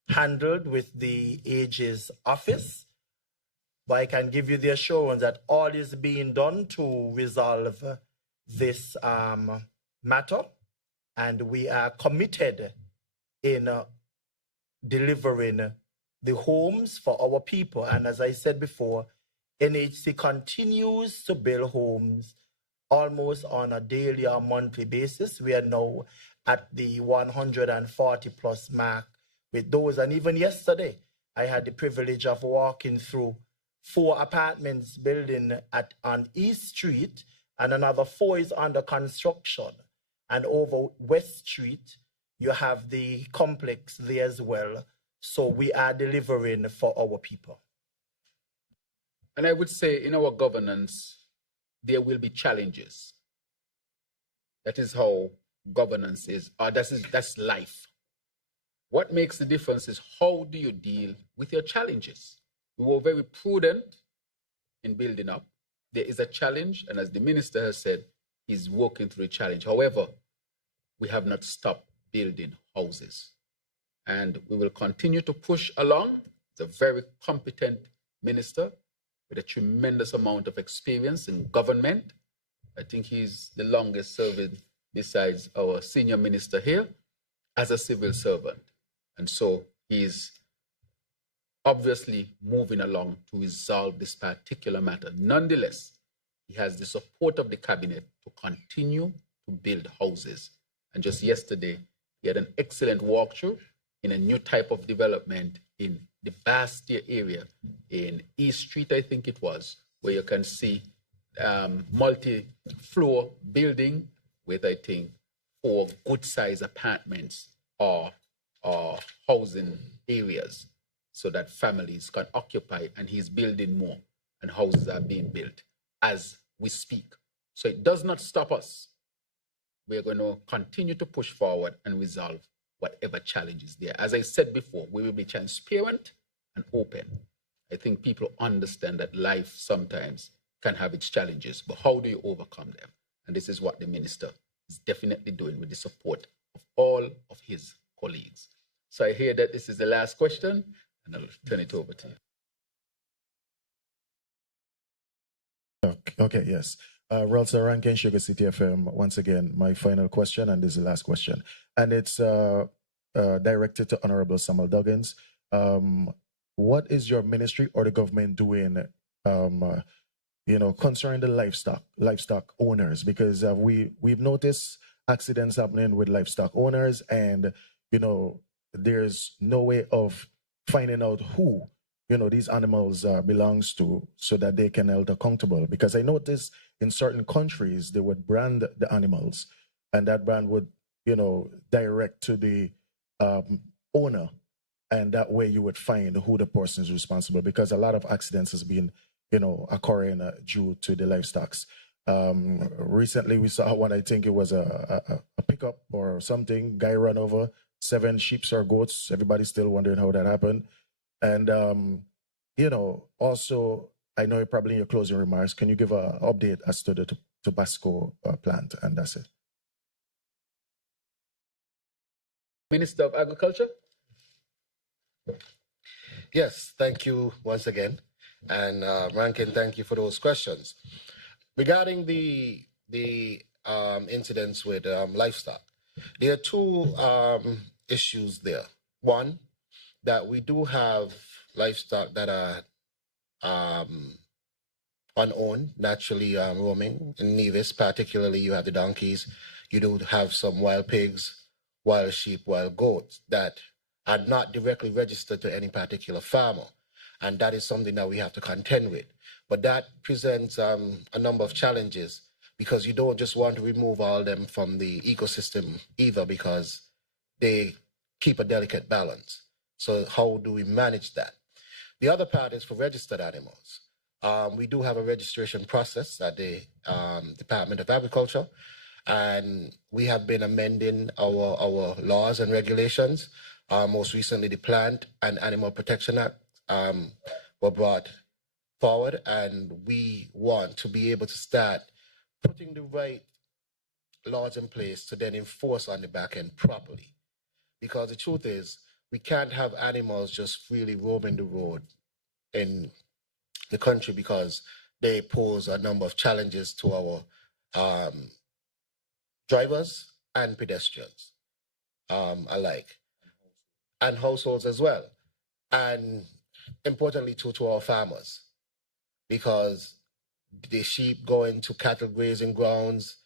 handled with the Ages Office. But I can give you the assurance that all is being done to resolve this matter, and we are committed in delivering the homes for our people. And as I said before, NHC continues to build homes almost on a daily or monthly basis. We are now at the 140 plus mark with those. And even yesterday, I had the privilege of walking through 4 apartments building on East Street, and another 4 is under construction. And over West Street, you have the complex there as well. So we are delivering for our people. And I would say in our governance, there will be challenges. That is how governance is, or that's life. What makes the difference is how do you deal with your challenges? We were very prudent in building up. There is a challenge, and as the minister has said, he's working through the challenge. However, we have not stopped building houses. And we will continue to push along. He's a very competent minister with a tremendous amount of experience in government. I think he's the longest serving, besides our senior minister here, as a civil servant. And so he's obviously moving along to resolve this particular matter. Nonetheless, he has the support of the cabinet to continue to build houses. And just yesterday, he had an excellent walkthrough in a new type of development in the Bastia area in East Street, I think it was, where you can see multi-floor building with, I think, 4 good-sized apartments or housing areas so that families can occupy, and he's building more, and houses are being built as we speak. So it does not stop us. We're going to continue to push forward and resolve whatever challenge is there. As I said before, we will be transparent and open. I think people understand that life sometimes can have its challenges, but how do you overcome them? And this is what the minister is definitely doing with the support of all of his colleagues. So I hear that this is the last question, and I'll turn it over to you. Okay, yes. Ralston Rankin, Sugar City FM. Once again, my final question, and this is the last question. And it's directed to Honorable Samuel Duggins. What is your ministry or the government doing, concerning the livestock owners? Because we've noticed accidents happening with livestock owners, and, there's no way of finding out who, these animals belongs to, so that they can be held accountable. Because I noticed in certain countries, they would brand the animals, and that brand would, direct to the owner, and that way you would find who the person is responsible, because a lot of accidents has been, occurring due to the livestock. Recently we saw one, I think it was a pickup or something, guy run over 7 sheep or goats. Everybody's still wondering how that happened. And, also, I know you're probably in your closing remarks, can you give an update as to the Tabasco plant? And that's it. Minister of Agriculture. Yes, thank you once again. And Rankin, thank you for those questions. Regarding the incidents with livestock, there are 2 issues there. One, that we do have livestock that are unowned, naturally roaming in Nevis. Particularly, you have the donkeys. You do have some wild pigs, wild sheep, wild goats that are not directly registered to any particular farmer. And that is something that we have to contend with. But that presents a number of challenges, because you don't just want to remove all of them from the ecosystem either, because they keep a delicate balance. So how do we manage that? The other part is for registered animals. We do have a registration process at the Department of Agriculture, and we have been amending our laws and regulations. Most recently, the Plant and Animal Protection Act were brought forward, and we want to be able to start putting the right laws in place to then enforce on the back end properly. Because the truth is, we can't have animals just freely roaming the road in the country, because they pose a number of challenges to our drivers and pedestrians alike, and households as well, and importantly to our farmers, because the sheep go into cattle grazing grounds,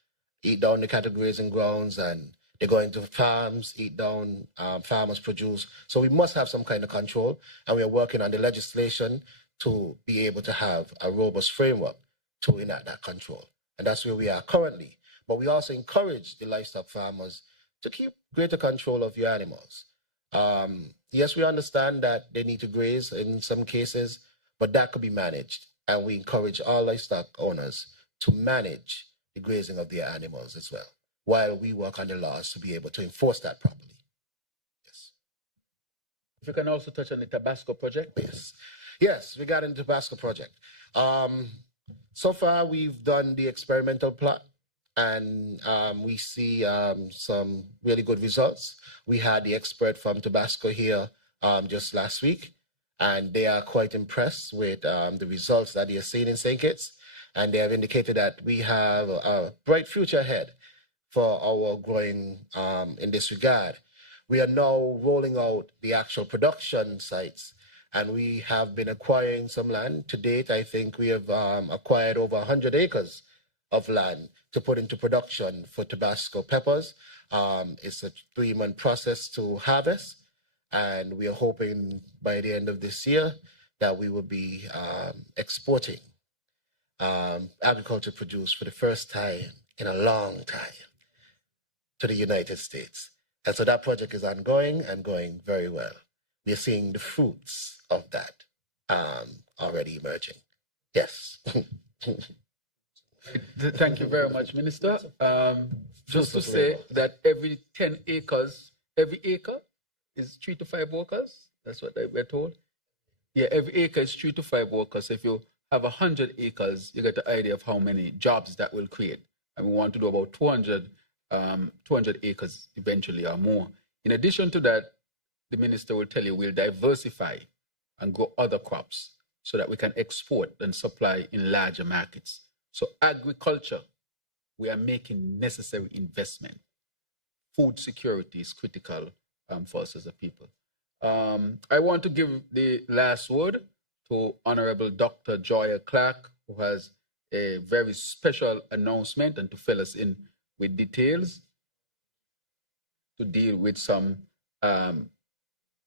eat down the cattle grazing grounds, and they go into farms, eat down farmers' produce. So we must have some kind of control, and we are working on the legislation to be able to have a robust framework to enact that control. And that's where we are currently. But we also encourage the livestock farmers to keep greater control of your animals. Yes, we understand that they need to graze in some cases, but that could be managed. And we encourage all livestock owners to manage the grazing of their animals as well, while we work on the laws to be able to enforce that properly. Yes. you can also touch on the Tabasco project. Yes, regarding the Tabasco project. So far, we've done the experimental plot, and we see some really good results. We had the expert from Tabasco here just last week, and they are quite impressed with the results that they are seeing in St. Kitts, and they have indicated that we have a bright future ahead for our growing in this regard. We are now rolling out the actual production sites, and we have been acquiring some land. To date, I think we have acquired over 100 acres of land to put into production for Tabasco peppers. It's a 3-month process to harvest, and we are hoping by the end of this year that we will be exporting agriculture produce for the first time in a long time to the United States. And so that project is ongoing and going very well. We are seeing the fruits of that already emerging. Yes. Thank you very much, Minister. Just to say that every 10 acres, every acre is 3 to 5 workers. That's what we're told. Yeah, every acre is 3 to 5 workers. If you have 100 acres, you get the idea of how many jobs that will create. And we want to do about 200 acres eventually or more. In addition to that, the minister will tell you we'll diversify and grow other crops so that we can export and supply in larger markets. So agriculture, we are making necessary investment. Food security is critical for us as a people. I want to give the last word to Honorable Dr. Joya Clark, who has a very special announcement and to fill us in with details to deal with some.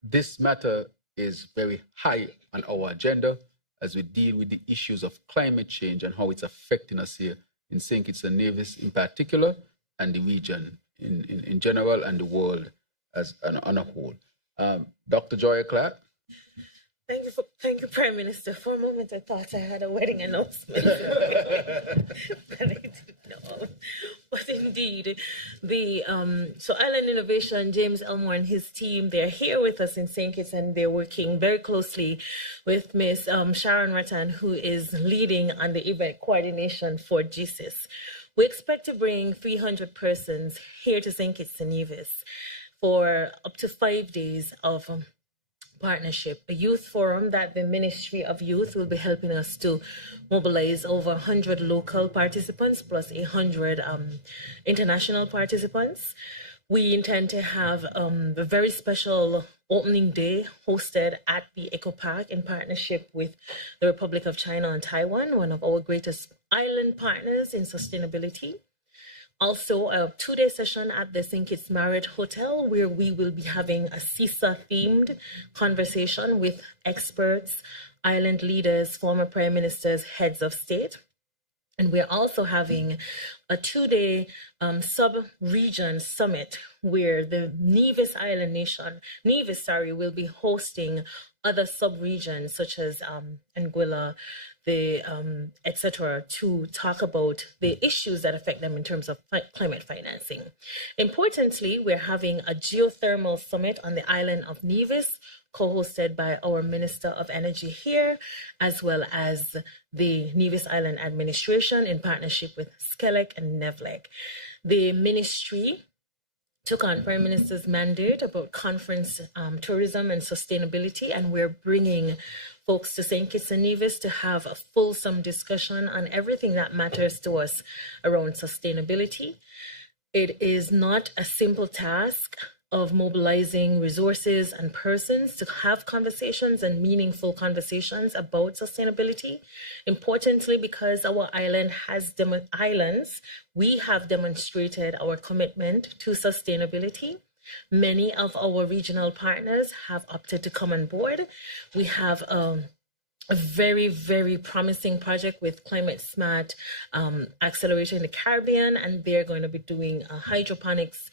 This matter is very high on our agenda as we deal with the issues of climate change and how it's affecting us here in St. Kitts and Nevis in particular, and the region in general, and the world as on a whole. Dr. Joya Clark. Thank you, Prime Minister. For a moment, I thought I had a wedding announcement, but I didn't know. But indeed, so Island Innovation, James Elmore and his team, they're here with us in St. Kitts, and they're working very closely with Ms. Sharon Rattan, who is leading on the event coordination for GSIS. We expect to bring 300 persons here to St. Kitts and Nevis for up to 5 days of partnership, a youth forum that the Ministry of Youth will be helping us to mobilize over 100 local participants plus 100 international participants. We intend to have a very special opening day hosted at the Eco Park in partnership with the Republic of China and Taiwan, one of our greatest island partners in sustainability. Also, a 2-day session at the St. Kitts Marriott Hotel, where we will be having a CISA-themed conversation with experts, island leaders, former prime ministers, heads of state. And we're also having a 2-day sub-region summit where the Nevis Island Nation, will be hosting other sub-regions such as Anguilla, etc., to talk about the issues that affect them in terms of climate financing. Importantly, we're having a geothermal summit on the island of Nevis, co-hosted by our Minister of Energy here, as well as the Nevis Island Administration in partnership with SCELEC and NEVLEC. The ministry took on Prime Minister's mandate about conference tourism and sustainability, and we're bringing folks to St. Kitts and Nevis to have a fulsome discussion on everything that matters to us around sustainability. It is not a simple task of mobilizing resources and persons to have conversations and meaningful conversations about sustainability. Importantly, because our island has we have demonstrated our commitment to sustainability. Many of our regional partners have opted to come on board. We have a very, very promising project with Climate Smart Accelerator in the Caribbean, and they're going to be doing a hydroponics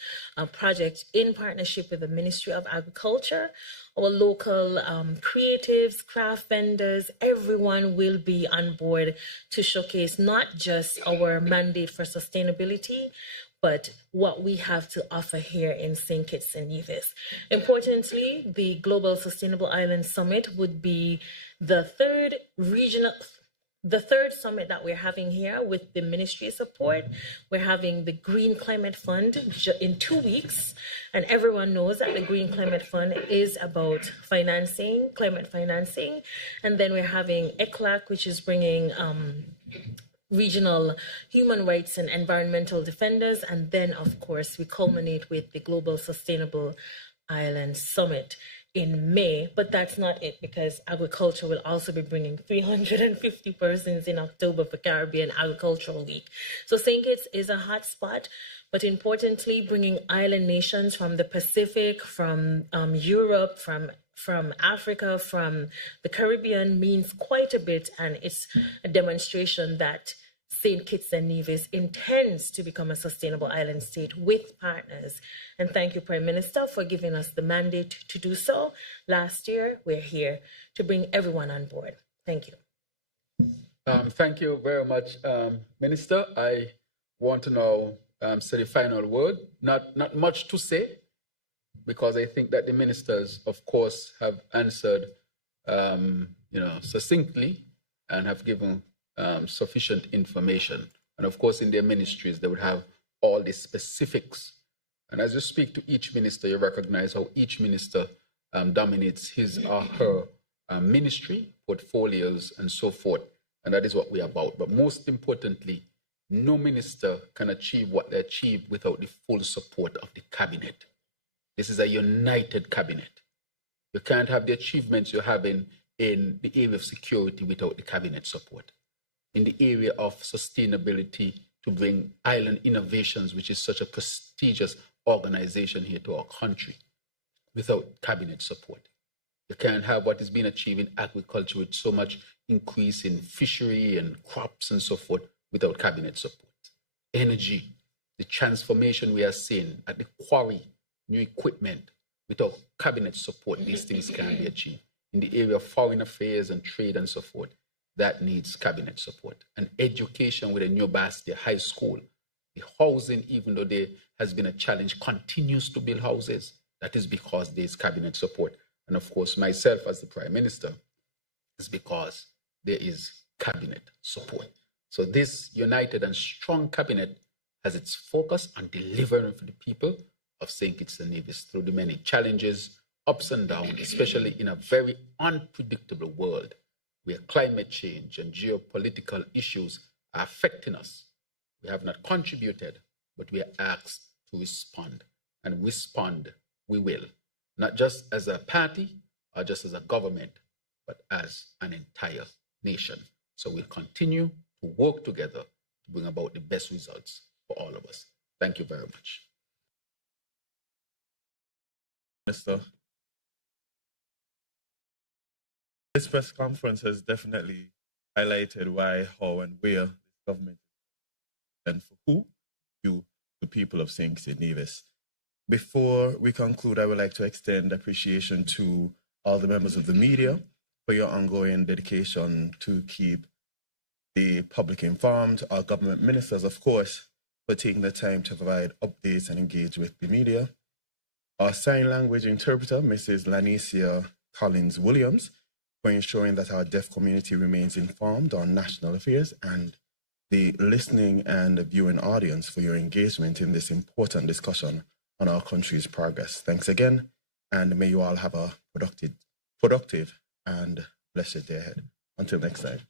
project in partnership with the Ministry of Agriculture. Our local creatives, craft vendors, everyone will be on board to showcase not just our mandate for sustainability, but what we have to offer here in St. Kitts and Nevis. Importantly, the Global Sustainable Island Summit would be the third summit that we're having here with the ministry support. We're having the Green Climate Fund in 2 weeks, and everyone knows that the Green Climate Fund is about financing, climate financing. And then we're having ECLAC, which is bringing regional human rights and environmental defenders. And then, of course, we culminate with the Global Sustainable Island Summit in May. But that's not it, because agriculture will also be bringing 350 persons in October for Caribbean Agricultural Week. So St. Kitts is a hot spot, but importantly, bringing island nations from the Pacific, from Europe, from Africa, from the Caribbean means quite a bit, and it's a demonstration that St. Kitts and Nevis intends to become a sustainable island state with partners. And thank you, Prime Minister, for giving us the mandate to do so. Last year, we're here to bring everyone on board. Thank you. Thank you very much, Minister. I want to now say the final word. Not much to say, because I think that the ministers, of course, have answered, succinctly and have given sufficient information. And of course, in their ministries, they would have all the specifics. And as you speak to each minister, you recognize how each minister dominates his or her ministry, portfolios, and so forth. And that is what we're about. But most importantly, no minister can achieve what they achieve without the full support of the cabinet. This is a united cabinet. You can't have the achievements you're having in the area of security without the cabinet support. In the area of sustainability, to bring Island Innovations, which is such a prestigious organization here to our country, without cabinet support. You can't have what is being achieved in agriculture with so much increase in fishery and crops and so forth without cabinet support. Energy, the transformation we are seeing at the quarry, new equipment, without cabinet support, these things can't be achieved. In the area of foreign affairs and trade and so forth, that needs cabinet support. And education with a new Bastia High School, the housing, even though there has been a challenge, continues to build houses. That is because there is cabinet support. And of course, myself as the Prime Minister is because there is cabinet support. So this united and strong cabinet has its focus on delivering for the people of St. Kitts and Nevis through the many challenges, ups and downs, especially in a very unpredictable world where climate change and geopolitical issues are affecting us. We have not contributed, but we are asked to respond. And respond we will, not just as a party or just as a government, but as an entire nation. So we'll continue to work together to bring about the best results for all of us. Thank you very much. Mr. This press conference has definitely highlighted why, how, and where this government is and for who, you, the people of St. Kitts and Nevis. Before we conclude, I would like to extend appreciation to all the members of the media for your ongoing dedication to keep the public informed, our government ministers, of course, for taking the time to provide updates and engage with the media. Our sign language interpreter, Mrs. Lanicia Collins-Williams, for ensuring that our deaf community remains informed on national affairs, and the listening and viewing audience for your engagement in this important discussion on our country's progress. Thanks again, and may you all have a productive and blessed day ahead. Until next time.